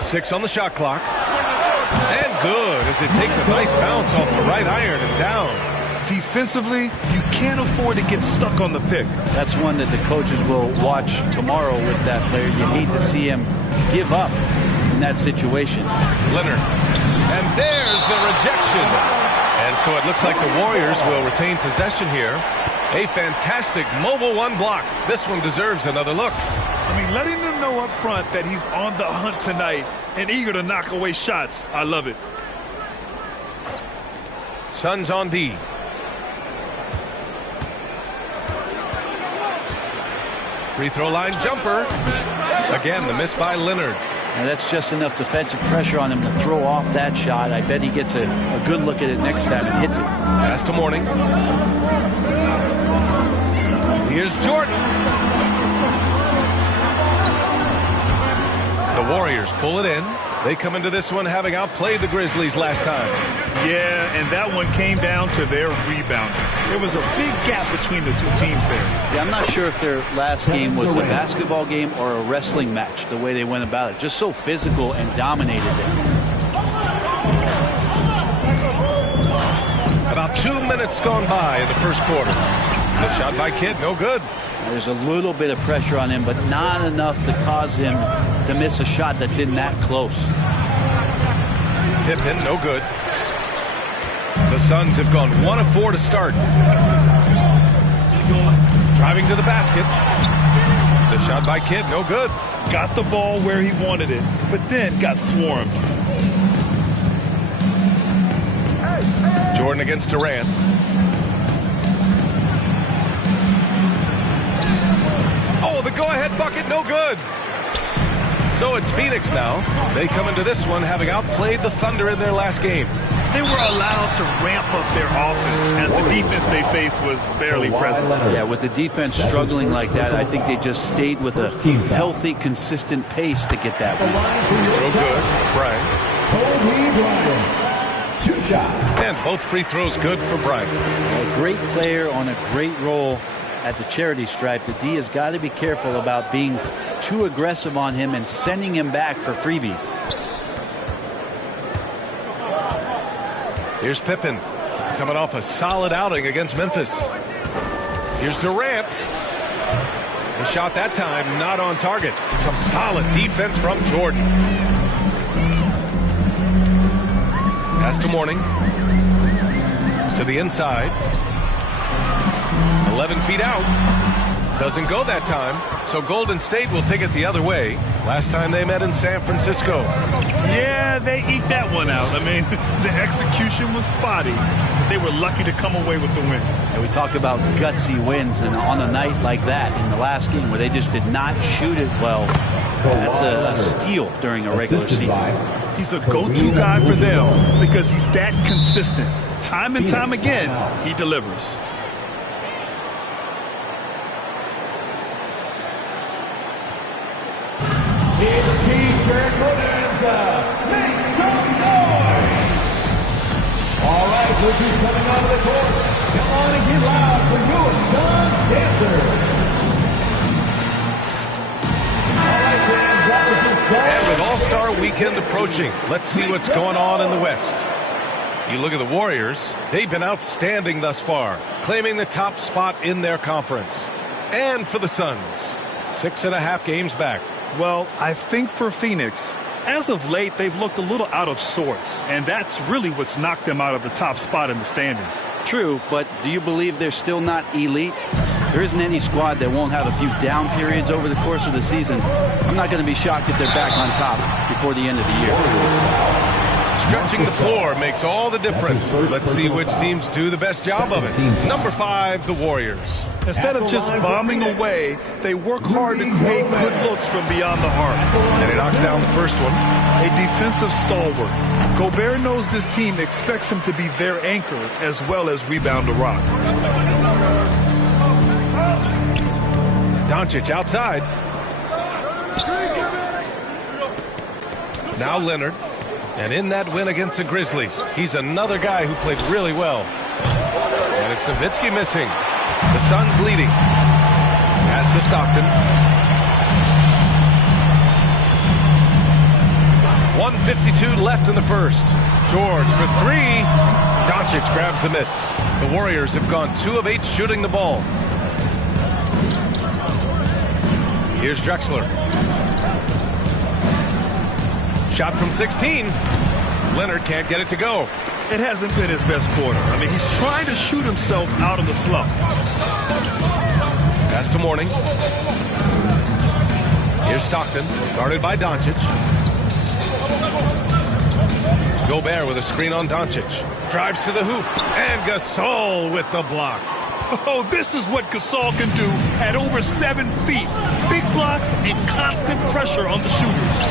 6 on the shot clock. And good as it takes a nice bounce off the right iron and down. Defensively, you can't afford to get stuck on the pick. That's one that the coaches will watch tomorrow with that player. You hate to see him give up in that situation. Leonard. And there's the rejection. And so it looks like the Warriors will retain possession here. A fantastic mobile one block. This one deserves another look. I mean, letting them know up front that he's on the hunt tonight and eager to knock away shots. I love it. Suns on D. Free throw line jumper. Again, the miss by Leonard. And that's just enough defensive pressure on him to throw off that shot. I bet he gets a good look at it next time and hits it. Pass to Mourning. Here's Jordan. The Warriors pull it in. They come into this one having outplayed the Grizzlies last time. Yeah, and that one came down to their rebounding. There was a big gap between the two teams there. Yeah, I'm not sure if their last game was a basketball game or a wrestling match, the way they went about it. Just so physical and dominated them. About 2 minutes gone by in the first quarter. The shot by Kidd, no good. There's a little bit of pressure on him, but not enough to cause him to miss a shot that's in that close. Pippen, no good. The Suns have gone 1 of 4 to start. Driving to the basket. The shot by Kidd, no good. Got the ball where he wanted it, but then got swarmed. Jordan against Durant. Oh, the go-ahead bucket, no good. So it's Phoenix now. They come into this one having outplayed the Thunder in their last game. They were allowed to ramp up their offense as the defense they faced was barely present. Yeah, with the defense struggling like that, I think they just stayed with a healthy, consistent pace to get that win. So good, Bryant. 2 shots. And both free throws good for Bryant. A great player on a great role at the charity stripe. The D has got to be careful about being too aggressive on him and sending him back for freebies. Here's Pippen coming off a solid outing against Memphis. Here's Durant. The shot that time not on target. Some solid defense from Jordan. Pass to Mourning. To the inside. 11 feet out. Doesn't go that time, so Golden State will take it the other way. Last time they met in San Francisco. Yeah, they eke that one out. I mean, the execution was spotty, but they were lucky to come away with the win. And we talk about gutsy wins, and on a night like that in the last game where they just did not shoot it well, that's a steal during a regular season. He's a go-to guy for them because he's that consistent. Time and time again, he delivers. It's T-shirt Bonanza. Make some noise. All right, look who's coming onto the court. Come on and get loud for your Suns Dancers. And with All-Star Weekend approaching, let's see what's going on in the West. You look at the Warriors, they've been outstanding thus far, claiming the top spot in their conference. And for the Suns, 6.5 games back. Well, I think for Phoenix, as of late, they've looked a little out of sorts, and that's really what's knocked them out of the top spot in the standings. True, but do you believe they're still not elite? There isn't any squad that won't have a few down periods over the course of the season. I'm not going to be shocked if they're back on top before the end of the year. Stretching the floor makes all the difference. Let's see which teams do the best job of it. Number 5, the Warriors. Instead of just bombing away, they work hard to create good looks from beyond the arc. And he knocks down the first one. A defensive stalwart. Gobert knows this team expects him to be their anchor as well as rebound the rock. Doncic outside. Now Leonard. And in that win against the Grizzlies, he's another guy who played really well. And it's Nowitzki missing. The Suns leading. Pass to Stockton. 1:52 left in the first. George for 3. Doncic grabs the miss. The Warriors have gone 2 of 8 shooting the ball. Here's Drexler. Shot from 16. Leonard can't get it to go. It hasn't been his best quarter. I mean, he's trying to shoot himself out of the slump. Pass to Mourning. Here's Stockton, guarded by Doncic. Gobert with a screen on Doncic. Drives to the hoop. And Gasol with the block. Oh, this is what Gasol can do at over 7 feet. Big blocks and constant pressure on the shooters.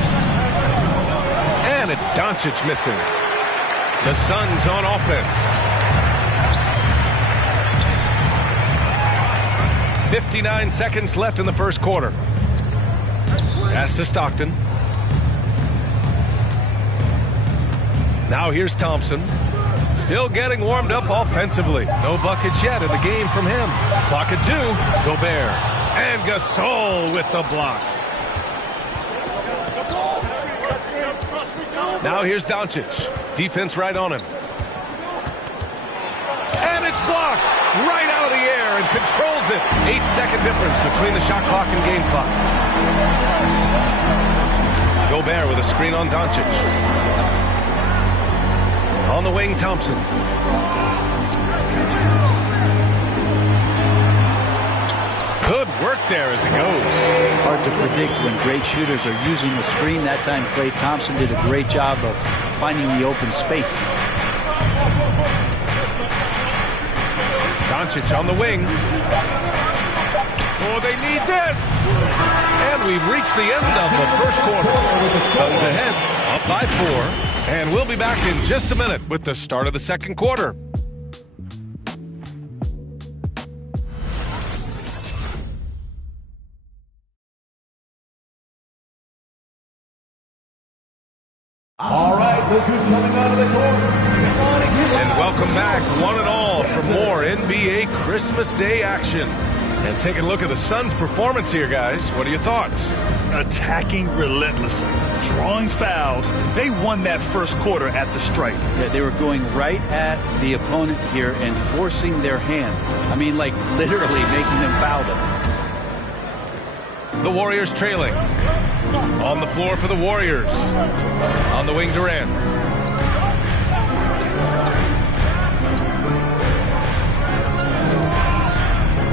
And it's Doncic missing. The Suns on offense. 59 seconds left in the first quarter. Pass to Stockton. Now here's Thompson. Still getting warmed up offensively. No buckets yet in the game from him. Clock at 2. Gobert. And Gasol with the block. Now here's Doncic. Defense right on him. And it's blocked right out of the air and controls it. 8-second difference between the shot clock and game clock. Gobert with a screen on Doncic. On the wing, Thompson. Good work there as it goes. Hard to predict when great shooters are using the screen. That time, Klay Thompson did a great job of finding the open space. Doncic on the wing. Oh, they need this. And we've reached the end of the first quarter. Suns ahead, up by 4. And we'll be back in just a minute with the start of the second quarter. All right, look who's coming out of the court. And welcome back, one and all, for more NBA Christmas Day action. And take a look at the Suns' performance here, guys. What are your thoughts? Attacking relentlessly, drawing fouls. They won that first quarter at the stripe. Yeah, they were going right at the opponent here and forcing their hand. I mean, like literally making them foul them. The Warriors trailing. On the floor for the Warriors. On the wing, Durant.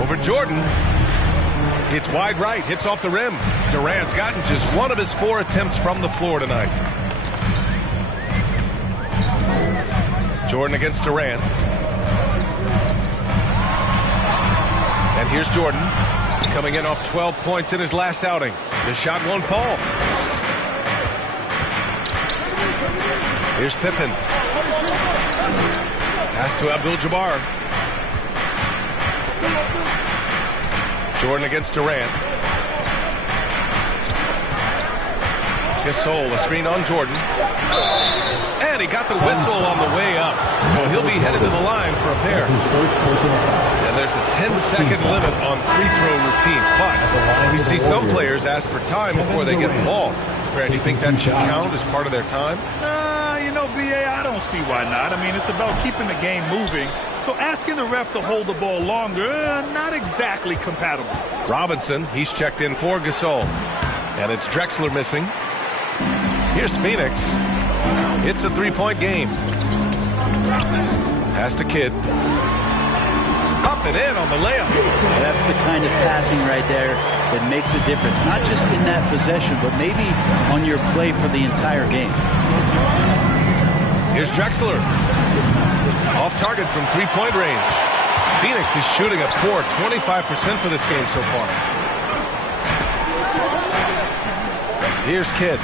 Over Jordan. It's wide right, hits off the rim. Durant's gotten just one of his 4 attempts from the floor tonight. Jordan against Durant. And here's Jordan, coming in off 12 points in his last outing. The shot won't fall. Here's Pippen. Pass to Abdul-Jabbar. Jordan against Durant. Gasol, a screen on Jordan. And he got the whistle on the way up. So he'll be headed to the line for a pair. And there's a 10-second limit on free throw routines. But we see some players ask for time before they get the ball. Brad, do you think that should count as part of their time? You know, B.A., I don't see why not. I mean, it's about keeping the game moving. So asking the ref to hold the ball longer, not exactly compatible. Robinson, he's checked in for Gasol. And it's Drexler missing. Here's Phoenix. It's a 3-point game. Pass to Kidd. Up and in on the layup. That's the kind of passing right there that makes a difference. Not just in that possession, but maybe on your play for the entire game. Here's Drexler. Off target from 3-point range. Phoenix is shooting a poor 25% for this game so far. Here's Kidd.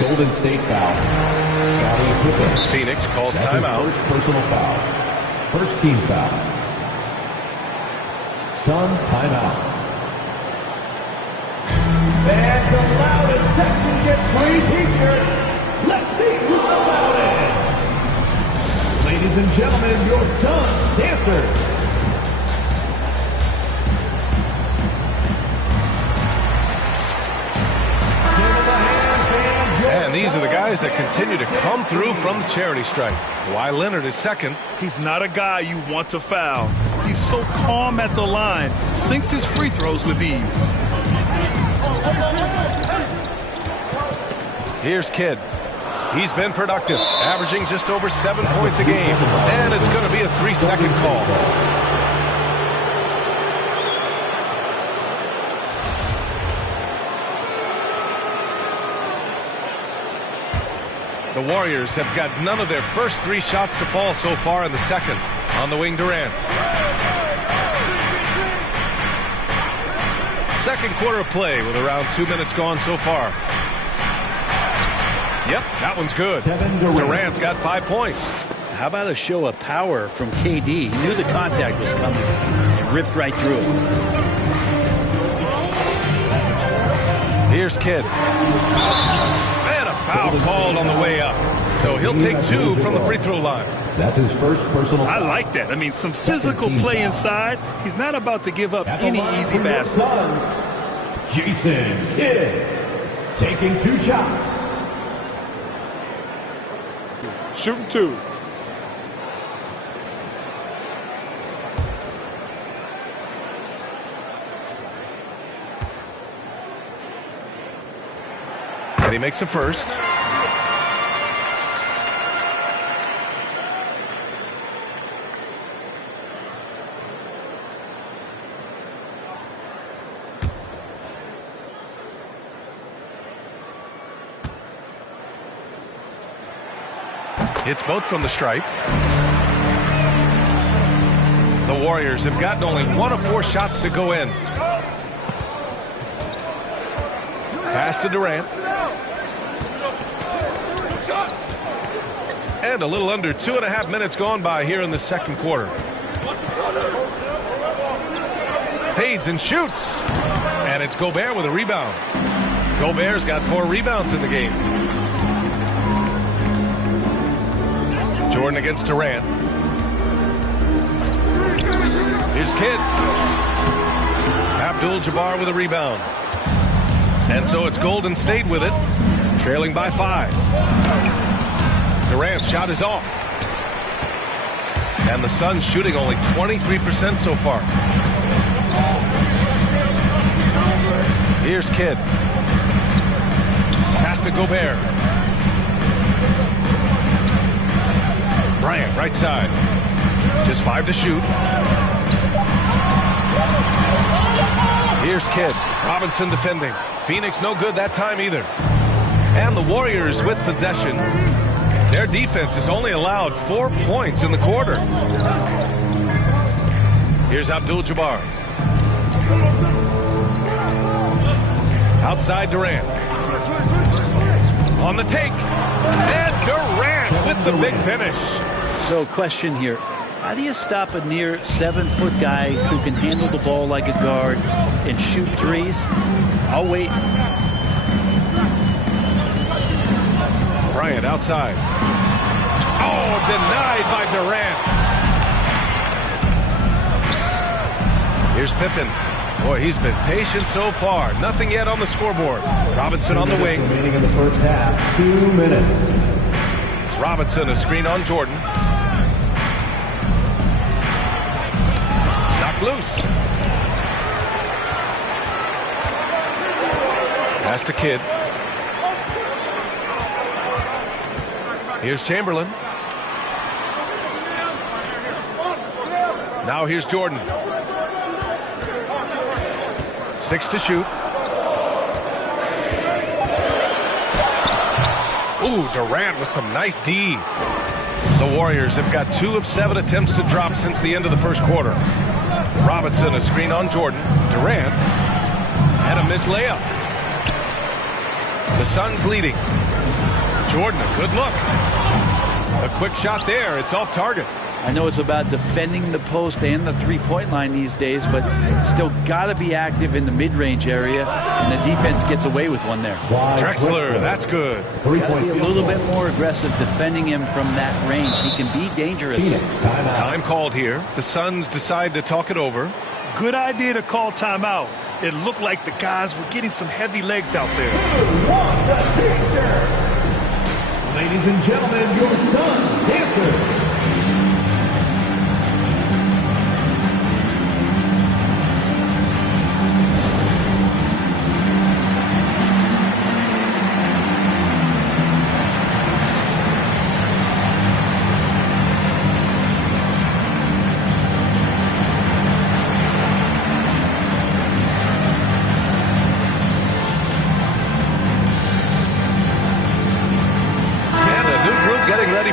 Golden State foul. Scottie Pippen. Phoenix calls That's timeout. His first personal foul. First team foul. Suns timeout. Fans the loudest section gets free t-shirts. Let's see who's the loudest. Ladies and gentlemen, your Suns dancers. And these are the guys that continue to come through from the charity stripe. Kawhi Leonard is second. He's not a guy you want to foul. He's so calm at the line, sinks his free throws with ease. Here's Kidd. He's been productive, averaging just over 7 points a game. And it's going to be a 3-second call. The Warriors have got none of their first 3 shots to fall so far in the second. On the wing, Durant. Second quarter of play with around 2 minutes gone so far. Yep, that one's good. Durant's got 5 points. How about a show of power from KD? He knew the contact was coming. He ripped right through it. Here's Kidd. And a foul called on the way up. So he'll take 2 from the free throw line. That's his first personal foul. I like that. I mean, some physical play inside. He's not about to give up any easy baskets. Jason Kidd taking 2 shots. Shooting 2. And he makes a first. It's both from the stripe. The Warriors have gotten only 1 of 4 shots to go in. Pass to Durant. And a little under 2.5 minutes gone by here in the second quarter. Fades and shoots. And it's Gobert with a rebound. Gobert's got 4 rebounds in the game. Jordan against Durant. Here's Kidd. Abdul-Jabbar with a rebound. And so it's Golden State with it, trailing by 5. Durant's shot is off. And the Suns shooting only 23% so far. Here's Kidd. Pass to Gobert. Bryant, right side. Just 5 to shoot. Here's Kidd. Robinson defending. Phoenix no good that time either. And the Warriors with possession. Their defense has only allowed 4 points in the quarter. Here's Abdul-Jabbar. Outside Durant. On the take. And Durant with the big finish. So question here. How do you stop a near 7-foot guy who can handle the ball like a guard and shoot threes? I'll wait. Bryant outside. Oh, denied by Durant. Here's Pippen. Boy, he's been patient so far. Nothing yet on the scoreboard. Robinson on the wing. Remaining in the first half, 2 minutes. Robinson, a screen on Jordan. Knocked loose. Pass to Kidd. Here's Chamberlain. Now here's Jordan. 6 to shoot. Ooh, Durant with some nice D. The Warriors have got 2 of 7 attempts to drop since the end of the first quarter. Robinson, a screen on Jordan. Durant, and a missed layup. The Suns leading. Jordan, a good look. A quick shot there. It's off target. I know it's about defending the post and the three-point line these days, but still got to be active in the mid-range area, and the defense gets away with one there. Drexler, that's good. Got to be a little bit more aggressive defending him from that range. He can be dangerous. Time called here. The Suns decide to talk it over. Good idea to call timeout. It looked like the guys were getting some heavy legs out there. Ladies and gentlemen, your Suns dancers.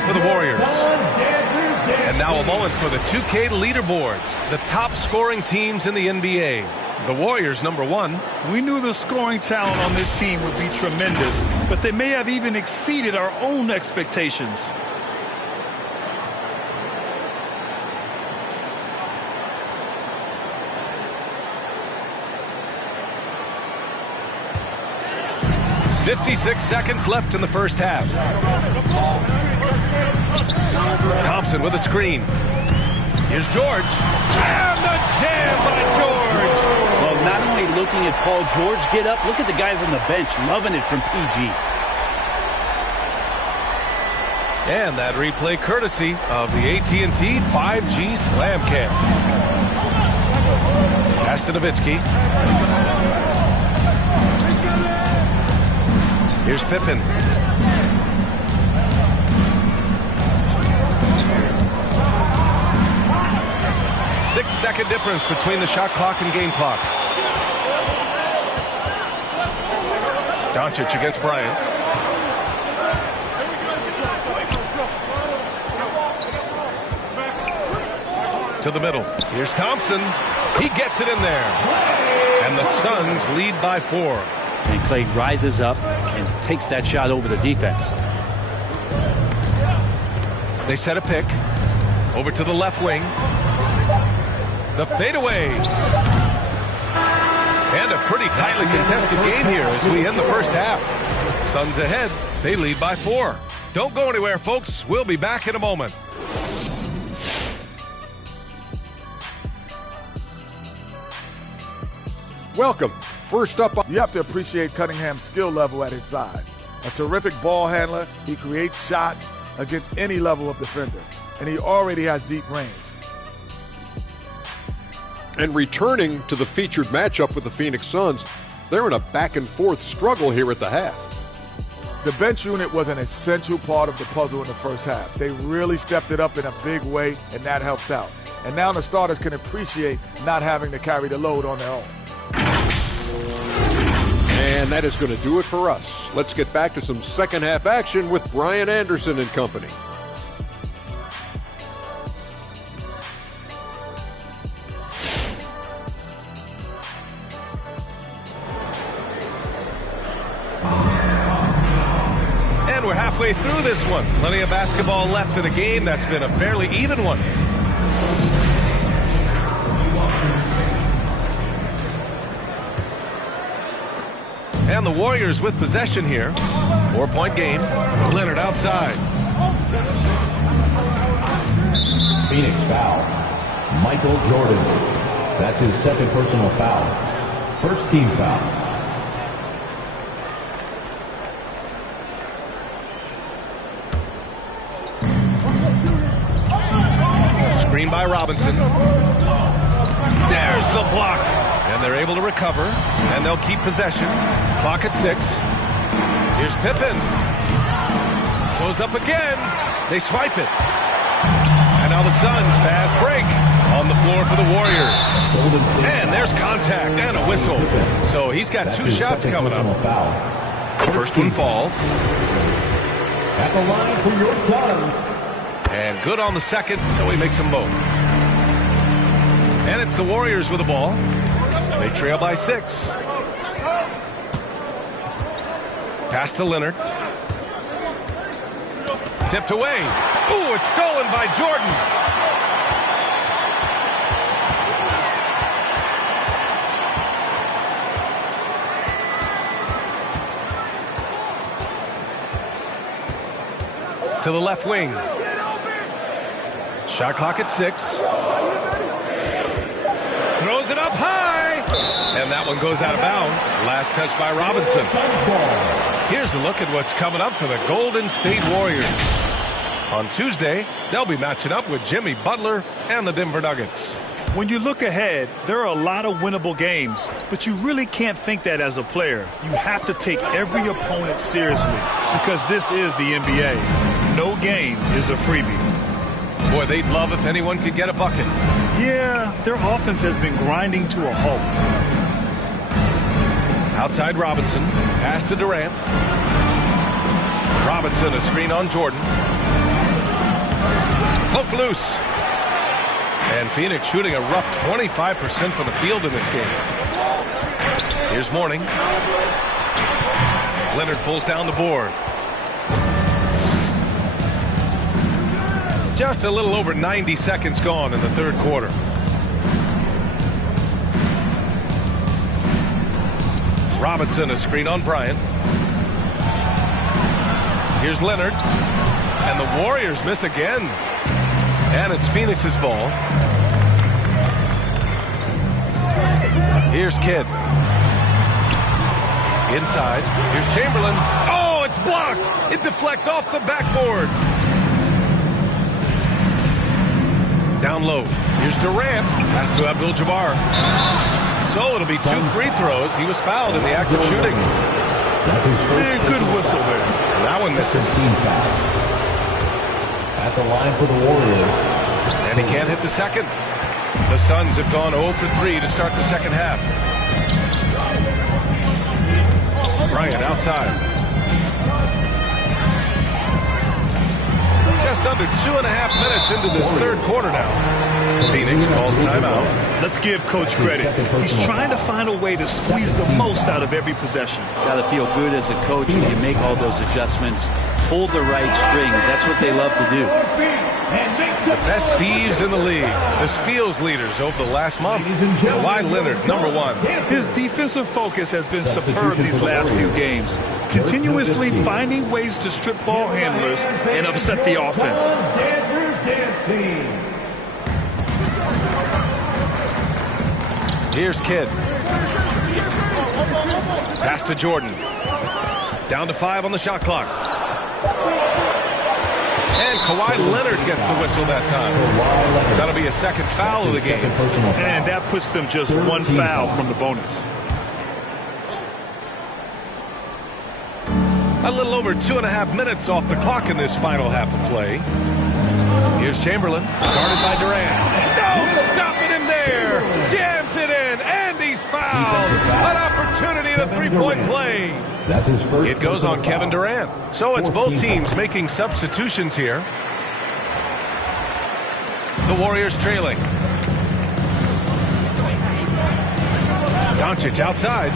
For the Warriors. And now a moment for the 2K leaderboards. The top scoring teams in the NBA. The Warriors, number 1. We knew the scoring talent on this team would be tremendous, but they may have even exceeded our own expectations. .56 seconds left in the first half. Thompson with a screen. Here's George. And the jam by George. Well, not only looking at Paul George get up, look at the guys on the bench loving it from PG. And that replay courtesy of the AT&T 5G Slam Cam. Pass to Nowitzki. Here's Pippen. Six-second difference between the shot clock and game clock. Doncic against Bryant. To the middle. Here's Thompson. He gets it in there. And the Suns lead by 4. And Clay rises up and takes that shot over the defense. They set a pick. Over to the left wing. The fadeaway. And a pretty tightly contested game here as we end the first half. Suns ahead. They lead by 4. Don't go anywhere, folks. We'll be back in a moment. Welcome. First up. You have to appreciate Cunningham's skill level at his size. A terrific ball handler. He creates shots against any level of defender. And he already has deep range. And returning to the featured matchup with the Phoenix Suns, they're in a back-and-forth struggle here at the half. The bench unit was an essential part of the puzzle in the first half. They really stepped it up in a big way, and that helped out. And now the starters can appreciate not having to carry the load on their own. And that is going to do it for us. Let's get back to some second half action with Brian Anderson and company. And we're halfway through this one. Plenty of basketball left in the game. That's been a fairly even one. And the Warriors with possession here. 4-point game. Leonard outside. Phoenix foul. Michael Jordan. That's his second personal foul. First team foul. Screen by Robinson. There's the block. And they're able to recover. And they'll keep possession. Clock at 6. Here's Pippen. Goes up again. They swipe it. And now the Suns fast break on the floor for the Warriors. And there's contact and a whistle. So he's got 2 shots coming up. The first one falls. At the line for your Suns. And good on the second, so he makes them both. And it's the Warriors with the ball. They trail by 6. Pass to Leonard. Tipped away. Ooh, it's stolen by Jordan. To the left wing. Shot clock at 6. Throws it up high. And that one goes out of bounds. Last touch by Robinson. Here's a look at what's coming up for the Golden State Warriors. On Tuesday, they'll be matching up with Jimmy Butler and the Denver Nuggets. When you look ahead, there are a lot of winnable games, but you really can't think that as a player. You have to take every opponent seriously because this is the NBA. No game is a freebie. Boy, they'd love if anyone could get a bucket. Yeah, their offense has been grinding to a halt. Outside Robinson. Pass to Durant. Robinson, a screen on Jordan. Poke loose. And Phoenix shooting a rough 25% from the field in this game. Here's Mourning. Leonard pulls down the board. Just a little over 90 seconds gone in the third quarter. Robinson, a screen on Bryant. Here's Leonard. And the Warriors miss again. And it's Phoenix's ball. Here's Kidd. Inside. Here's Chamberlain. Oh, it's blocked. It deflects off the backboard. Down low. Here's Durant. Pass to Abdul-Jabbar. So it'll be 2 free throws. He was fouled in the act of shooting. That's his first good whistle there. That one misses. Team foul. At the line for the Warriors. And he can't hit the second. The Suns have gone 0 for 3 to start the second half. Bryant outside. Just under 2.5 minutes into this third quarter now. Phoenix calls timeout. Let's give Coach credit. He's trying to find a way to squeeze the most out of every possession. Got to feel good as a coach when you make all those adjustments. Hold the right strings. That's what they love to do. The best thieves in the league. The steals leaders over the last month. Kawhi Leonard, #1. His defensive focus has been superb these last few games. Continuously finding ways to strip ball handlers and upset the offense. Here's Kidd. Pass to Jordan. Down to 5 on the shot clock. And Kawhi Leonard gets the whistle that time. That'll be a second foul of the game. And that puts them just 1 foul from the bonus. A little over 2.5 minutes off the clock in this final half of play. Here's Chamberlain, guarded by Durant. No, stopping him there. Jams it in, and he's fouled. An opportunity in a three-point play. That's his first. It goes on Kevin Durant. So it's both teams making substitutions here. The Warriors trailing. Doncic outside.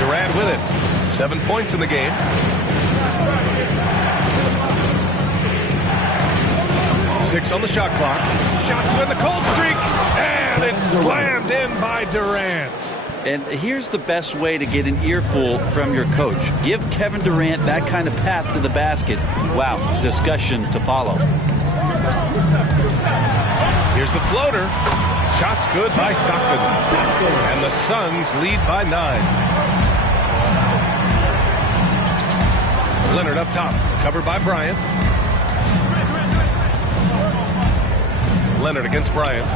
Durant with it. 7 points in the game. Six on the shot clock. Shot to end the cold streak. And it's slammed in by Durant. And here's the best way to get an earful from your coach. Give Kevin Durant that kind of path to the basket. Wow, discussion to follow. Here's the floater. Shot's good by Stockton. And the Suns lead by 9. Leonard up top, covered by Bryant. Leonard against Bryant.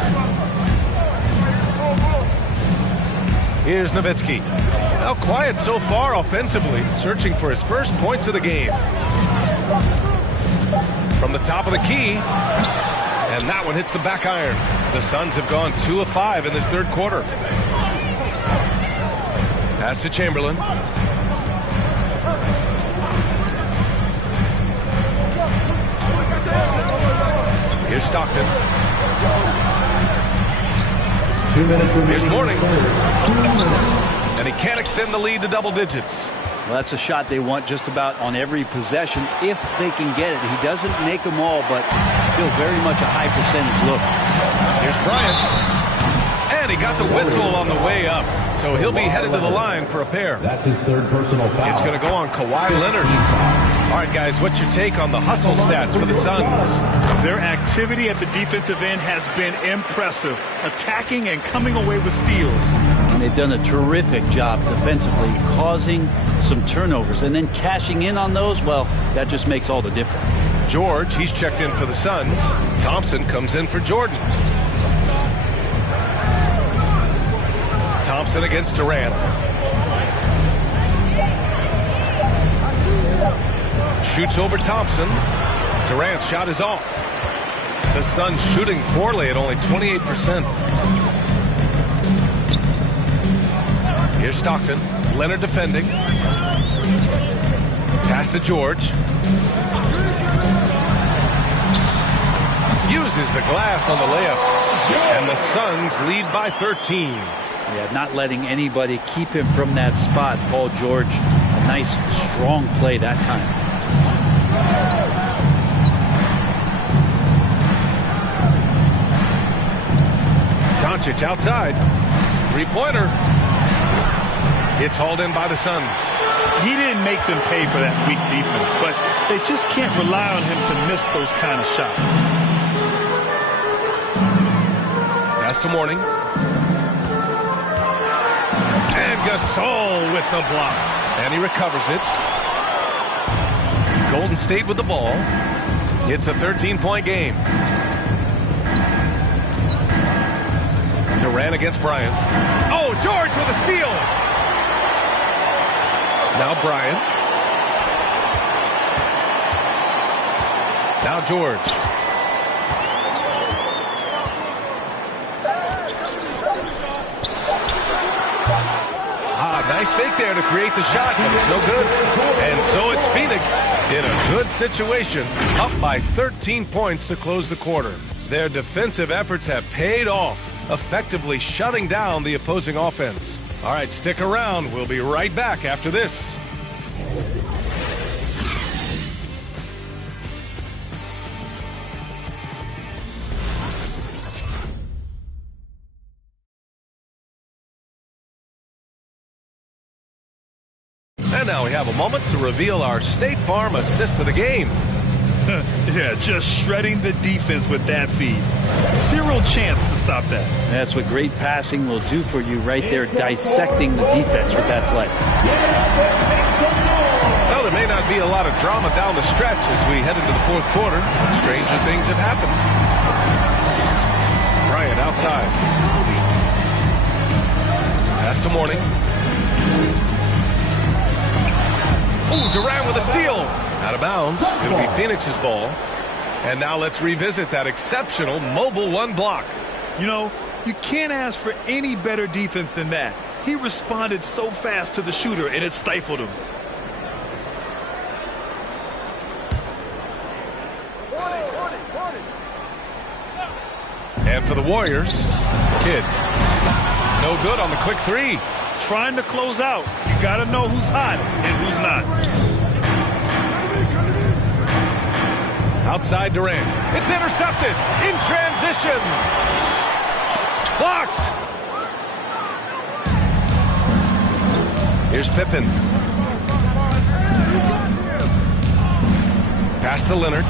Here's Nowitzki. Now quiet so far offensively, searching for his first points of the game. From the top of the key, and that one hits the back iron. The Suns have gone 2 of 5 in this third quarter. Pass to Chamberlain. Here's Stockton. 2 minutes remaining. Here's Mourning. And he can't extend the lead to double digits. Well, that's a shot they want just about on every possession if they can get it. He doesn't make them all, but still very much a high percentage look. Here's Bryant. And he got the whistle on the way up. So he'll be headed to the line for a pair. That's his third personal foul. It's going to go on Kawhi Leonard. All right, guys, what's your take on the hustle stats for the Suns? Their activity at the defensive end has been impressive, attacking and coming away with steals. And they've done a terrific job defensively, causing some turnovers, and then cashing in on those. Well, that just makes all the difference. George, he's checked in for the Suns. Thompson comes in for Jordan. Thompson against Durant. Shoots over Thompson. Durant's shot is off. The Suns shooting poorly at only 28%. Here's Stockton. Leonard defending. Pass to George. Uses the glass on the layup. And the Suns lead by 13. Yeah, not letting anybody keep him from that spot. Paul George, a nice, strong play that time. Doncic outside. Three-pointer. It's hauled in by the Suns. He didn't make them pay for that weak defense, but they just can't rely on him to miss those kind of shots. Pass to Mourning. And Gasol with the block. And he recovers it. Golden State with the ball. It's a 13-point game. Durant against Bryant. Oh, George with a steal. Now Bryant. Now George. Nice fake there to create the shot, but it's no good. And so it's Phoenix in a good situation, up by 13 points to close the quarter. Their defensive efforts have paid off, effectively shutting down the opposing offense. All right, stick around. We'll be right back after this. And now we have a moment to reveal our State Farm assist of the game. Yeah, just shredding the defense with that feed. Zero chance to stop that. That's what great passing will do for you right there, dissecting the defense with that play. Well, there may not be a lot of drama down the stretch as we head into the fourth quarter. Stranger things have happened. Bryant outside. Pass to Mourning. Ooh, Durant with a steal. Out of bounds. It'll be Phoenix's ball. And now let's revisit that exceptional mobile one block. You know, you can't ask for any better defense than that. He responded so fast to the shooter, and it stifled him. And for the Warriors, Kidd. No good on the quick three. Trying to close out. You got to know who's hot and who's not. Outside Durant. It's intercepted in transition. Blocked. Here's Pippen. Pass to Leonard.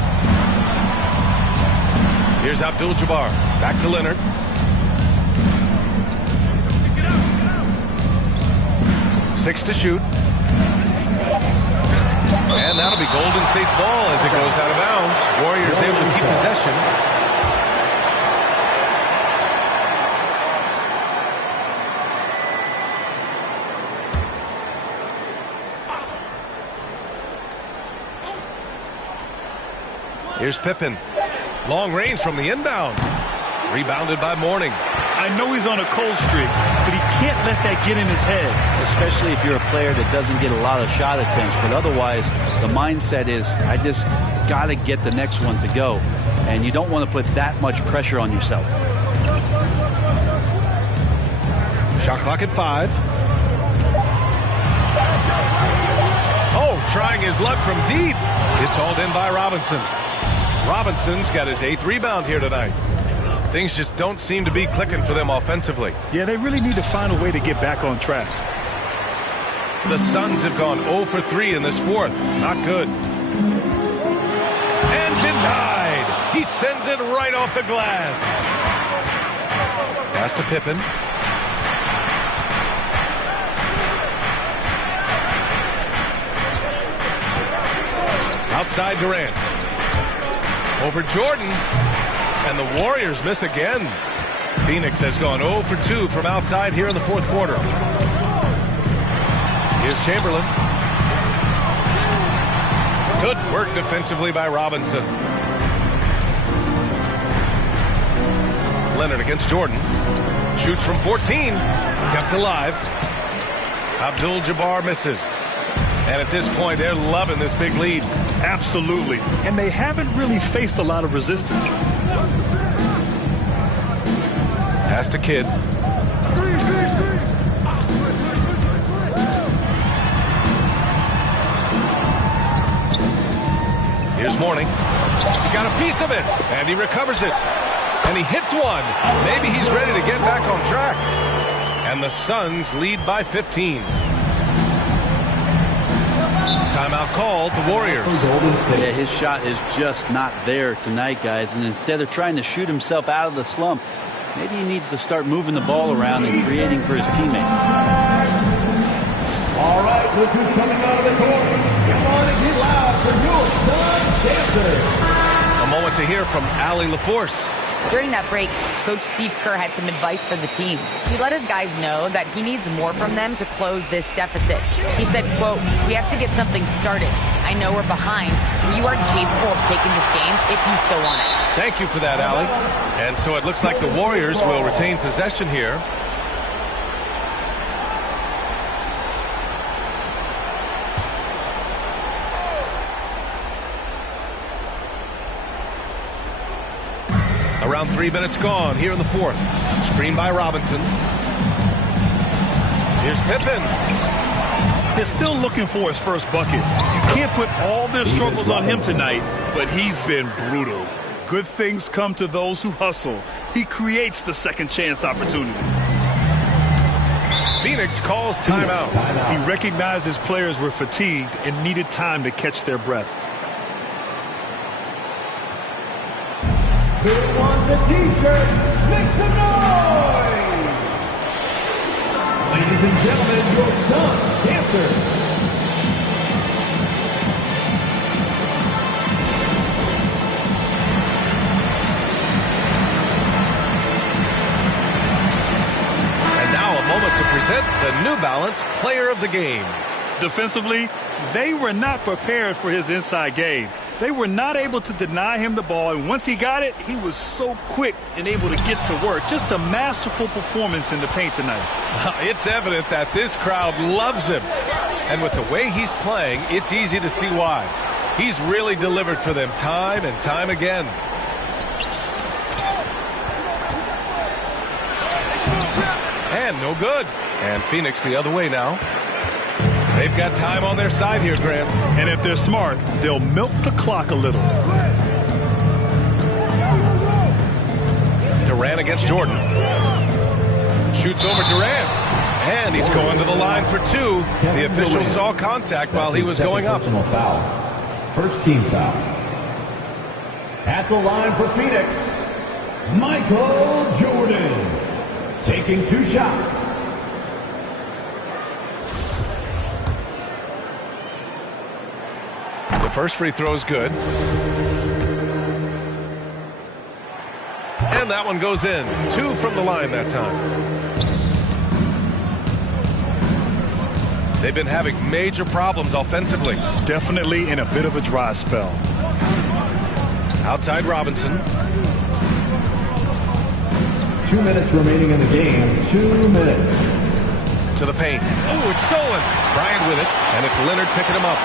Here's Abdul-Jabbar. Back to Leonard. Six to shoot. And that'll be Golden State's ball as it goes out of bounds. Warriors able to keep possession. Here's Pippen. Long range from the inbound. Rebounded by Mourning. I know he's on a cold streak, but he can't let that get in his head. Especially if you're a player that doesn't get a lot of shot attempts. But otherwise, the mindset is, I just got to get the next one to go. And you don't want to put that much pressure on yourself. Shot clock at 5. Oh, trying his luck from deep. It's hauled in by Robinson. Robinson's got his 8th rebound here tonight. Things just don't seem to be clicking for them offensively. Yeah, they really need to find a way to get back on track. The Suns have gone 0 for 3 in this fourth. Not good. And denied. He sends it right off the glass. Pass to Pippen. Outside Durant. Over Jordan. And the Warriors miss again. Phoenix has gone 0 for 2 from outside here in the fourth quarter. Here's Chamberlain. Good work defensively by Robinson. Leonard against Jordan. Shoots from 14. Kept alive. Abdul-Jabbar misses. And at this point, they're loving this big lead. Absolutely. And they haven't really faced a lot of resistance. Pass to Kidd. Here's Mourning. He got a piece of it, and he recovers it. And he hits one. Maybe he's ready to get back on track. And the Suns lead by 15. Timeout called, the Warriors. Yeah, his shot is just not there tonight, guys. And instead of trying to shoot himself out of the slump, maybe he needs to start moving the ball around and creating for his teammates. All right, look who's coming out of the court. Come on and get loud for your Sun Dancers. A moment to hear from Allie LaForce. During that break, Coach Steve Kerr had some advice for the team. He let his guys know that he needs more from them to close this deficit. He said, quote, "We have to get something started. I know we're behind, but you are capable of taking this game if you still want it." Thank you for that, Allie. And so it looks like the Warriors will retain possession here. Around 3 minutes gone here in the fourth. Screen by Robinson. Here's Pippen. They're still looking for his first bucket. You can't put all their struggles on him tonight, but he's been brutal. Good things come to those who hustle. He creates the second chance opportunity. Phoenix calls timeout. He recognized his players were fatigued and needed time to catch their breath. Who wants a t-shirt? Make some noise! Ladies and gentlemen, your Sun Dancers. And now a moment to present the new balance player of the game. Defensively, they were not prepared for his inside game. They were not able to deny him the ball, and once he got it, he was so quick and able to get to work. Just a masterful performance in the paint tonight. It's evident that this crowd loves him. And with the way he's playing, it's easy to see why. He's really delivered for them time and time again. And no good. And Phoenix the other way now. They've got time on their side here, Grant. And if they're smart, they'll milk the clock a little. Durant against Jordan. Shoots over Durant. And he's going to the line for two. The official saw contact while he was going up. Foul. First team foul. At the line for Phoenix, Michael Jordan. Taking 2 shots. The first free throw is good. And that one goes in. 2 from the line that time. They've been having major problems offensively. Definitely in a bit of a dry spell. Outside Robinson. 2 minutes remaining in the game. 2 minutes. To the paint. Oh, it's stolen. Bryant with it. And it's Leonard picking him up.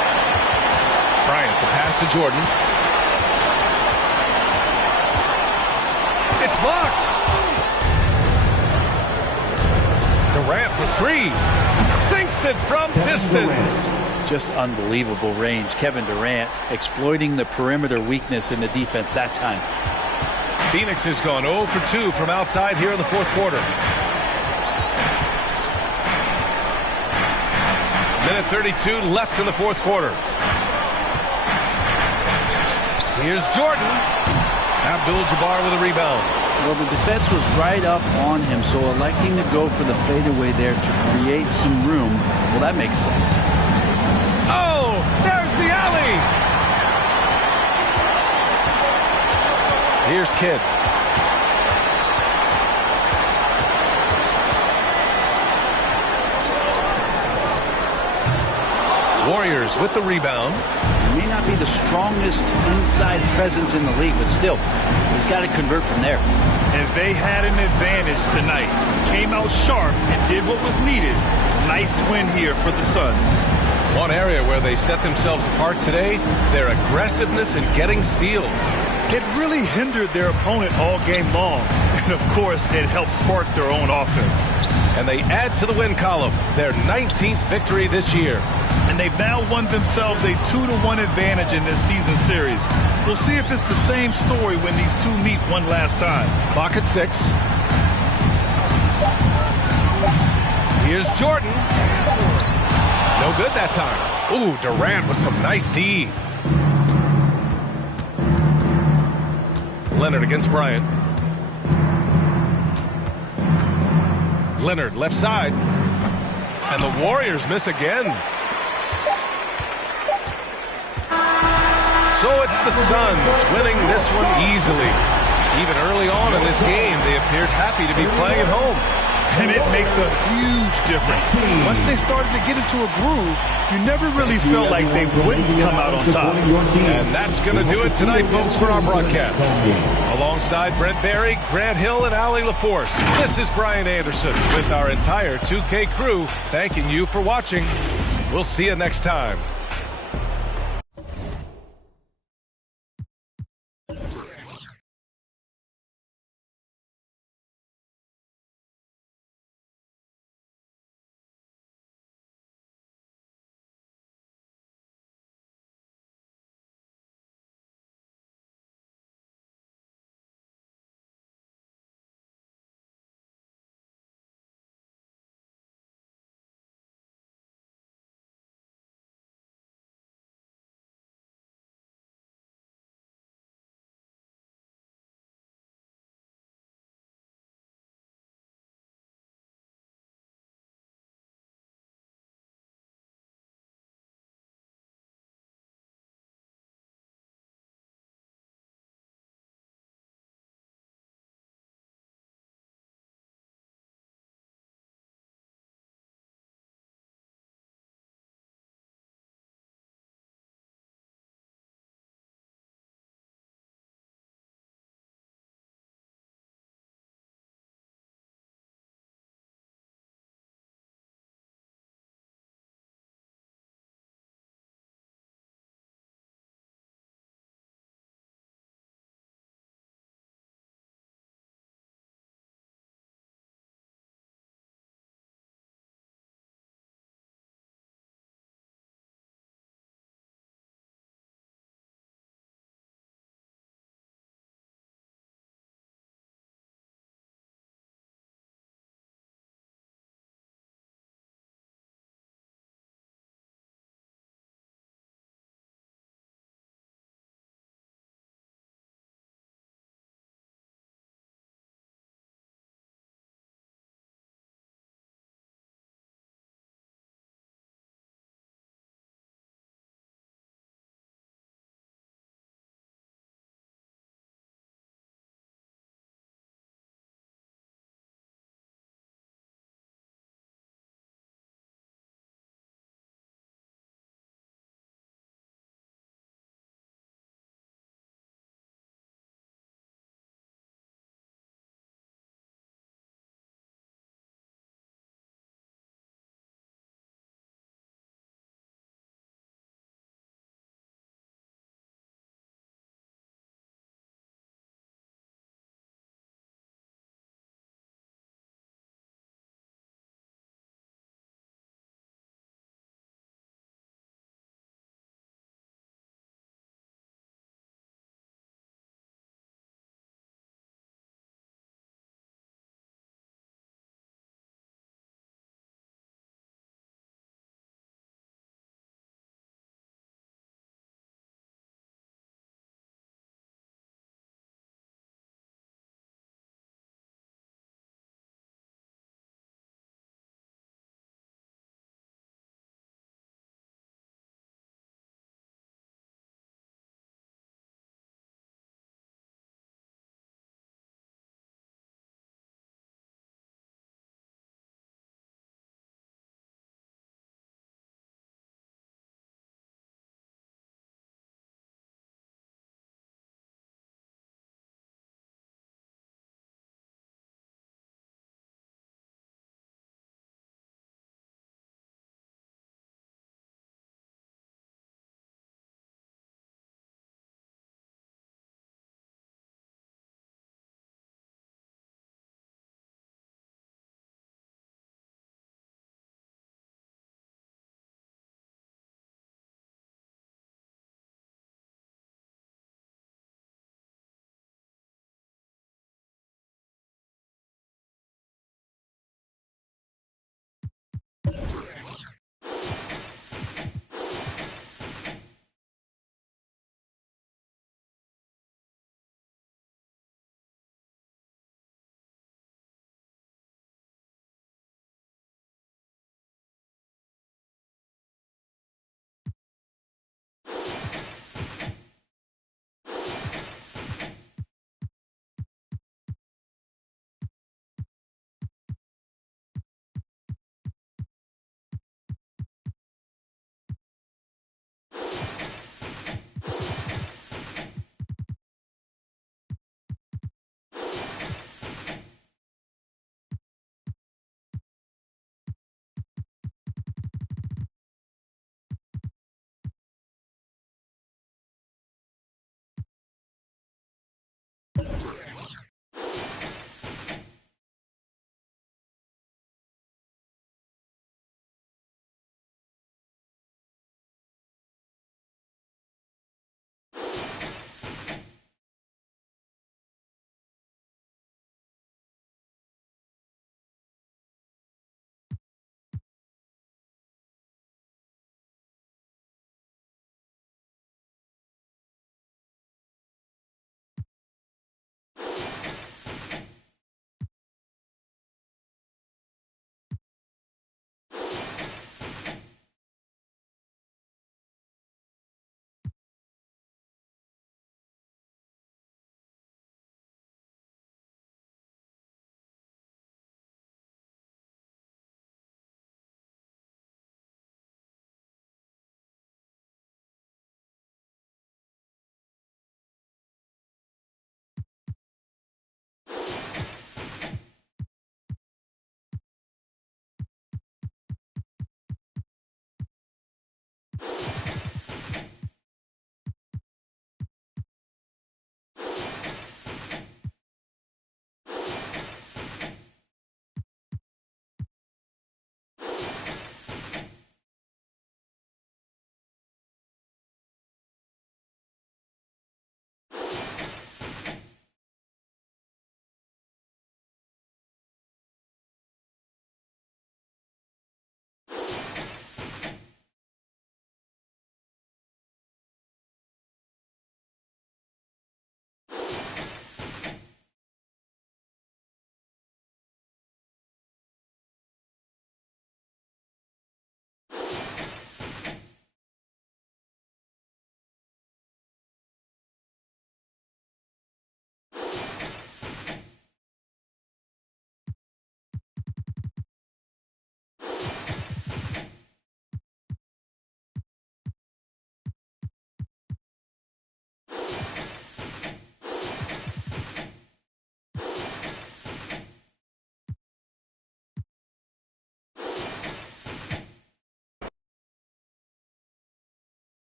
Bryant, the pass to Jordan. It's blocked. Durant for 3. Sinks it from distance. Just unbelievable range. Kevin Durant exploiting the perimeter weakness in the defense that time. Phoenix has gone 0 for 2 from outside here in the fourth quarter. Minute 32 left in the fourth quarter. Here's Jordan. Abdul-Jabbar with a rebound. Well, the defense was right up on him, so electing to go for the fadeaway there to create some room, well, that makes sense. Oh, there's the alley. Here's Kidd. Warriors with the rebound. He may not be the strongest inside presence in the league, but still, he's got to convert from there. And they had an advantage tonight. Came out sharp and did what was needed. Nice win here for the Suns. One area where they set themselves apart today, their aggressiveness in getting steals. It really hindered their opponent all game long. And of course, it helped spark their own offense. And they add to the win column, their 19th victory this year. And they've now won themselves a 2-1 advantage in this season series. We'll see if it's the same story when these two meet one last time. Clock at 6. Here's Jordan. No good that time. Ooh, Durant with some nice D. Leonard against Bryant. Leonard left side. And the Warriors miss again. So it's the Suns winning this one easily. Even early on in this game, they appeared happy to be playing at home. And it makes a huge difference. Once they started to get into a groove, you never really felt like they wouldn't come out on top. And that's going to do it tonight, folks, for our broadcast. Alongside Brent Barry, Grant Hill, and Allie LaForce, this is Brian Anderson with our entire 2K crew thanking you for watching. We'll see you next time.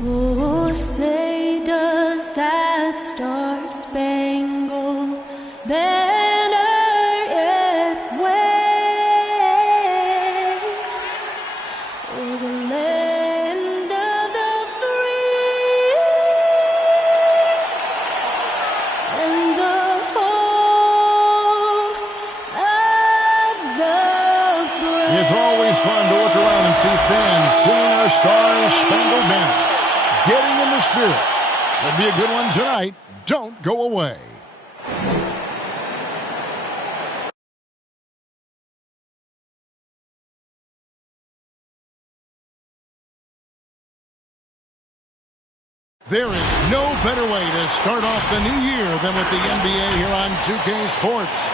Oh, say does that star-spangled banner yet wave o'er the land of the free and the home of the brave? It's always fun to look around and see fans singing our Star-Spangled Banner. Getting in the spirit. Should be a good one tonight. Don't go away. There is no better way to start off the new year than with the NBA here on 2K Sports.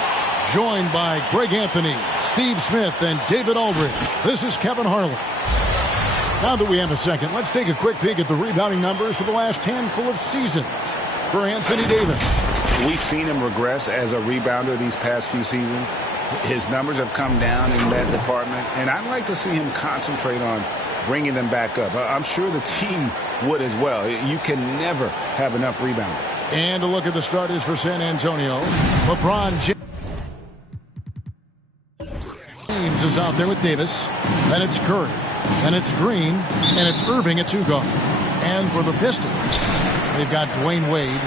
Joined by Greg Anthony, Steve Smith, and David Aldridge. This is Kevin Harlan. Now that we have a second, let's take a quick peek at the rebounding numbers for the last handful of seasons for Anthony Davis. We've seen him regress as a rebounder these past few seasons. His numbers have come down in that department, and I'd like to see him concentrate on bringing them back up. I'm sure the team would as well. You can never have enough rebounding. And a look at the starters for San Antonio. LeBron James is out there with Davis. Then it's Curry. And it's Green, and it's Irving at 2 guard. And for the Pistons, they've got Dwayne Wade.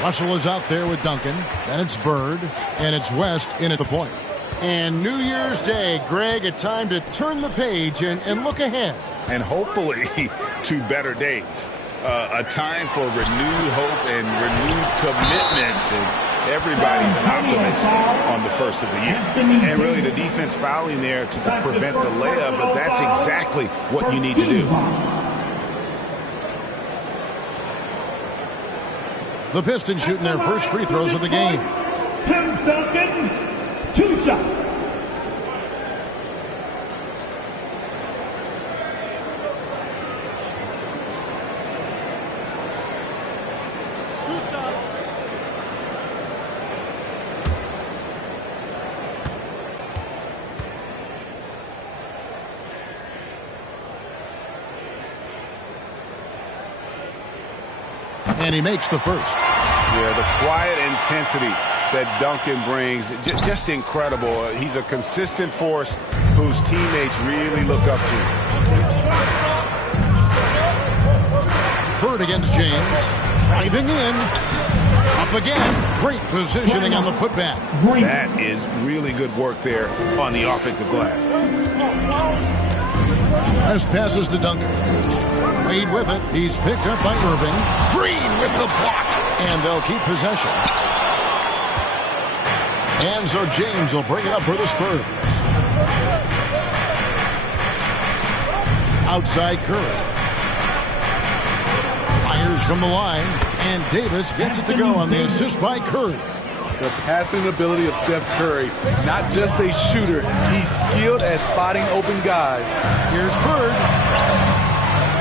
Russell is out there with Duncan. Then it's Bird, and it's West in at the point. And New Year's Day, Greg, a time to turn the page and look ahead. And hopefully to better days. A time for renewed hope and renewed commitments, and everybody's an optimist on the first of the year. And really the defense fouling there to prevent the layup, but that's exactly what you need to do. The Pistons shooting their first free throws of the game. Tim Duncan, 2 shots. And he makes the first. Yeah, the quiet intensity that Duncan brings, just incredible. He's a consistent force whose teammates really look up to. Bird against James. Driving in. Up again. Great positioning on the putback. That is really good work there on the offensive glass. As passes to Duncan. Wade with it. He's picked up by Irving. Green with the block. And they'll keep possession. And so James will bring it up for the Spurs. Outside Curry. Fires from the line. And Davis gets it to go on the assist by Curry. The passing ability of Steph Curry, not just a shooter, he's skilled at spotting open guys. Here's Bird.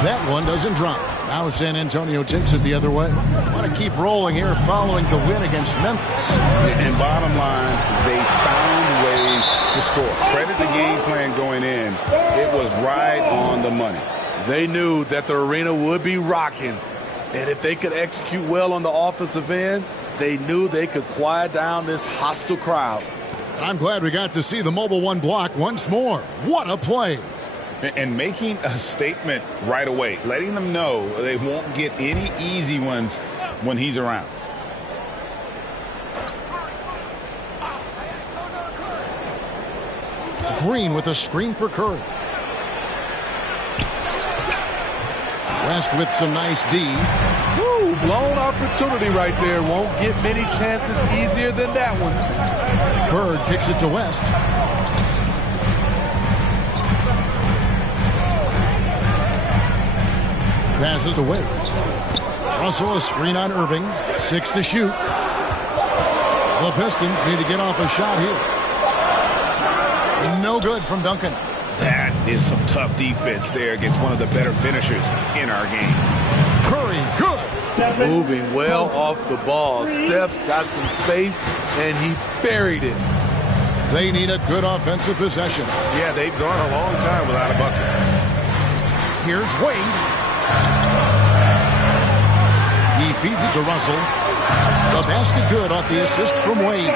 That one doesn't drop. Now San Antonio takes it the other way. Want to keep rolling here following the win against Memphis. And bottom line, they found ways to score. Credit the game plan going in. It was right on the money. They knew that the arena would be rocking. And if they could execute well on the offensive end, they knew they could quiet down this hostile crowd. I'm glad we got to see the Mobile One block once more. What a play. And making a statement right away, letting them know they won't get any easy ones when he's around. Green with a screen for Curry. West with some nice D. Woo, blown opportunity right there. Won't get many chances easier than that one. Bird kicks it to West. Passes away. Russell a screen on Irving. 6 to shoot. The Pistons need to get off a shot here. No good from Duncan. That is some tough defense there against one of the better finishers in our game. Curry, good. Moving well off the ball. Steph got some space, and he buried it. They need a good offensive possession. Yeah, they've gone a long time without a bucket. Here's Wade. feeds it to Russell. The basket good off the assist from Wade.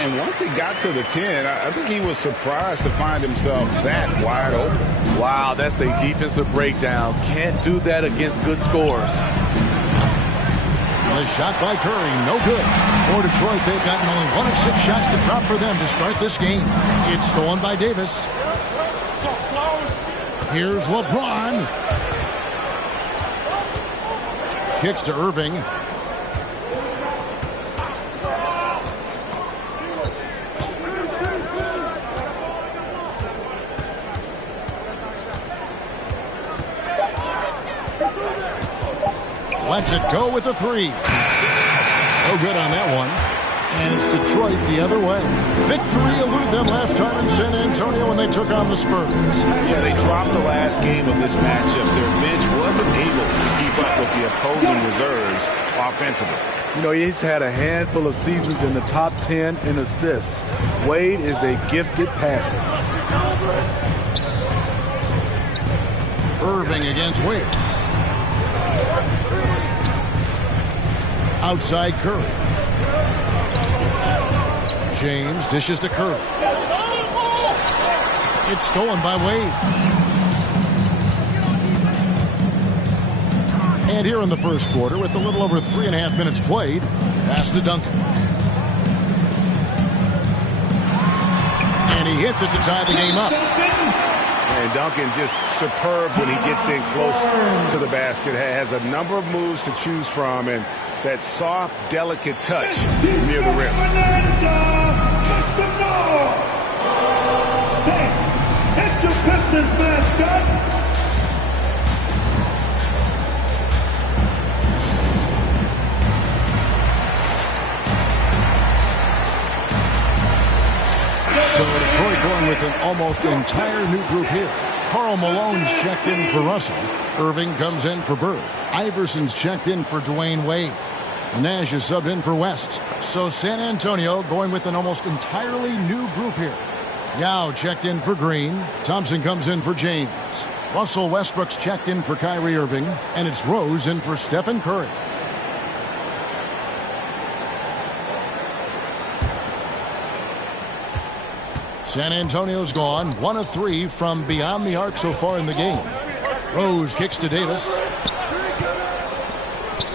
And once he got to the 10, I think he was surprised to find himself that wide open. Wow, that's a defensive breakdown. Can't do that against good scores. The shot by Curry, no good. For Detroit, they've gotten only 1 of 6 shots to drop for them to start this game. It's stolen by Davis. Here's LeBron. Kicks to Irving. Lets it go with the 3. No good on that one. And it's Detroit the other way. Victory eluded them last time in San Antonio when they took on the Spurs. Yeah, they dropped the last game of this matchup. Their bench wasn't able to keep up with the opposing reserves offensively. You know, he's had a handful of seasons in the top 10 in assists. Wade is a gifted passer. Irving against Wade. Outside Curry. James dishes to Curry. It's stolen by Wade. And here in the first quarter, with a little over 3.5 minutes played, pass to Duncan. And he hits it to tie the game up. And Duncan just superb when he gets in close to the basket. Has a number of moves to choose from, and that soft, delicate touch near the rim. It's your Pistons mascot. So Detroit going with an almost entire new group here. Karl Malone's checked in for Russell. Irving comes in for Bird. Iverson's checked in for Dwayne Wade. Nash is subbed in for West. So San Antonio going with an almost entirely new group here. Yao checked in for Green. Thompson comes in for James. Russell Westbrook's checked in for Kyrie Irving. And it's Rose in for Stephen Curry. San Antonio's gone 1 of 3 from beyond the arc so far in the game. Rose kicks to Davis.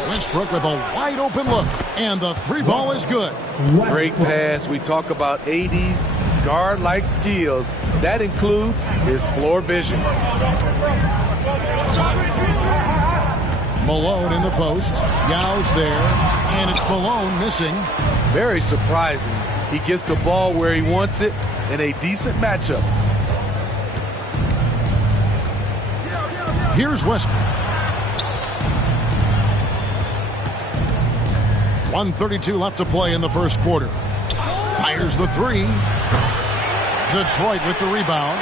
Westbrook with a wide open look, and the 3-ball is good. Great pass. We talk about AD's guard-like skills. That includes his floor vision. Malone in the post. Yao's there, and it's Malone missing. Very surprising. He gets the ball where he wants it in a decent matchup. Here's Westbrook. 1:32 left to play in the first quarter. Fires the 3. Detroit with the rebound.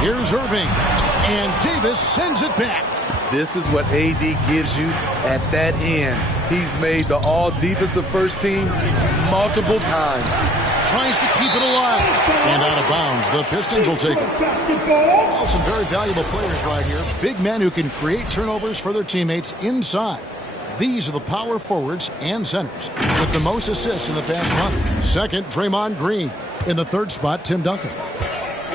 Here's Irving. And Davis sends it back. This is what AD gives you at that end. He's made the all-defensive first team multiple times. Tries to keep it alive. And out of bounds. The Pistons will take it. Well, some very valuable players right here. Big men who can create turnovers for their teammates inside. These are the power forwards and centers with the most assists in the past month. Second, Draymond Green. In the third spot, Tim Duncan.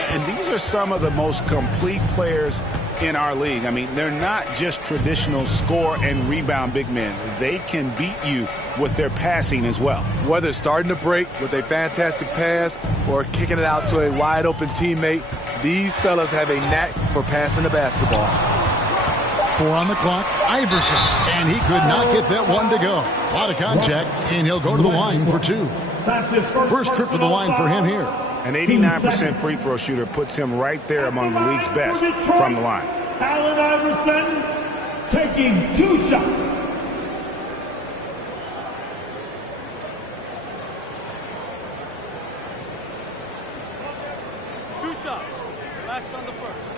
And these are some of the most complete players in our league. I mean, they're not just traditional score and rebound big men. They can beat you with their passing as well. Whether starting to break with a fantastic pass or kicking it out to a wide open teammate, these fellas have a knack for passing the basketball. 4 on the clock. Iverson. And he could not get that one to go. A lot of contact, and he'll go to the line for 2. First trip to the line for him here. An 89% free throw shooter puts him right there among the league's best from the line. Allen Iverson taking 2 shots. Last on the first.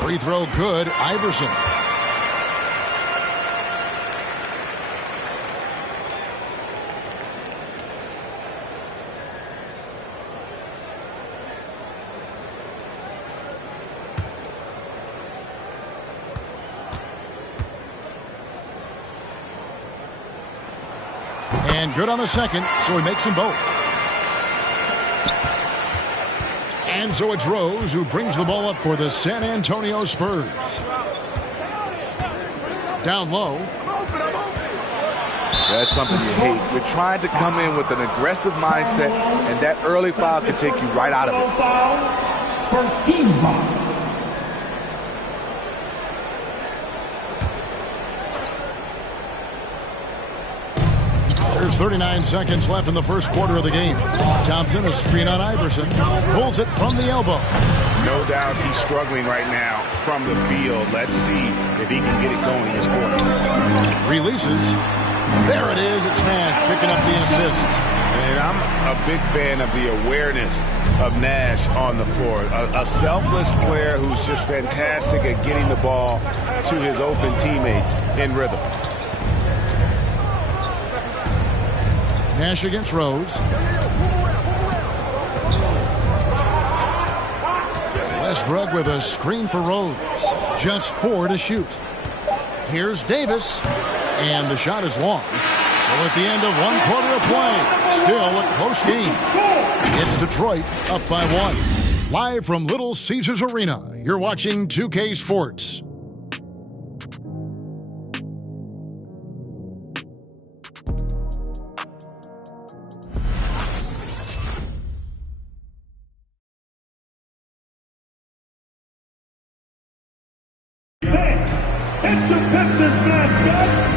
Free throw good. Iverson. And good on the second, so he makes them both. And so it's Rose who brings the ball up for the San Antonio Spurs. Down low. That's something you hate. You're trying to come in with an aggressive mindset, and that early foul can take you right out of it. First team foul. There's 39 seconds left in the first quarter of the game. Thompson, a screen on Iverson, pulls it from the elbow. No doubt he's struggling right now from the field. Let's see if he can get it going this quarter. Releases. There it is. It's Nash picking up the assist. And I'm a big fan of the awareness of Nash on the floor. A selfless player who's just fantastic at getting the ball to his open teammates in rhythm. Nash against Rose. Westbrook with a screen for Rose. Just 4 to shoot. Here's Davis. And the shot is long. So at the end of 1 quarter of play, still a close game. It's Detroit up by 1. Live from Little Caesars Arena, you're watching 2K Sports.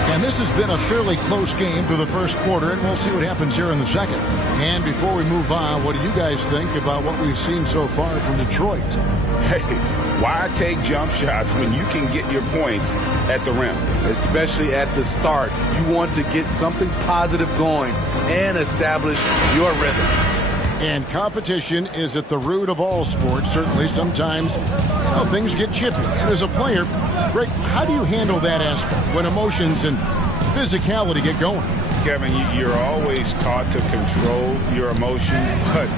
And this has been a fairly close game through the first quarter, and we'll see what happens here in the second. And before we move on, what do you guys think about what we've seen so far from Detroit? Hey, why take jump shots when you can get your points at the rim? Especially at the start. You want to get something positive going and establish your rhythm. And competition is at the root of all sports. Certainly sometimes, things get chippy. And as a player, Greg, how do you handle that aspect when emotions and physicality get going? Kevin, you're always taught to control your emotions, but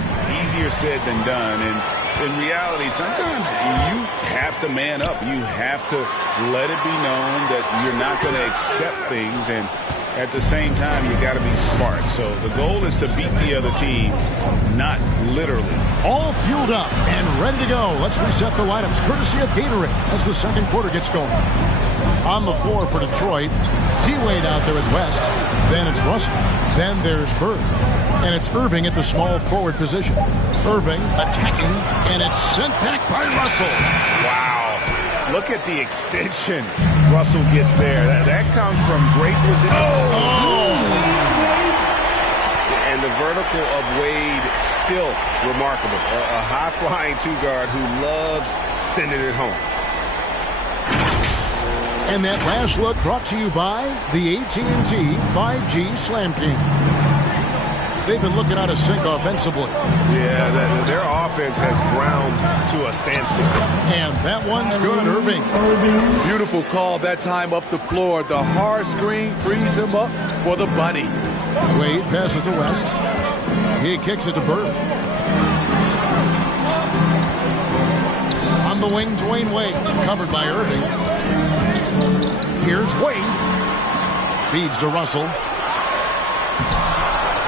easier said than done. And in reality, sometimes you have to man up. You have to let it be known that you're not going to accept things, and at the same time, you got to be smart. So the goal is to beat the other team, not literally. All fueled up and ready to go. Let's reset the lineups courtesy of Gatorade as the second quarter gets going. On the floor for Detroit, D-Wade out there at West. Then it's Russell. Then there's Bird. And it's Irving at the small forward position. Irving attacking, and it's sent back by Russell. Wow. Look at the extension Russell gets there. That comes from great position. And the vertical of Wade, still remarkable. A high-flying two-guard who loves sending it home. And that last look brought to you by the AT&T 5G Slam King. They've been looking out of sync offensively. Yeah, their offense has ground to a standstill. And that one's good, Irving. Beautiful call that time up the floor. The hard screen frees him up for the bunny. Wade passes to West. He kicks it to Bird. On the wing, Dwayne Wade, covered by Irving. Here's Wade. Feeds to Russell.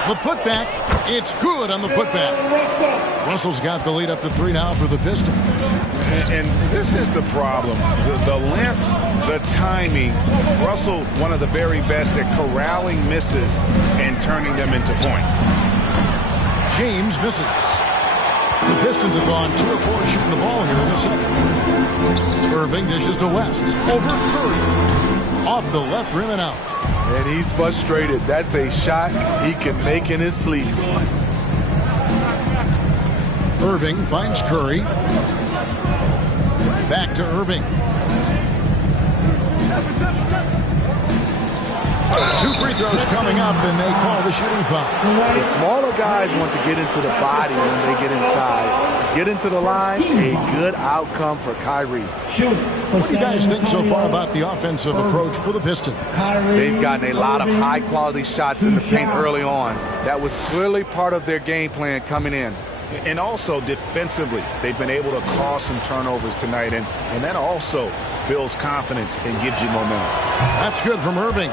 The putback, it's good on the putback. Russell's got the lead up to 3 now for the Pistons. And this is the problem. The length, the timing. Russell, one of the very best at corralling misses and turning them into points. James misses. The Pistons have gone 2 of 4 shooting the ball here in the second. Irving dishes to West. Over Curry. Off the left rim and out. And he's frustrated. That's a shot he can make in his sleep. Irving finds Curry. Back to Irving. 2 free throws coming up, and they call the shooting foul. The smaller guys want to get into the body when they get inside. Get into the line, a good outcome for Kyrie. What do you guys think so far about the offensive approach for the Pistons? They've gotten a lot of high-quality shots in the paint early on. That was clearly part of their game plan coming in. And also defensively, they've been able to cause some turnovers tonight, and that also builds confidence and gives you momentum. That's good from Irving.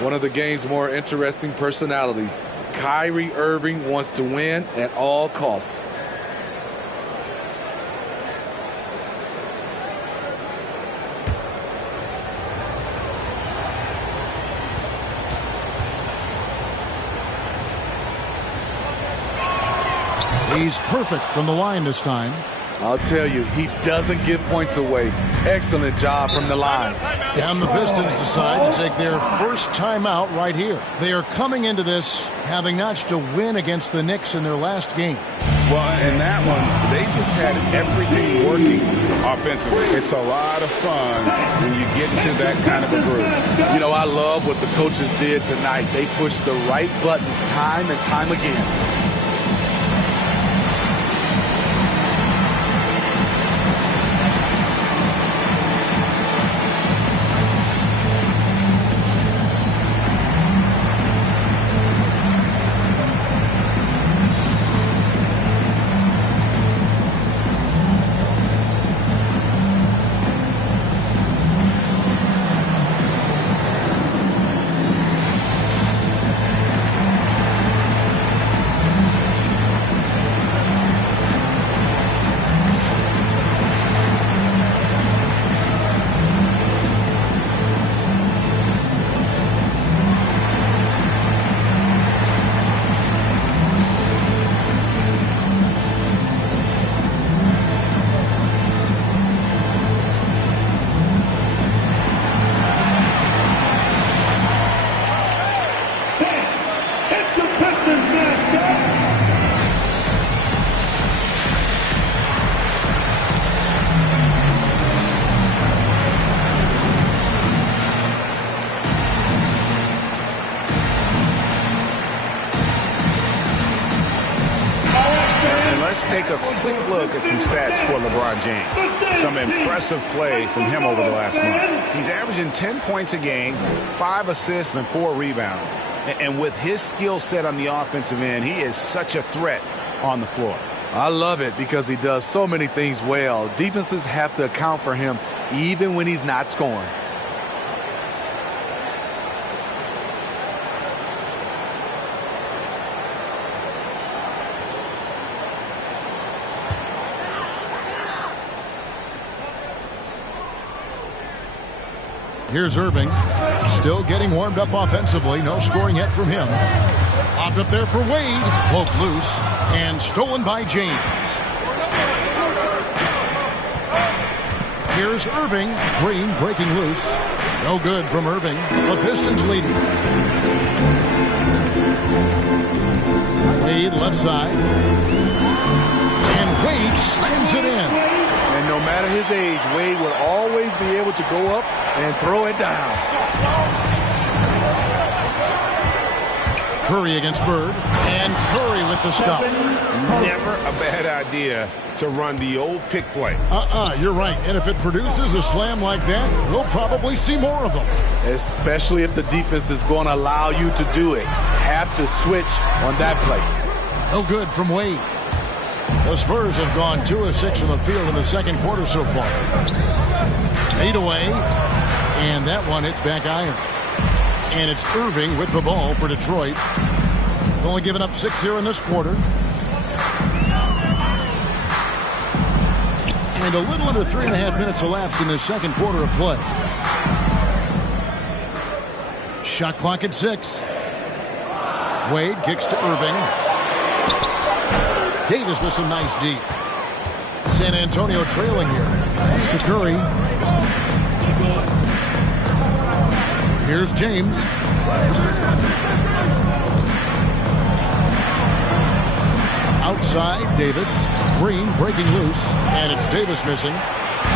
one of the game's more interesting personalities. Kyrie Irving wants to win at all costs. He's perfect from the line this time. I'll tell you, he doesn't give points away. Excellent job from the line. And the Pistons decide to take their first timeout right here. They are coming into this having notched a win against the Knicks in their last game. Well, in that one, they just had everything working offensively. It's a lot of fun when you get into that kind of a groove. You know, I love what the coaches did tonight. They pushed the right buttons time and time again. Take a quick look at some stats for LeBron James. Some impressive play from him over the last month. He's averaging 10 points a game, 5 assists, and 4 rebounds. And with his skill set on the offensive end, he is such a threat on the floor. I love it because he does so many things well. Defenses have to account for him even when he's not scoring. Here's Irving, still getting warmed up offensively. No scoring yet from him. Popped up there for Wade. Poked loose and stolen by James. Here's Irving. Green breaking loose. No good from Irving. The Pistons leading. Wade left side. And Wade slams it in. And no matter his age, Wade will always be able to go up and throw it down. Curry against Bird. And Curry with the stuff. Never a bad idea to run the old pick play. You're right. And if it produces a slam like that, we'll probably see more of them. Especially if the defense is going to allow you to do it. Have to switch on that play. No good from Wade. The Spurs have gone 2 of 6 from the field in the second quarter so far. Fade away. And that one hits back iron. And it's Irving with the ball for Detroit. Only giving up 6 here in this quarter. And a little under 3.5 minutes elapsed in the second quarter of play. Shot clock at 6. Wade kicks to Irving. Davis with some nice deep. San Antonio trailing here. It's to Curry. Here's James. Outside, Davis. Green breaking loose. And it's Davis missing.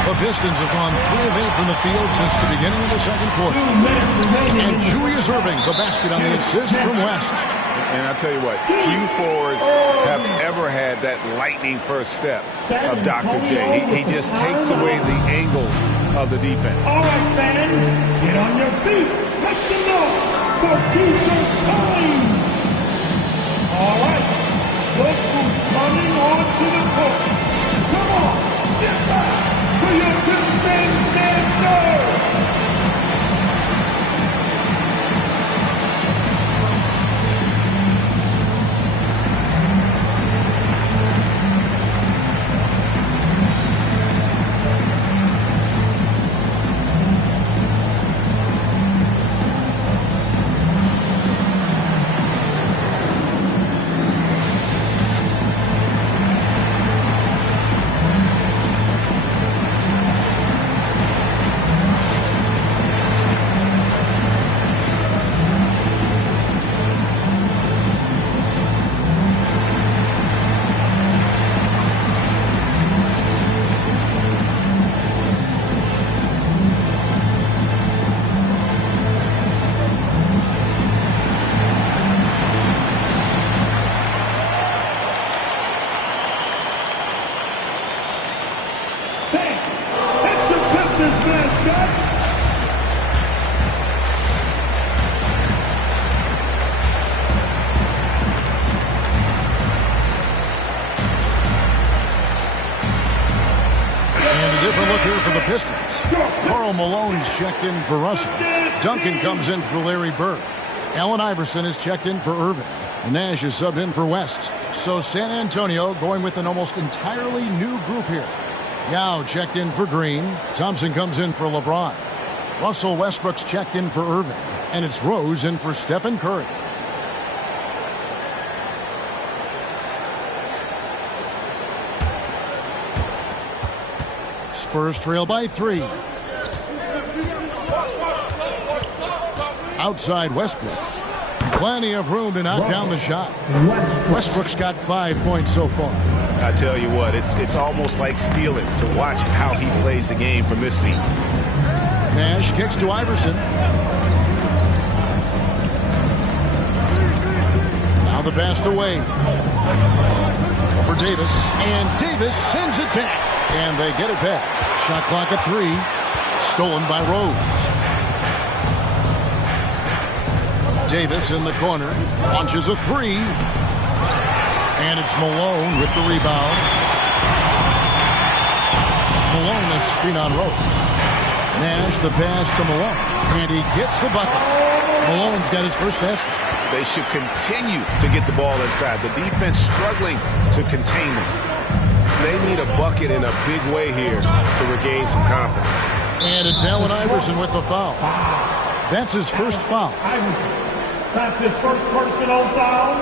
The Pistons have gone 3 of 8 from the field since the beginning of the second quarter. And Julius Irving, the basket on the assist from West. And I'll tell you what, few forwards have ever had that lightning first step of Dr. J. He just takes away the angles of the defense. All right, fans, get on your feet. Make some noise for T-shirt time. All right, look who's coming onto the court. Come on, get back to your Pistons dancer. Karl Malone's checked in for Russell. Duncan comes in for Larry Bird. Allen Iverson is checked in for Irving. Nash is subbed in for West. So San Antonio going with an almost entirely new group here. Yao checked in for Green. Thompson comes in for LeBron. Russell Westbrook's checked in for Irving. And it's Rose in for Stephen Curry. Spurs trail by 3. Outside Westbrook. Plenty of room to knock down the shot. Westbrook's got 5 points so far. I tell you what, it's almost like stealing to watch how he plays the game from this seat. Nash kicks to Iverson. Now the pass to Wade. For Davis. And Davis sends it back. And they get it back. Shot clock at 3. Stolen by Rose. Davis in the corner. Launches a 3. And it's Malone with the rebound. Malone a screen on Rose. Nash the pass to Malone. And he gets the bucket. Malone's got his first basket. They should continue to get the ball inside. The defense struggling to contain them. They need a bucket in a big way here to regain some confidence. And it's Allen Iverson with the foul. That's his first foul. That's his first personal foul.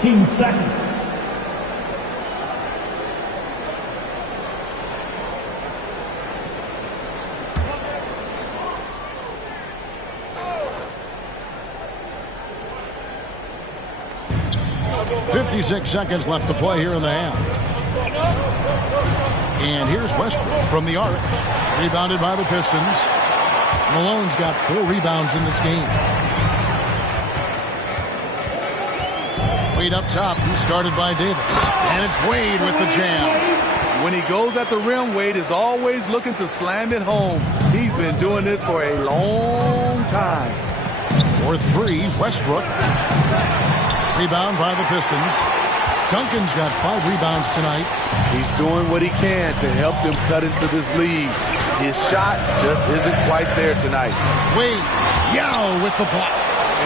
Team second. .56 seconds left to play here in the half. And here's Westbrook from the arc. Rebounded by the Pistons. Malone's got 4 rebounds in this game. Wade up top. He's guarded by Davis. And it's Wade with the jam. When he goes at the rim, Wade is always looking to slam it home. He's been doing this for a long time. For 3, Westbrook. Rebound by the Pistons. Duncan's got 5 rebounds tonight. He's doing what he can to help them cut into this lead. His shot just isn't quite there tonight. Wade, Yao with the block.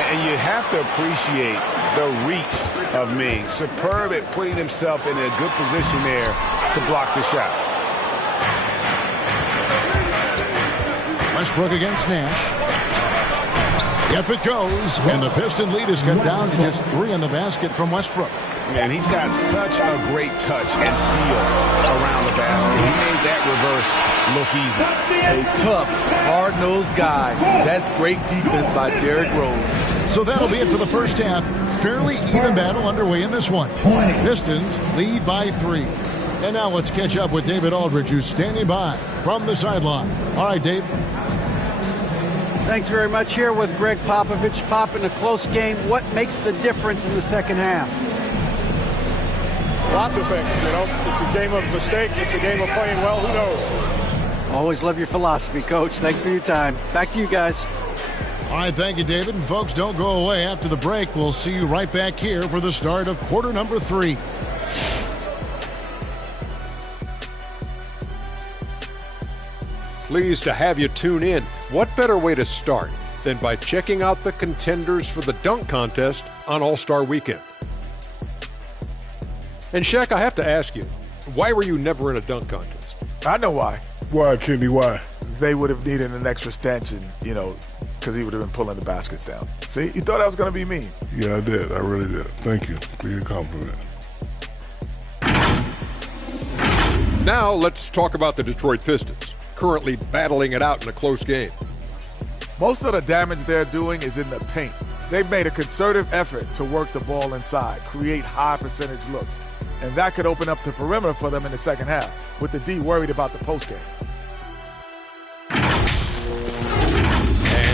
And you have to appreciate the reach of Ming. Superb at putting himself in a good position there to block the shot. Westbrook against Nash. Yep, it goes. And the Piston lead is cut down to just 3 in the basket from Westbrook. Man, he's got such a great touch and feel around the basket. He made that reverse look easy. A tough, hard-nosed guy. That's great defense by Derrick Rose. So that'll be it for the first half. Fairly even battle underway in this one. Pistons lead by 3. And now let's catch up with David Aldridge, who's standing by from the sideline. All right, Dave. Thanks very much. Here with Greg Popovich. Pop, in a close game, what makes the difference in the second half? Lots of things, you know. It's a game of mistakes. It's a game of playing well. Who knows? Always love your philosophy, Coach. Thanks for your time. Back to you guys. All right, thank you, David. And folks, don't go away. After the break, we'll see you right back here for the start of quarter number 3. Pleased to have you tune in. What better way to start than by checking out the contenders for the dunk contest on All-Star Weekend? And Shaq, I have to ask you, why were you never in a dunk contest? I know why. Why, Kenny, why? They would have needed an extra stanchion, you know, because he would have been pulling the baskets down. See, you thought I was going to be mean. Yeah, I did. I really did. Thank you for your compliment. Now let's talk about the Detroit Pistons, currently battling it out in a close game. Most of the damage they're doing is in the paint. They've made a concerted effort to work the ball inside, create high percentage looks. And that could open up the perimeter for them in the second half, with the D worried about the postgame. And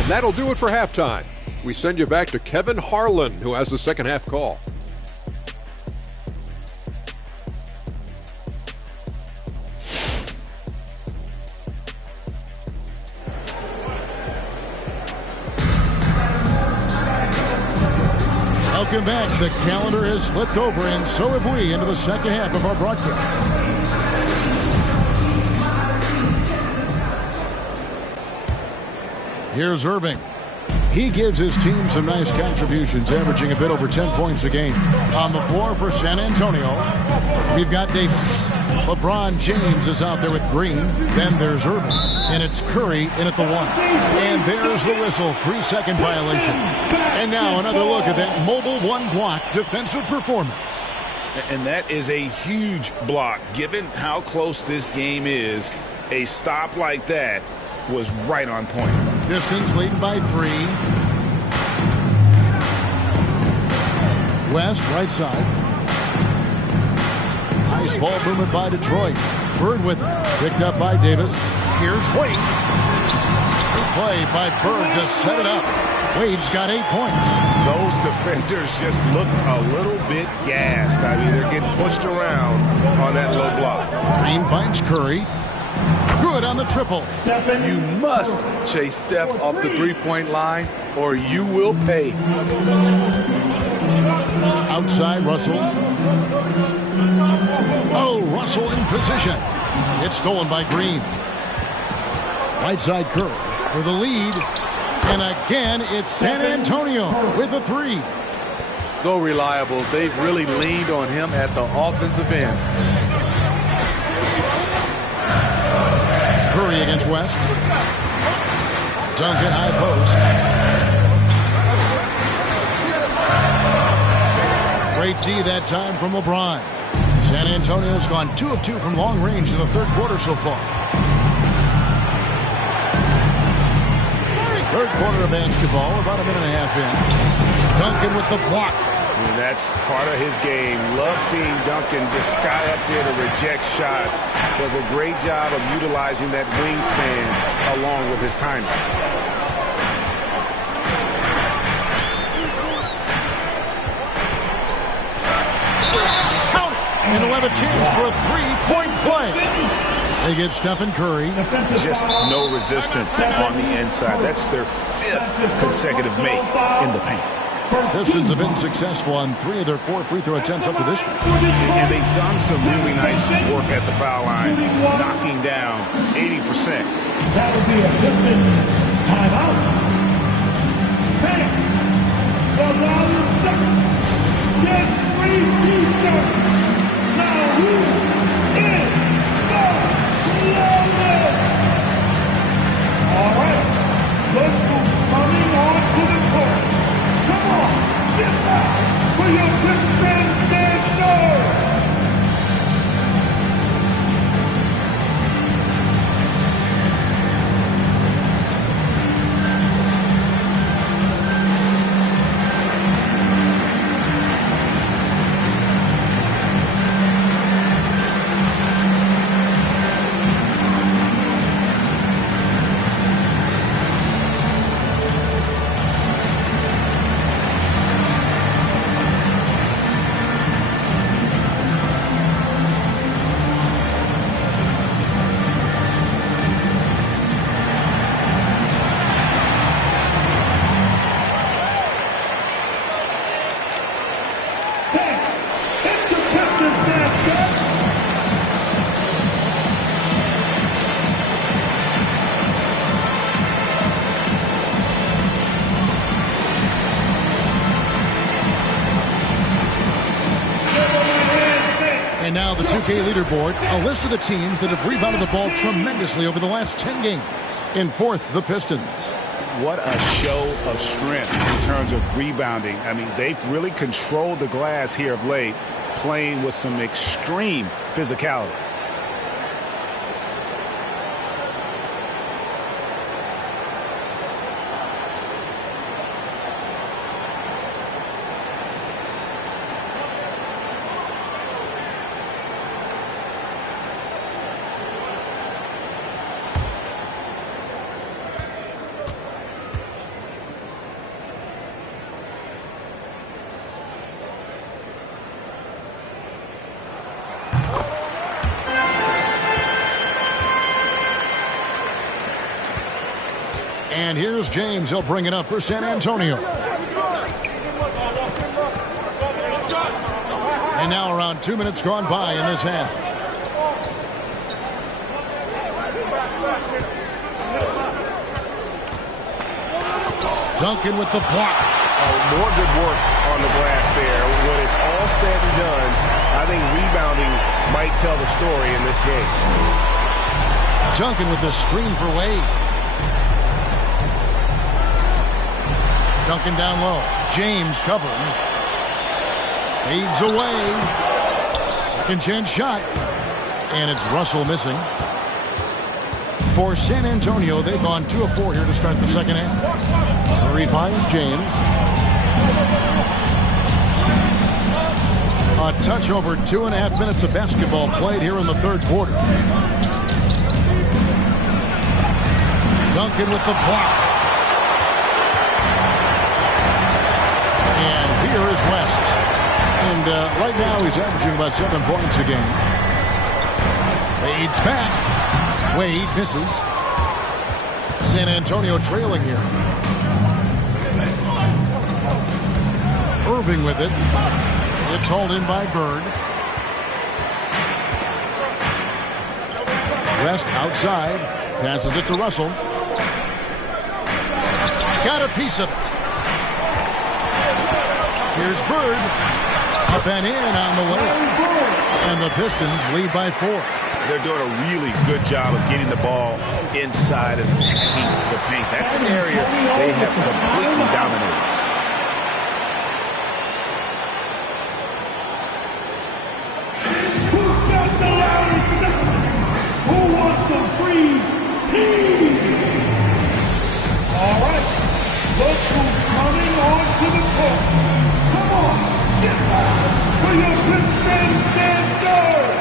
that'll do it for halftime. We send you back to Kevin Harlan, who has the second half call. Welcome back. The calendar has flipped over, and so have we, into the second half of our broadcast. Here's Irving. He gives his team some nice contributions, averaging a bit over 10 points a game. On the floor for San Antonio, we've got Davis. LeBron James is out there with Green. Then there's Irving. And it's Curry in at the 1. And there's the whistle. 3-second violation. And now another look at that mobile one-block defensive performance. And that is a huge block. Given how close this game is, a stop like that was right on point. Pistons leading by 3. West, right side. Nice ball movement by Detroit. Bird with it. Picked up by Davis. Here's Wade. Good play by Bird to set it up. Wade's got 8 points. Those defenders just look a little bit gassed. I mean, they're getting pushed around on that low block. Green finds Curry. Good on the triple. You must chase Steph off the three-point line or you will pay. Outside Russell. Oh, Russell in position. It's stolen by Green. Right side Curry for the lead. And again, it's San Antonio with a 3. So reliable. They've really leaned on him at the offensive end. Curry against West. Duncan high post. Great D that time from LeBron. San Antonio's gone 2 of 2 from long range in the third quarter so far. Third quarter of basketball, about a minute and a half in. Duncan with the block. And that's part of his game. Love seeing Duncan just sky up there to reject shots. Does a great job of utilizing that wingspan along with his timing. And they'll have a chance for a 3-point play. They get Stephen Curry. Just no resistance on the inside. That's their 5th consecutive make in the paint. Pistons have been successful on 3 of their 4 free throw attempts up to this point. And they've done some really nice work at the foul line, knocking down 80%. That would be a Pistons timeout. Hey, the round second. Get 3 T-shirts. Now who is the longest? All right, let's go coming on to the court. Come on, get back for your Pistons dancer. And now the 2K leaderboard, a list of the teams that have rebounded the ball tremendously over the last 10 games. In 4th, the Pistons. What a show of strength in terms of rebounding. I mean, they've really controlled the glass here of late, playing with some extreme physicality. And here's James. He'll bring it up for San Antonio. And now around 2 minutes gone by in this half. Duncan with the block. More good work on the glass there. When it's all said and done, I think rebounding might tell the story in this game. Duncan with the screen for Wade. Duncan down low. James covering. Fades away. Second chance shot. And it's Russell missing. For San Antonio, they've gone 2 of 4 here to start the second half. Murray finds James. A touch over 2.5 minutes of basketball played here in the third quarter. Duncan with the block. And here is West. And right now he's averaging about 7 points a game. Fades back. Wade misses. San Antonio trailing here. Irving with it. It's hauled in by Bird. West outside. Passes it to Russell. Got a piece of it. Here's Bird. Up and in on the way. And the Pistons lead by 4. They're doing a really good job of getting the ball inside and attacking the paint. That's an area they have completely dominated. Who's got the loudest? Who wants a free team? All right, look who's coming onto the court. Come on, get back to your Pistons standard.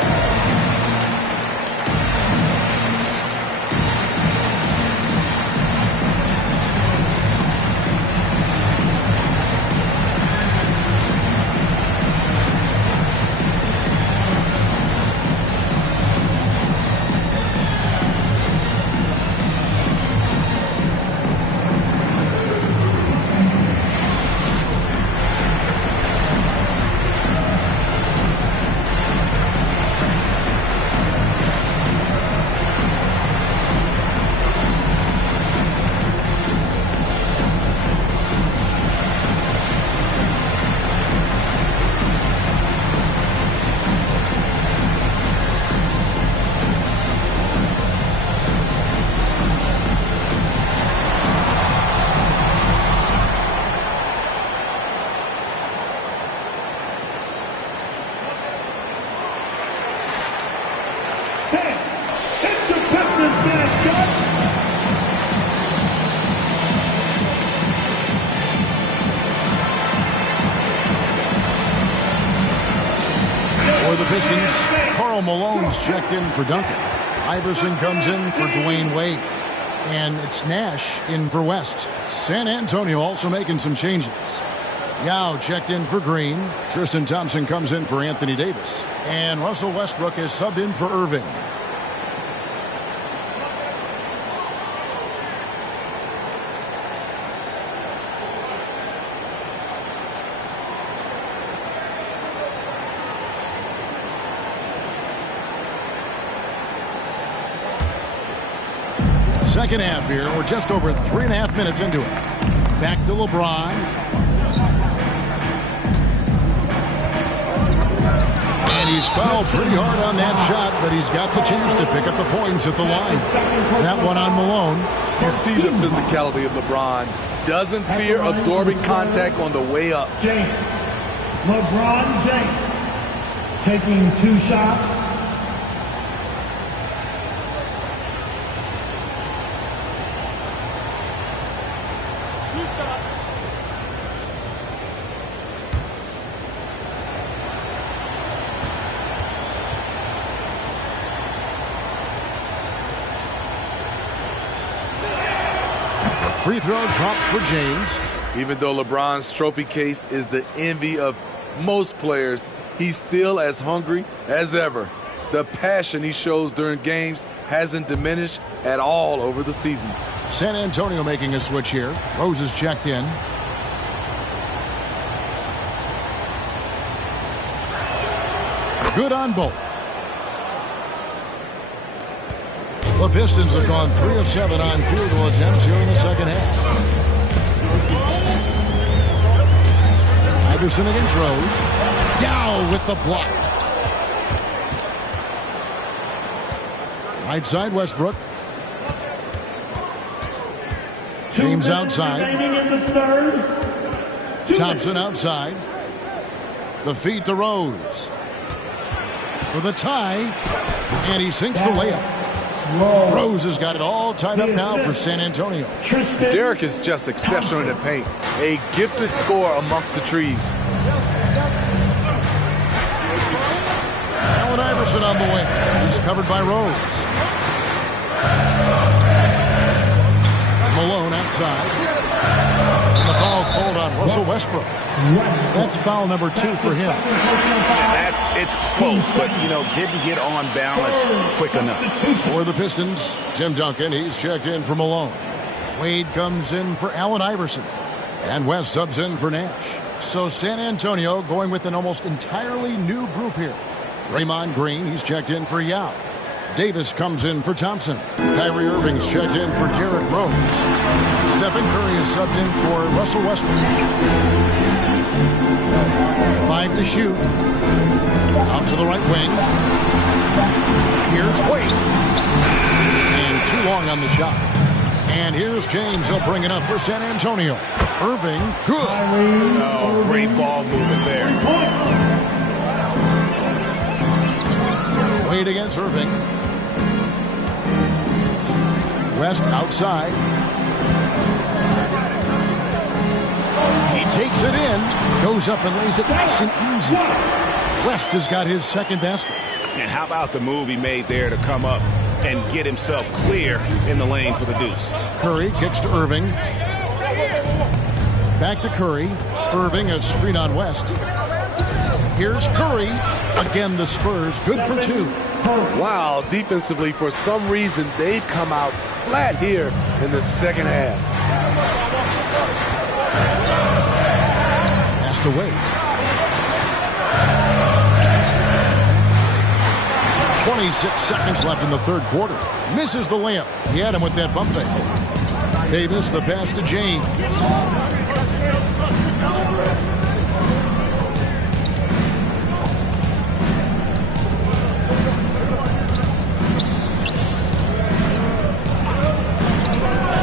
For the Pistons, Karl Malone's checked in for Duncan. Iverson comes in for Dwayne Wade. And it's Nash in for West. San Antonio also making some changes. Yao checked in for Green. Tristan Thompson comes in for Anthony Davis. And Russell Westbrook is subbed in for Irving. Second half here. We're just over 3.5 minutes into it. Back to LeBron. And he's fouled pretty hard on that shot, but he's got the chance to pick up the points at the line. That one on Malone. You see the physicality of LeBron. Doesn't fear absorbing contact on the way up. James. LeBron James taking 2 shots. Free throw drops for James. Even though LeBron's trophy case is the envy of most players, he's still as hungry as ever. The passion he shows during games hasn't diminished at all over the seasons. San Antonio making a switch here. Rose is checked in. Good on both. The Pistons have gone 3 of 7 on field goal attempts here in the second half. Iverson against Rose. Yao with the block. Right side, Westbrook. James outside. Thompson outside. The feed to Rose. For the tie. And he sinks the layup. Rose has got it all tied up now for San Antonio. Derek is just exceptional in the paint. A gifted scorer amongst the trees. Allen Iverson on the wing. He's covered by Rose. Malone outside. And the foul called on Russell Westbrook. That's foul number 2 for him. It's close, but, didn't get on balance quick enough. For the Pistons, Tim Duncan, he's checked in for Malone. Wade comes in for Allen Iverson. And West subs in for Nash. So San Antonio going with an almost entirely new group here. Draymond Green, he's checked in for Yao. Davis comes in for Thompson. Kyrie Irving's checked in for Derrick Rose. Stephen Curry is subbed in for Russell Westbrook. 5 to shoot. Out to the right wing. Here's Wade. And too long on the shot. And here's James. He'll bring it up for San Antonio. Irving, good. Oh, great ball movement there. Wade against Irving. West outside. He takes it in. Goes up and lays it nice and easy. West has got his second basket. And how about the move he made there to come up and get himself clear in the lane for the deuce. Curry kicks to Irving. Back to Curry. Irving, a screen on West. Here's Curry. Again, the Spurs good for 2. Wow, defensively, for some reason, they've come out flat here in the second half. Passed away. 26 seconds left in the third quarter. Misses the layup. He had him with that bump fake. Davis, the pass to James.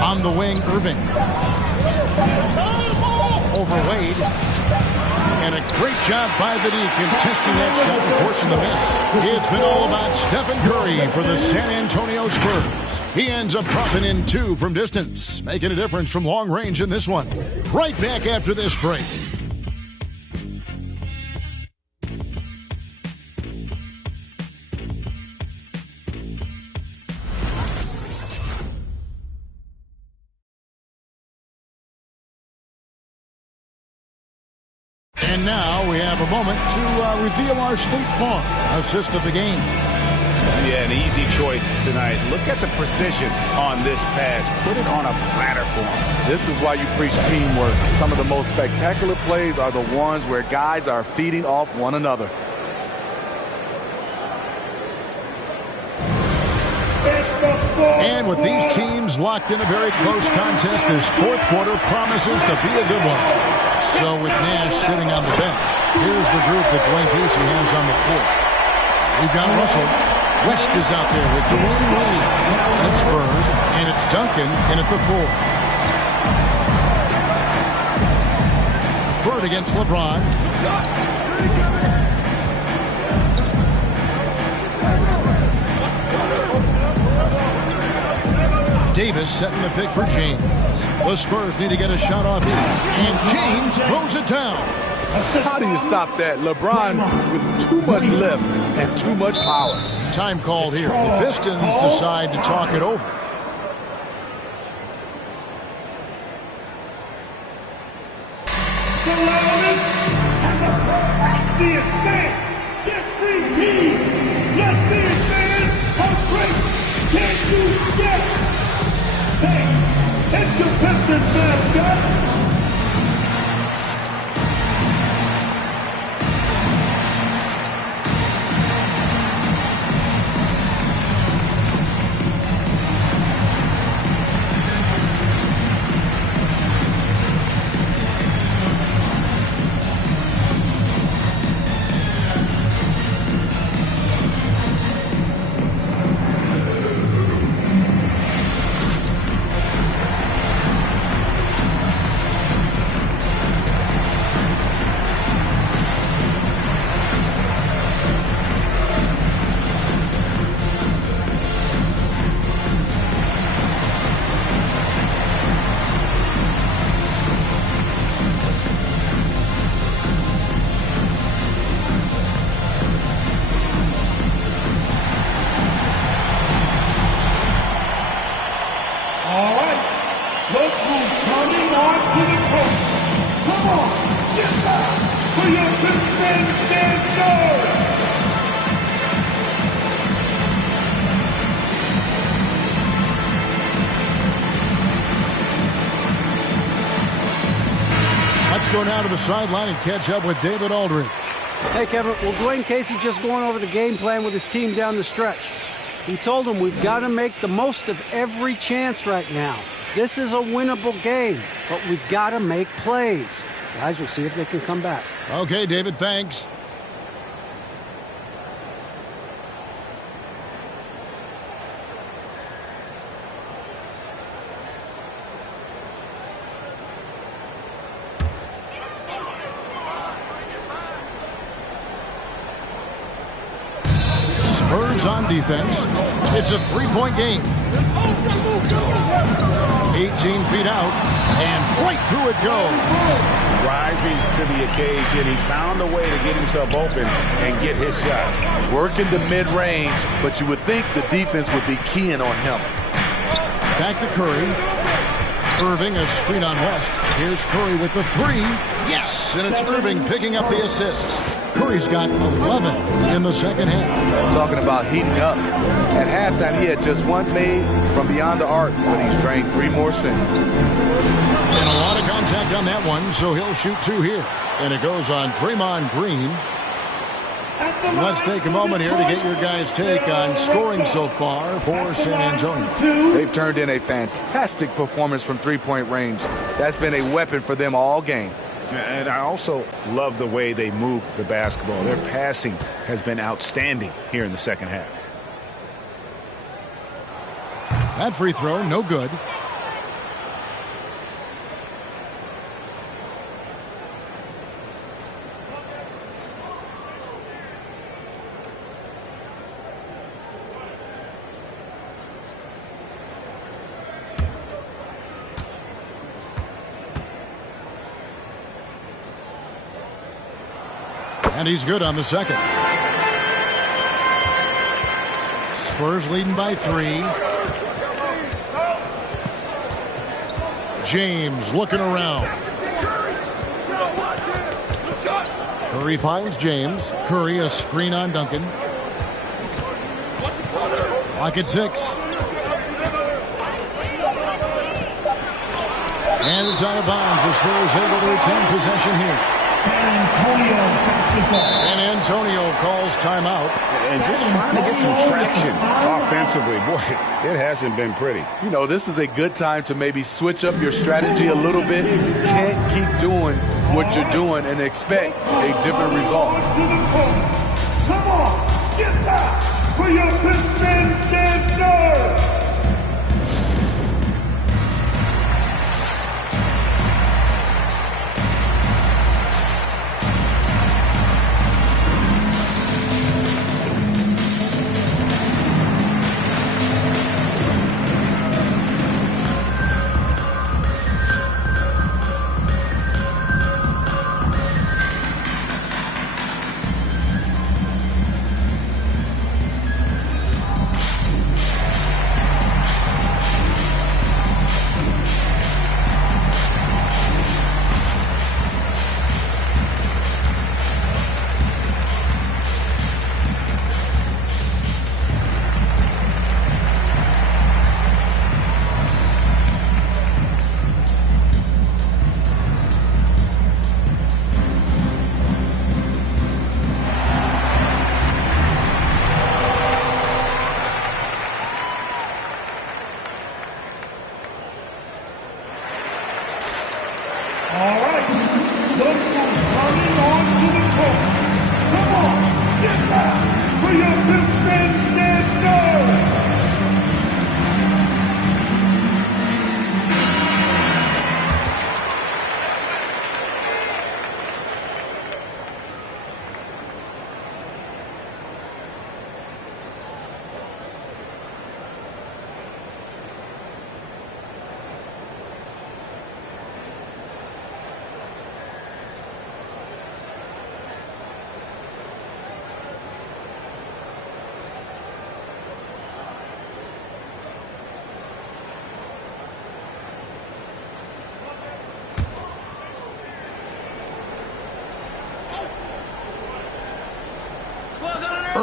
On the wing, Irving. Over Wade. And a great job by the D contesting that shot and forcing the miss. It's been all about Stephen Curry for the San Antonio Spurs. He ends up dropping in 2 from distance, making a difference from long range in this one. Right back after this break. And now we have a moment to reveal our State Farm assist of the game. Yeah, an easy choice tonight. Look at the precision on this pass. Put it on a platter for him. This is why you preach teamwork. Some of the most spectacular plays are the ones where guys are feeding off one another. And with these teams locked in a very close contest, this fourth quarter promises to be a good one. So with Nash sitting on the bench, here's the group that Dwayne Casey has on the floor. We've got Russell. West is out there with Dwayne Wade. And it's Bird. And it's Duncan in at the 4. Bird against LeBron. Davis setting the pick for James. The Spurs need to get a shot off here. And James throws it down. How do you stop that? LeBron with too much lift and too much power. Time called here. The Pistons decide to talk it over. Let's see it stand. Get free, team. Let's see it stand. How great can you get? Hey, it's your Pistons mascot. coming on to the court. Come on, get back for your suspended guard. Let's go now to the sideline and catch up with David Aldridge. Hey, Kevin, well, Dwayne Casey just going over the game plan with his team down the stretch. He told them we've got to make the most of every chance right now. This is a winnable game, but we've got to make plays. Guys, we'll see if they can come back. Okay, David, thanks. Spurs on defense. It's a three-point game. 18 feet out, and right through it goes. Rising to the occasion, he found a way to get himself open and get his shot. Working the mid-range, but you would think the defense would be keying on him. Back to Curry. Irving, a screen on West. Here's Curry with the three. Yes, and it's Irving picking up the assist. Curry's got 11 in the second half. Talking about heating up. At halftime, he had just one made from beyond the arc, but he's drained 3 more since. And a lot of contact on that one, so he'll shoot 2 here. And it goes on Draymond Green. And let's take a moment here to get your guys' take on scoring so far for San Antonio. They've turned in a fantastic performance from three-point range. That's been a weapon for them all game. And I also love the way they move the basketball. Their passing has been outstanding here in the second half. That free throw, no good. And he's good on the second. Spurs leading by 3. James looking around. Curry finds James. Curry a screen on Duncan. Clock at 6. And it's out of bounds. The Spurs able to retain possession here. San Antonio calls timeout. And just trying to get some traction offensively. Boy, it hasn't been pretty. You know, this is a good time to maybe switch up your strategy a little bit. You can't keep doing what you're doing and expect a different result. Come on, get back for your suspended guard.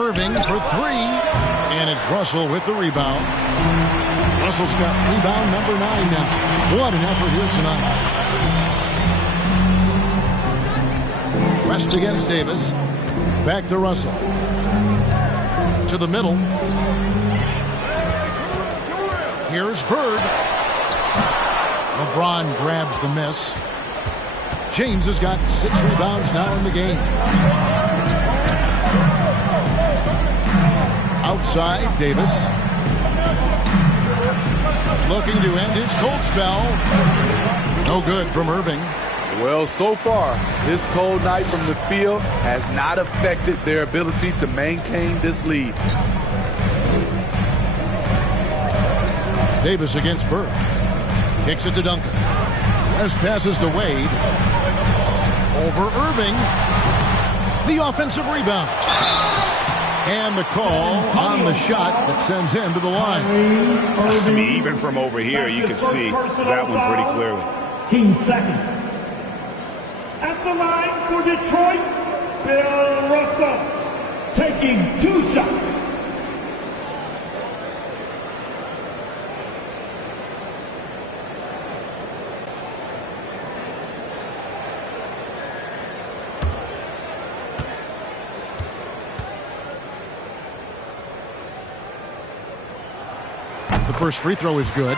Irving for three. And it's Russell with the rebound. Russell's got rebound number 9 now. What an effort here tonight. West against Davis. Back to Russell. To the middle. Here's Bird. LeBron grabs the miss. James has got 6 rebounds now in the game. Outside, Davis. Looking to end his cold spell. No good from Irving. Well, so far, this cold night from the field has not affected their ability to maintain this lead. Davis against Bird. Kicks it to Duncan. As passes to Wade. Over Irving. The offensive rebound. And the call on the shot that sends him to the line. I mean, even from over here, you can see that one pretty clearly. Team second. At the line for Detroit, Bill Russell, taking 2 shots. The first free throw is good.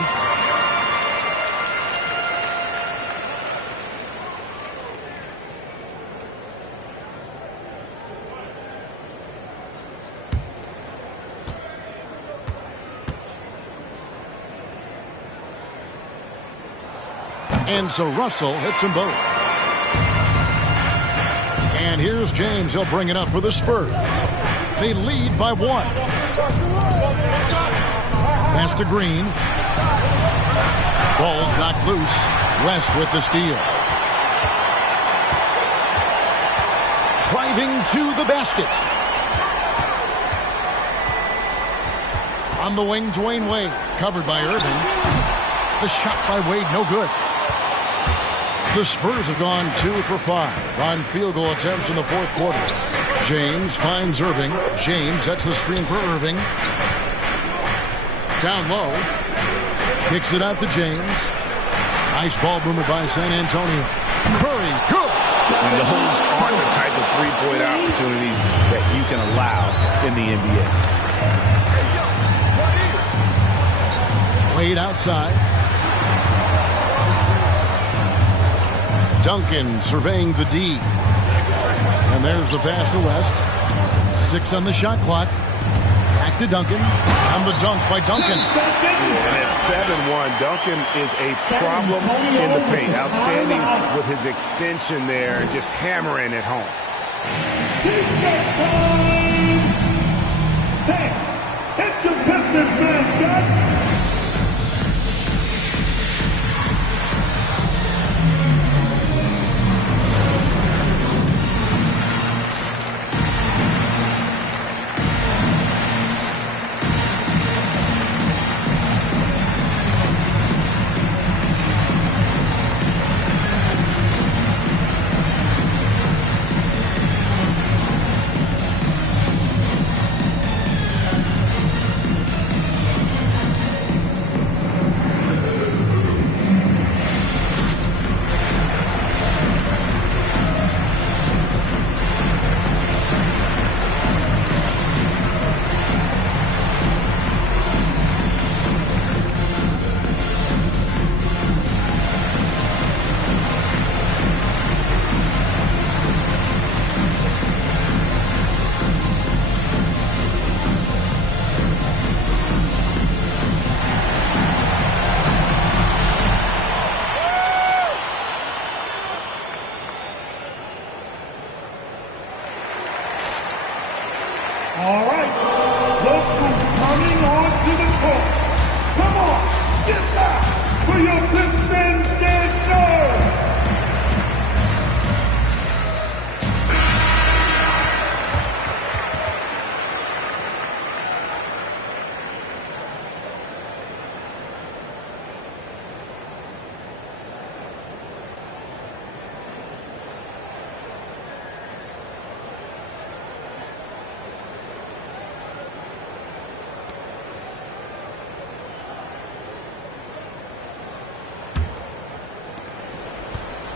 And so Russell hits them both. And here's James. He'll bring it up for the Spurs. They lead by 1. Pass to Green. Ball's knocked loose. West with the steal. Driving to the basket. On the wing, Dwayne Wade. Covered by Irving. The shot by Wade, no good. The Spurs have gone 2 for 5 on field goal attempts in the fourth quarter. James finds Irving. James sets the screen for Irving. Down low. Kicks it out to James. Nice ball movement by San Antonio. Curry, good. And those aren't the type of three-point opportunities that you can allow in the NBA. Wade outside. Duncan surveying the D. And there's the pass to West. 6 on the shot clock. Back to Duncan. And the dunk by Duncan. And at 7-1, Duncan is a problem in the paint. Outstanding with his extension there and just hammering it home. It's your Pistons mascot.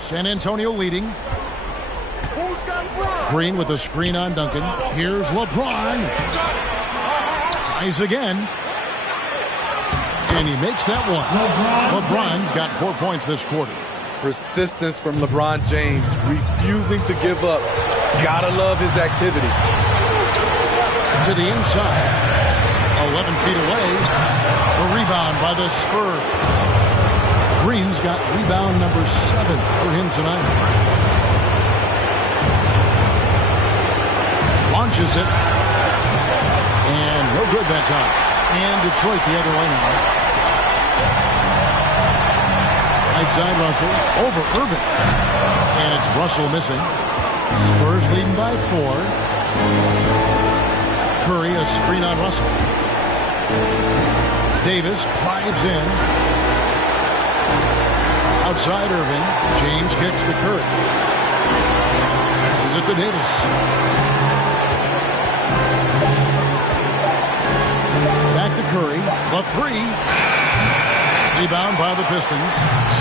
San Antonio leading. Green with a screen on Duncan. Here's LeBron. Tries again. And he makes that one. LeBron's got 4 points this quarter. Persistence from LeBron James, refusing to give up. Gotta love his activity. To the inside. 11 feet away. A rebound by the Spurs. Green's got rebound number 7 for him tonight. Launches it. And no good that time. And Detroit the other way now. Right side Russell. Over Irving. And it's Russell missing. Spurs leading by 4. Curry, a screen on Russell. Davis drives in. Outside Irving. James kicks to Curry. Passes it to Davis. Back to Curry. The 3. Rebound by the Pistons.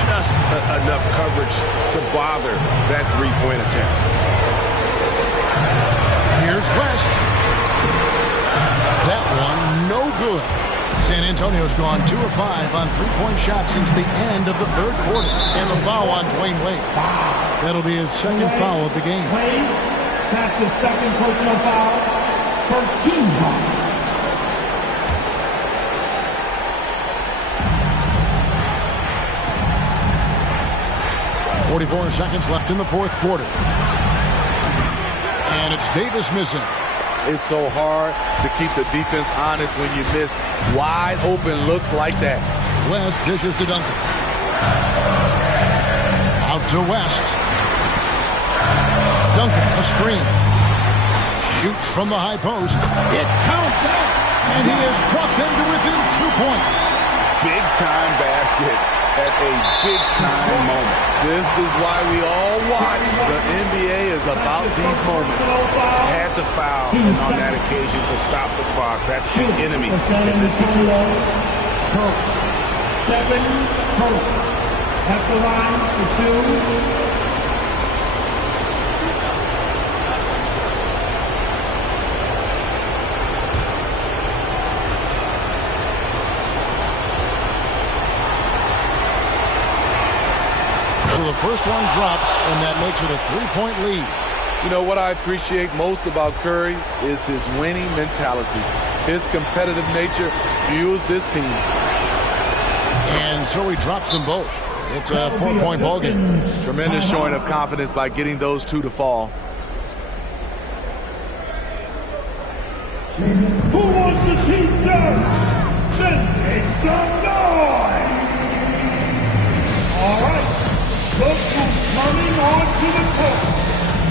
Just enough coverage to bother that three-point attempt. Here's West. That one, no good. San Antonio's gone 2 of 5 on three-point shots since the end of the third quarter. And the foul on Dwayne Wade. That'll be his second foul of the game. Wade, that's his second personal foul. First team foul. 44 seconds left in the fourth quarter. And it's Davis missing. It's so hard to keep the defense honest when you miss wide open looks like that. West dishes to Duncan. Out to West. Duncan, a screen. Shoots from the high post. It counts. And he has brought them to within 2 points. Big time basket at a big time moment. This is why we all watch. The NBA is about these moments. Had to foul on that occasion to stop the clock. That's the enemy in this situation. Stephen Curry at the line for 2. So the first one drops, and that makes it a 3-point lead. You know, what I appreciate most about Curry is his winning mentality. His competitive nature fuels this team. And so he drops them both. It's a 4-point ball game. Tremendous showing of confidence by getting those 2 to fall. Who wants a t-shirt? Then make some noise! All right, look who's coming onto the court.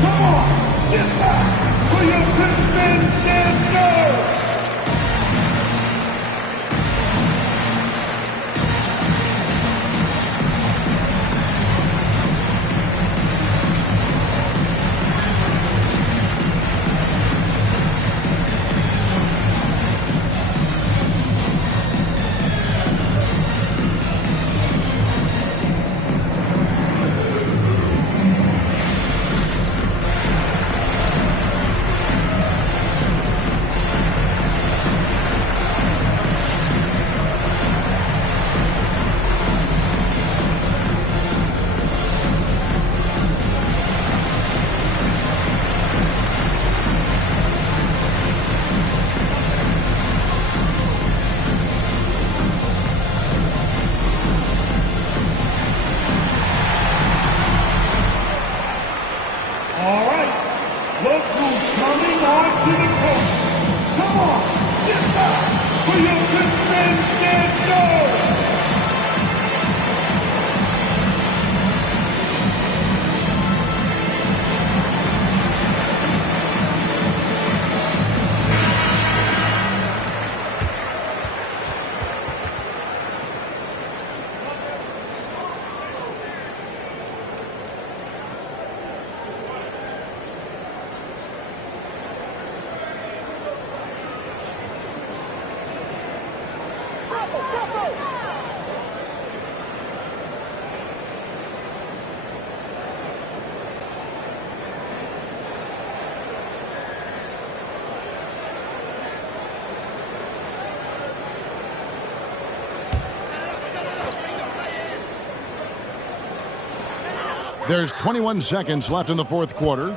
Come on, get back for your Christmas standard! There's 21 seconds left in the fourth quarter.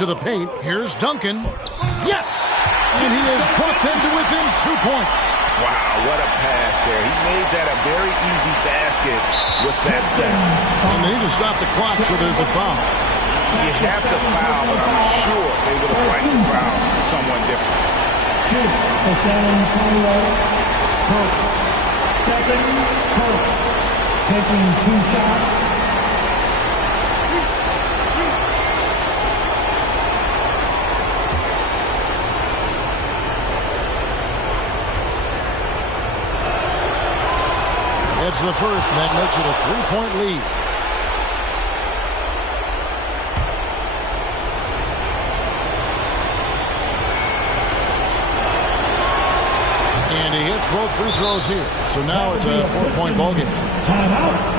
To the paint. Here's Duncan. Yes! And he has brought them to within 2 points. Wow, what a pass there. He made that a very easy basket with that set. And they need to stop the clock, so there's a foul. You have to foul, but I'm sure they would have liked to foul someone different. Shoot for San Antonio. Curry. Stephen Curry taking 2 shots. It's the first, and that makes it a 3-point lead. And he hits both free throws here. So now it's a 4-point ball game. Timeout.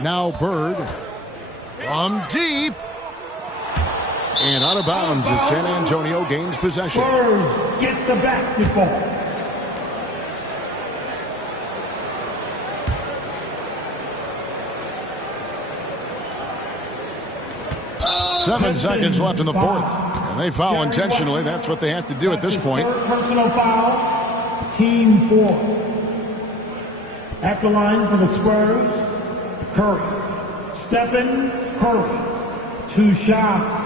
Now Bird from deep. And out of bounds as San Antonio gains possession. Spurs get the basketball. Seven seconds left in the fourth. And they foul intentionally. That's what they have to do at this point. Personal foul. Team 4. At the line for the Spurs, Curry. Stephen Curry. 2 shots.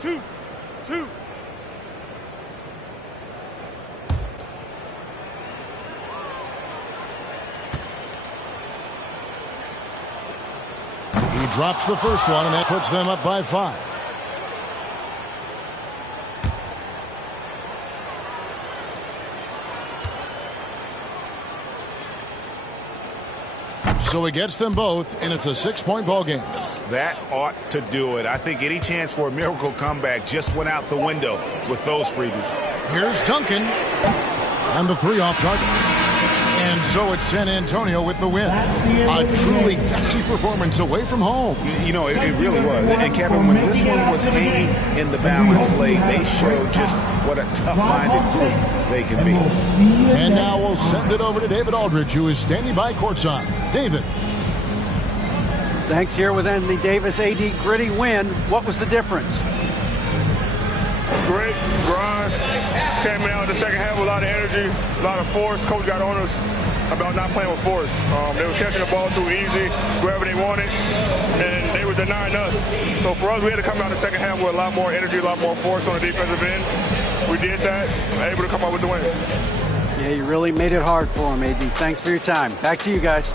Two. He drops the first one, and that puts them up by 5. So he gets them both, and it's a 6-point ball game. That ought to do it. I think any chance for a miracle comeback just went out the window with those freebies. Here's Duncan. And the 3 off target. And so it's San Antonio with the win. A truly gutsy performance away from home. You know, it really was. And Kevin, when this one was hanging in the balance late, they showed just what a tough-minded group they can be. And now we'll send it over to David Aldridge, who is standing by courtside. David. Thanks. Here with Anthony Davis. AD, gritty win. What was the difference? Great grind. Came out in the second half with a lot of energy, a lot of force. Coach got on us about not playing with force. They were catching the ball too easy, wherever they wanted, and they were denying us. So for us, we had to come out in the second half with a lot more energy, a lot more force on the defensive end. We did that, able to come up with the win. Yeah, you really made it hard for him, AD. Thanks for your time. Back to you guys.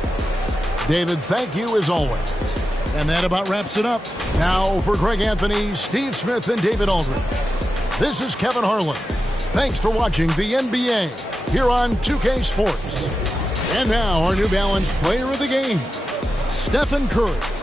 David, thank you as always. And that about wraps it up. Now for Greg Anthony, Steve Smith, and David Aldridge. This is Kevin Harlan. Thanks for watching the NBA here on 2K Sports. And now our New Balance player of the game, Stephen Curry.